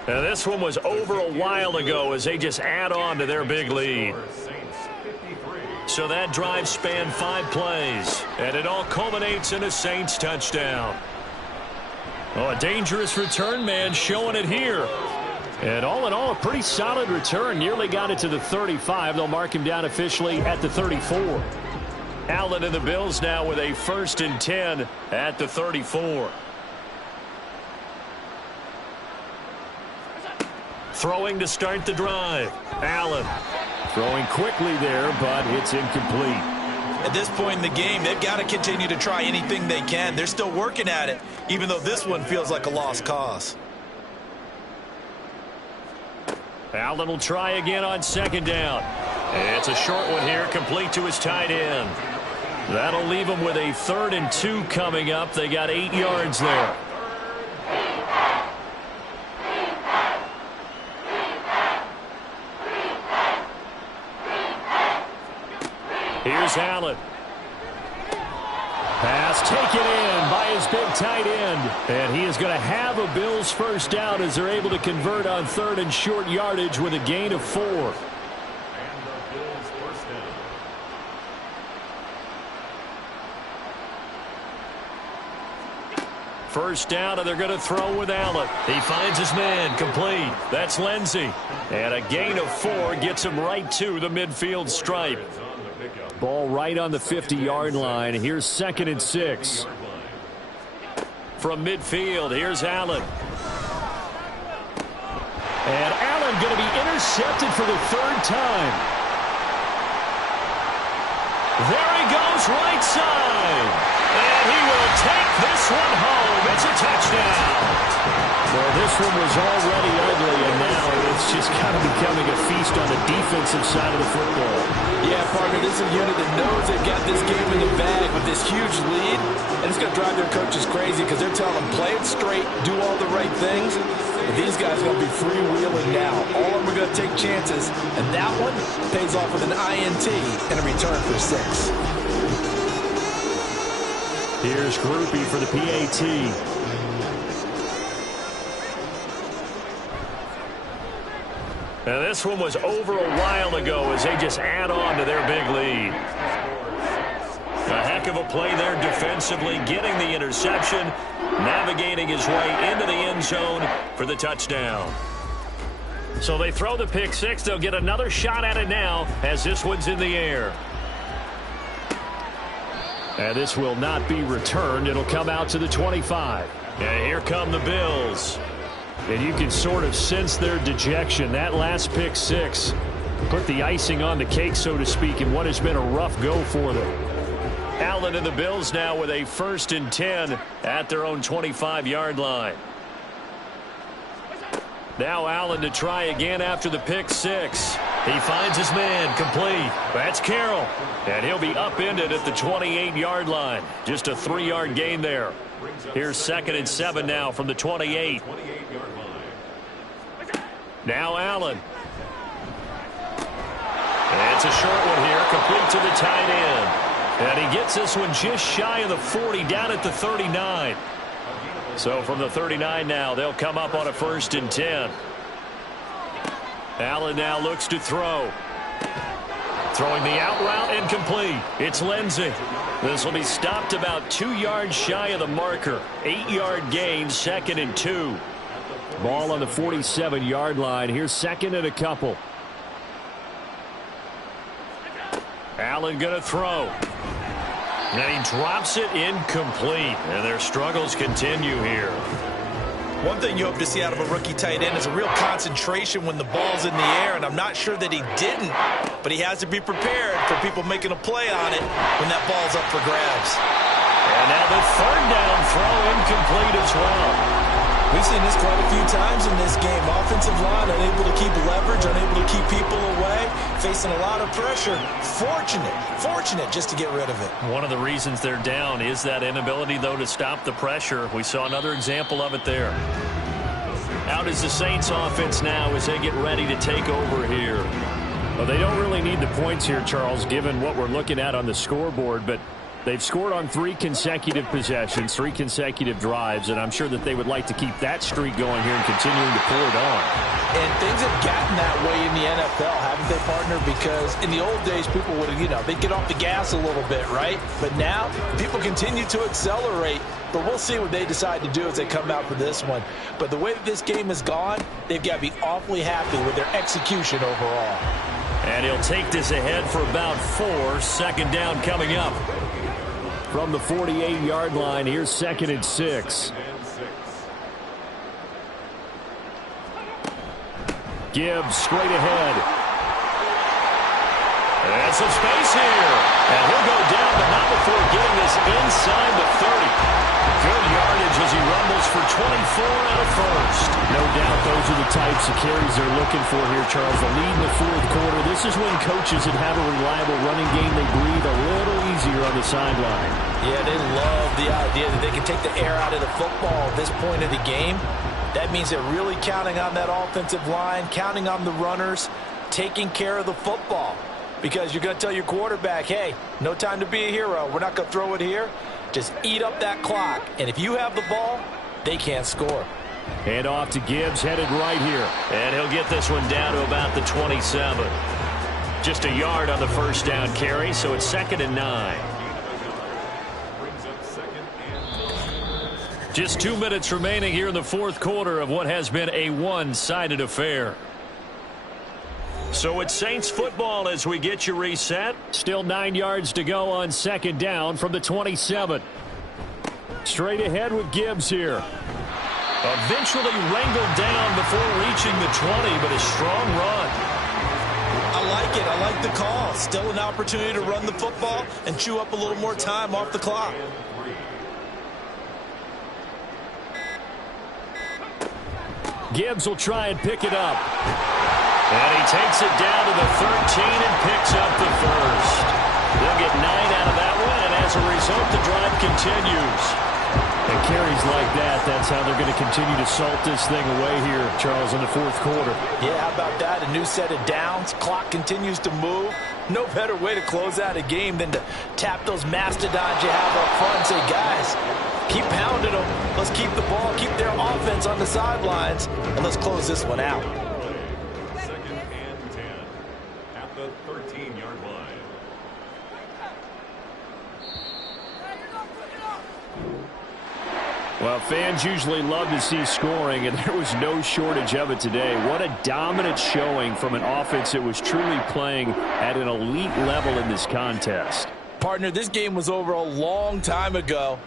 Now this one was over a while ago as they just add on to their big lead. So that drive spanned 5 plays, and it all culminates in a Saints touchdown. Oh, a dangerous return man showing it here. And all in all, a pretty solid return. Nearly got it to the 35. They'll mark him down officially at the 34. Allen and the Bills now with a 1st and 10 at the 34. Throwing to start the drive. Allen. Throwing quickly there, but it's incomplete. At this point in the game, they've got to continue to try anything they can. They're still working at it, even though this one feels like a lost cause. Allen will try again on 2nd down. It's a short one here, complete to his tight end. That'll leave them with a 3rd and 2 coming up. They got 8 yards there. Here's Allen. Pass taken in by his big tight end. And he is going to have a Bills first down as they're able to convert on 3rd and short yardage with a gain of 4. First down, and they're going to throw with Allen. He finds his man, complete. That's Lindsey. And a gain of 4 gets him right to the midfield stripe. Ball right on the 50-yard line. Here's 2nd and 6. From midfield, here's Allen. And Allen going to be intercepted for the 3rd time. There he goes, right side. And he will take this one home. It's a touchdown. Well, this one was already ugly, and now it's just kind of becoming a feast on the defensive side of the football. Yeah, partner, this is a unit that knows they've got this game in the bag with this huge lead, and it's going to drive their coaches crazy because they're telling them, play it straight, do all the right things. But these guys are going to be freewheeling now. All of them are going to take chances, and that one pays off with an INT and a return for 6. Here's Groupie for the PAT. Now this one was over a while ago as they just add on to their big lead. A heck of a play there defensively, getting the interception, navigating his way into the end zone for the touchdown. So they throw the pick 6. They'll get another shot at it now as this one's in the air. And this will not be returned. It'll come out to the 25. And here come the Bills. And you can sort of sense their dejection. That last pick 6 put the icing on the cake, so to speak, in what has been a rough go for them. Allen and the Bills now with a 1st and 10 at their own 25-yard line. Now Allen to try again after the pick 6. He finds his man, complete. That's Carroll. And he'll be upended at the 28-yard line. Just a 3-yard gain there. Here's 2nd and 7 now from the 28. Now Allen. And it's a short one here, complete to the tight end. And he gets this one just shy of the 40, down at the 39. So from the 39 now, they'll come up on a 1st and 10. Allen now looks to throw. Throwing the out route, incomplete. It's Lindsey. This will be stopped about 2 yards shy of the marker. 8-yard gain, 2nd and 2. Ball on the 47-yard line. Here's 2nd and a couple. Allen going to throw. And he drops it incomplete. And their struggles continue here. One thing you hope to see out of a rookie tight end is a real concentration when the ball's in the air, and I'm not sure that he didn't, but he has to be prepared for people making a play on it when that ball's up for grabs. And now the 3rd down throw incomplete as well. We've seen this quite a few times in this game. Offensive line unable to keep leverage, unable to keep people away, facing a lot of pressure. Fortunate just to get rid of it. One of the reasons they're down is that inability, though, to stop the pressure. We saw another example of it there. Out is the Saints offense now as they get ready to take over here. Well, they don't really need the points here, Charles, given what we're looking at on the scoreboard, but they've scored on 3 consecutive possessions, 3 consecutive drives, and I'm sure that they would like to keep that streak going here and continuing to pour it on. And things have gotten that way in the NFL, haven't they, partner? Because in the old days, people would, they'd get off the gas a little bit, right? But now, people continue to accelerate, but we'll see what they decide to do as they come out for this one. But the way that this game has gone, they've got to be awfully happy with their execution overall. And he'll take this ahead for about 4. 2nd down coming up. From the 48-yard line, here's 2nd and 6. Gibbs straight ahead. And some space here. And he'll go down, but not before getting this inside the 30. Good yardage as he rumbles for 24 out of 1st. No doubt those are the types of carries they're looking for here, Charles. The lead in the 4th quarter. This is when coaches that have a reliable running game, they breathe a little easier on the sideline. Yeah, they love the idea that they can take the air out of the football at this point of the game. That means they're really counting on that offensive line, counting on the runners, taking care of the football. Because you're going to tell your quarterback, hey, no time to be a hero. We're not going to throw it here. Just eat up that clock. And if you have the ball, they can't score. And off to Gibbs, headed right here. And he'll get this one down to about the 27. Just a yard on the first down carry, so it's 2nd and 9. Just 2 minutes remaining here in the fourth quarter of what has been a one-sided affair. So it's Saints football as we get you reset. Still 9 yards to go on 2nd down from the 27. Straight ahead with Gibbs here. Eventually wrangled down before reaching the 20, but a strong run. I like it. I like the call. Still an opportunity to run the football and chew up a little more time off the clock. Gibbs will try and pick it up. And he takes it down to the 13 and picks up the first. They'll get 9 out of that one, and as a result, the drive continues. And carries like that, that's how they're going to continue to salt this thing away here, Charles, in the fourth quarter. Yeah, how about that? A new set of downs. Clock continues to move. No better way to close out a game than to tap those mastodons you have up front and say, guys, keep pounding them. Let's keep the ball, keep their offense on the sidelines, and let's close this one out. 2nd and 10 at the 13-yard line. Well, fans usually love to see scoring, and there was no shortage of it today. What a dominant showing from an offense that was truly playing at an elite level in this contest. Partner, this game was over a long time ago,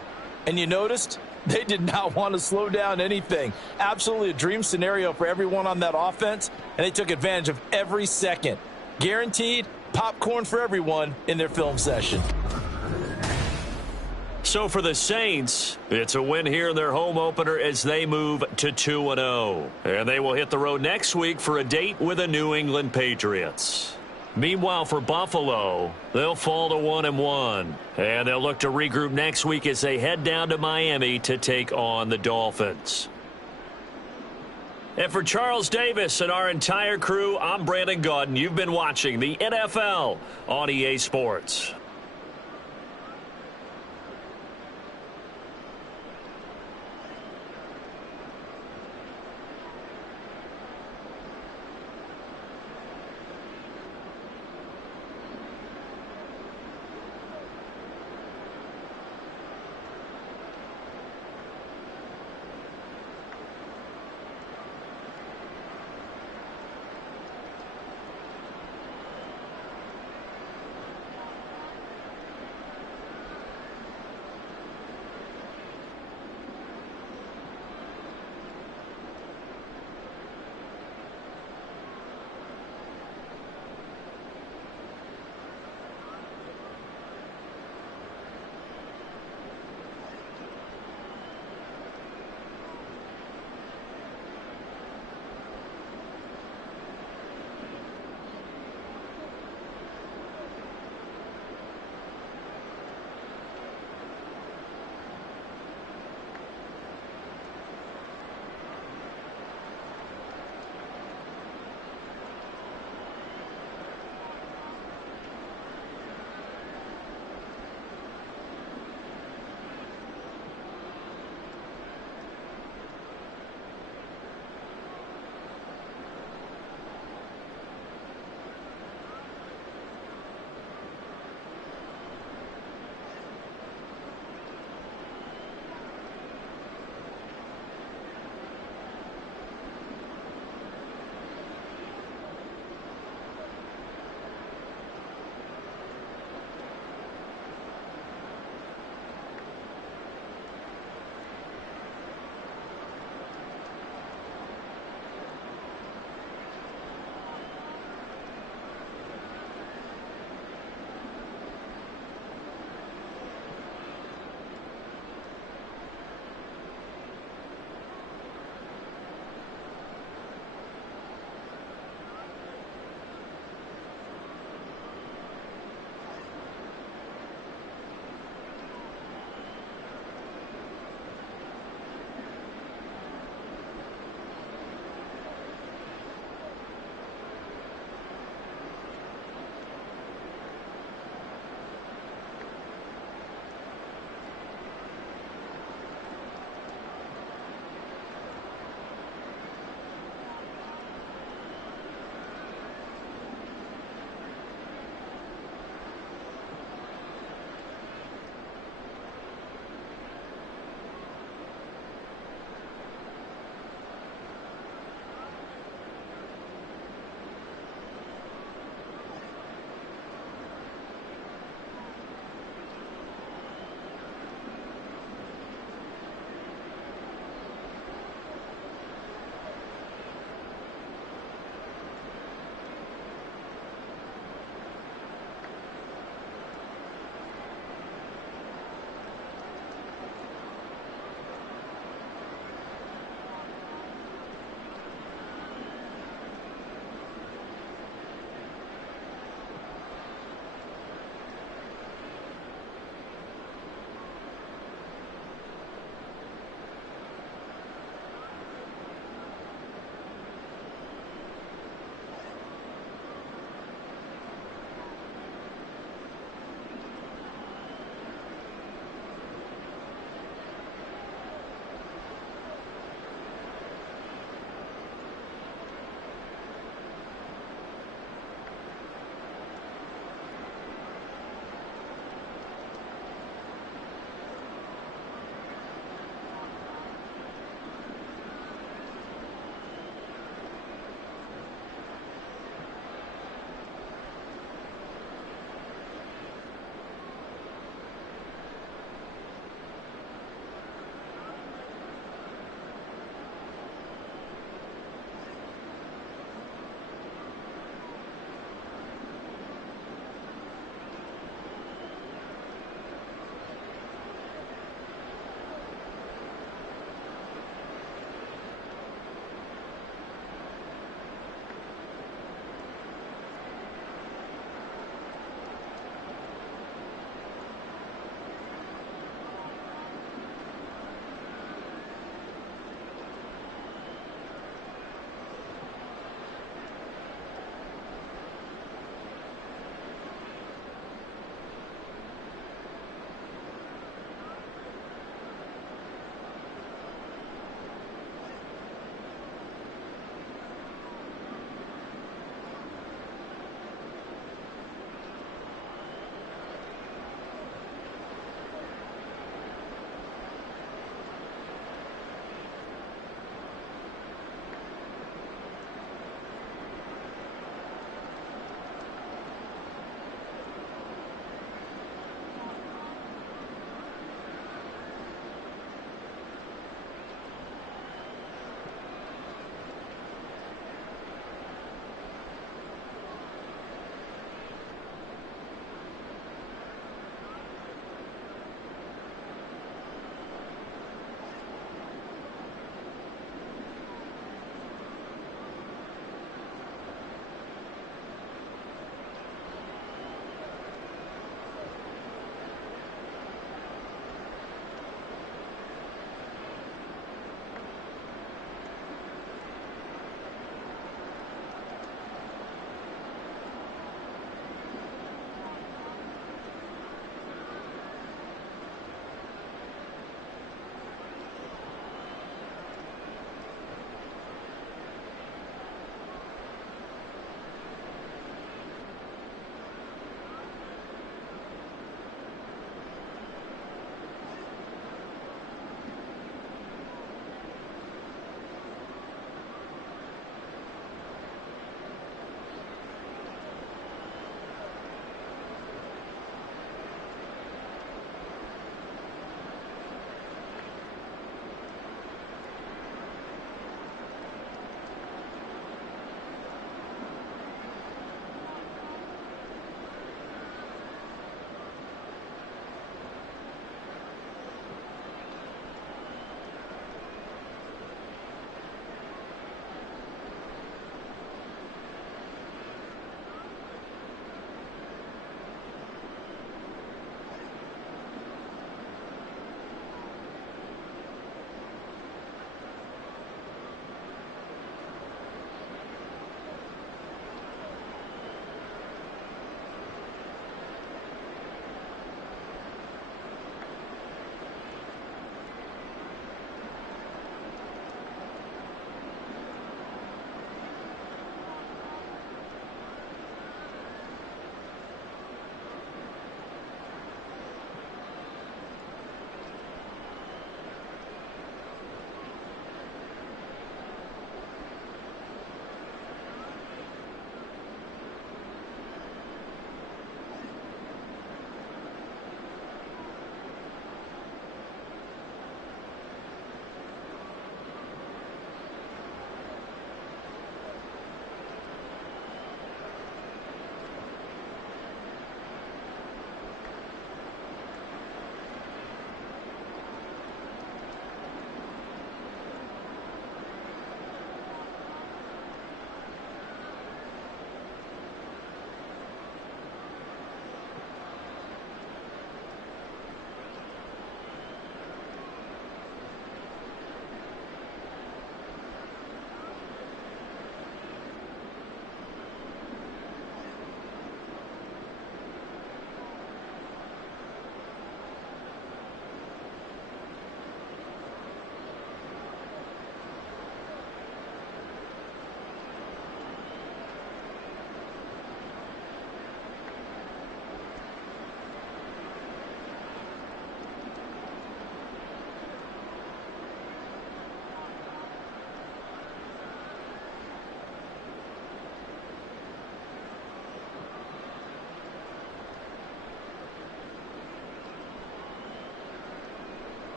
and you noticed they did not want to slow down anything. Absolutely a dream scenario for everyone on that offense, and they took advantage of every second. Guaranteed popcorn for everyone in their film session. So for the Saints, it's a win here in their home opener as they move to 2-0. And they will hit the road next week for a date with the New England Patriots. Meanwhile, for Buffalo, they'll fall to 1-1. And they'll look to regroup next week as they head down to Miami to take on the Dolphins. And for Charles Davis and our entire crew, I'm Brandon Gaudin. You've been watching the NFL on EA Sports.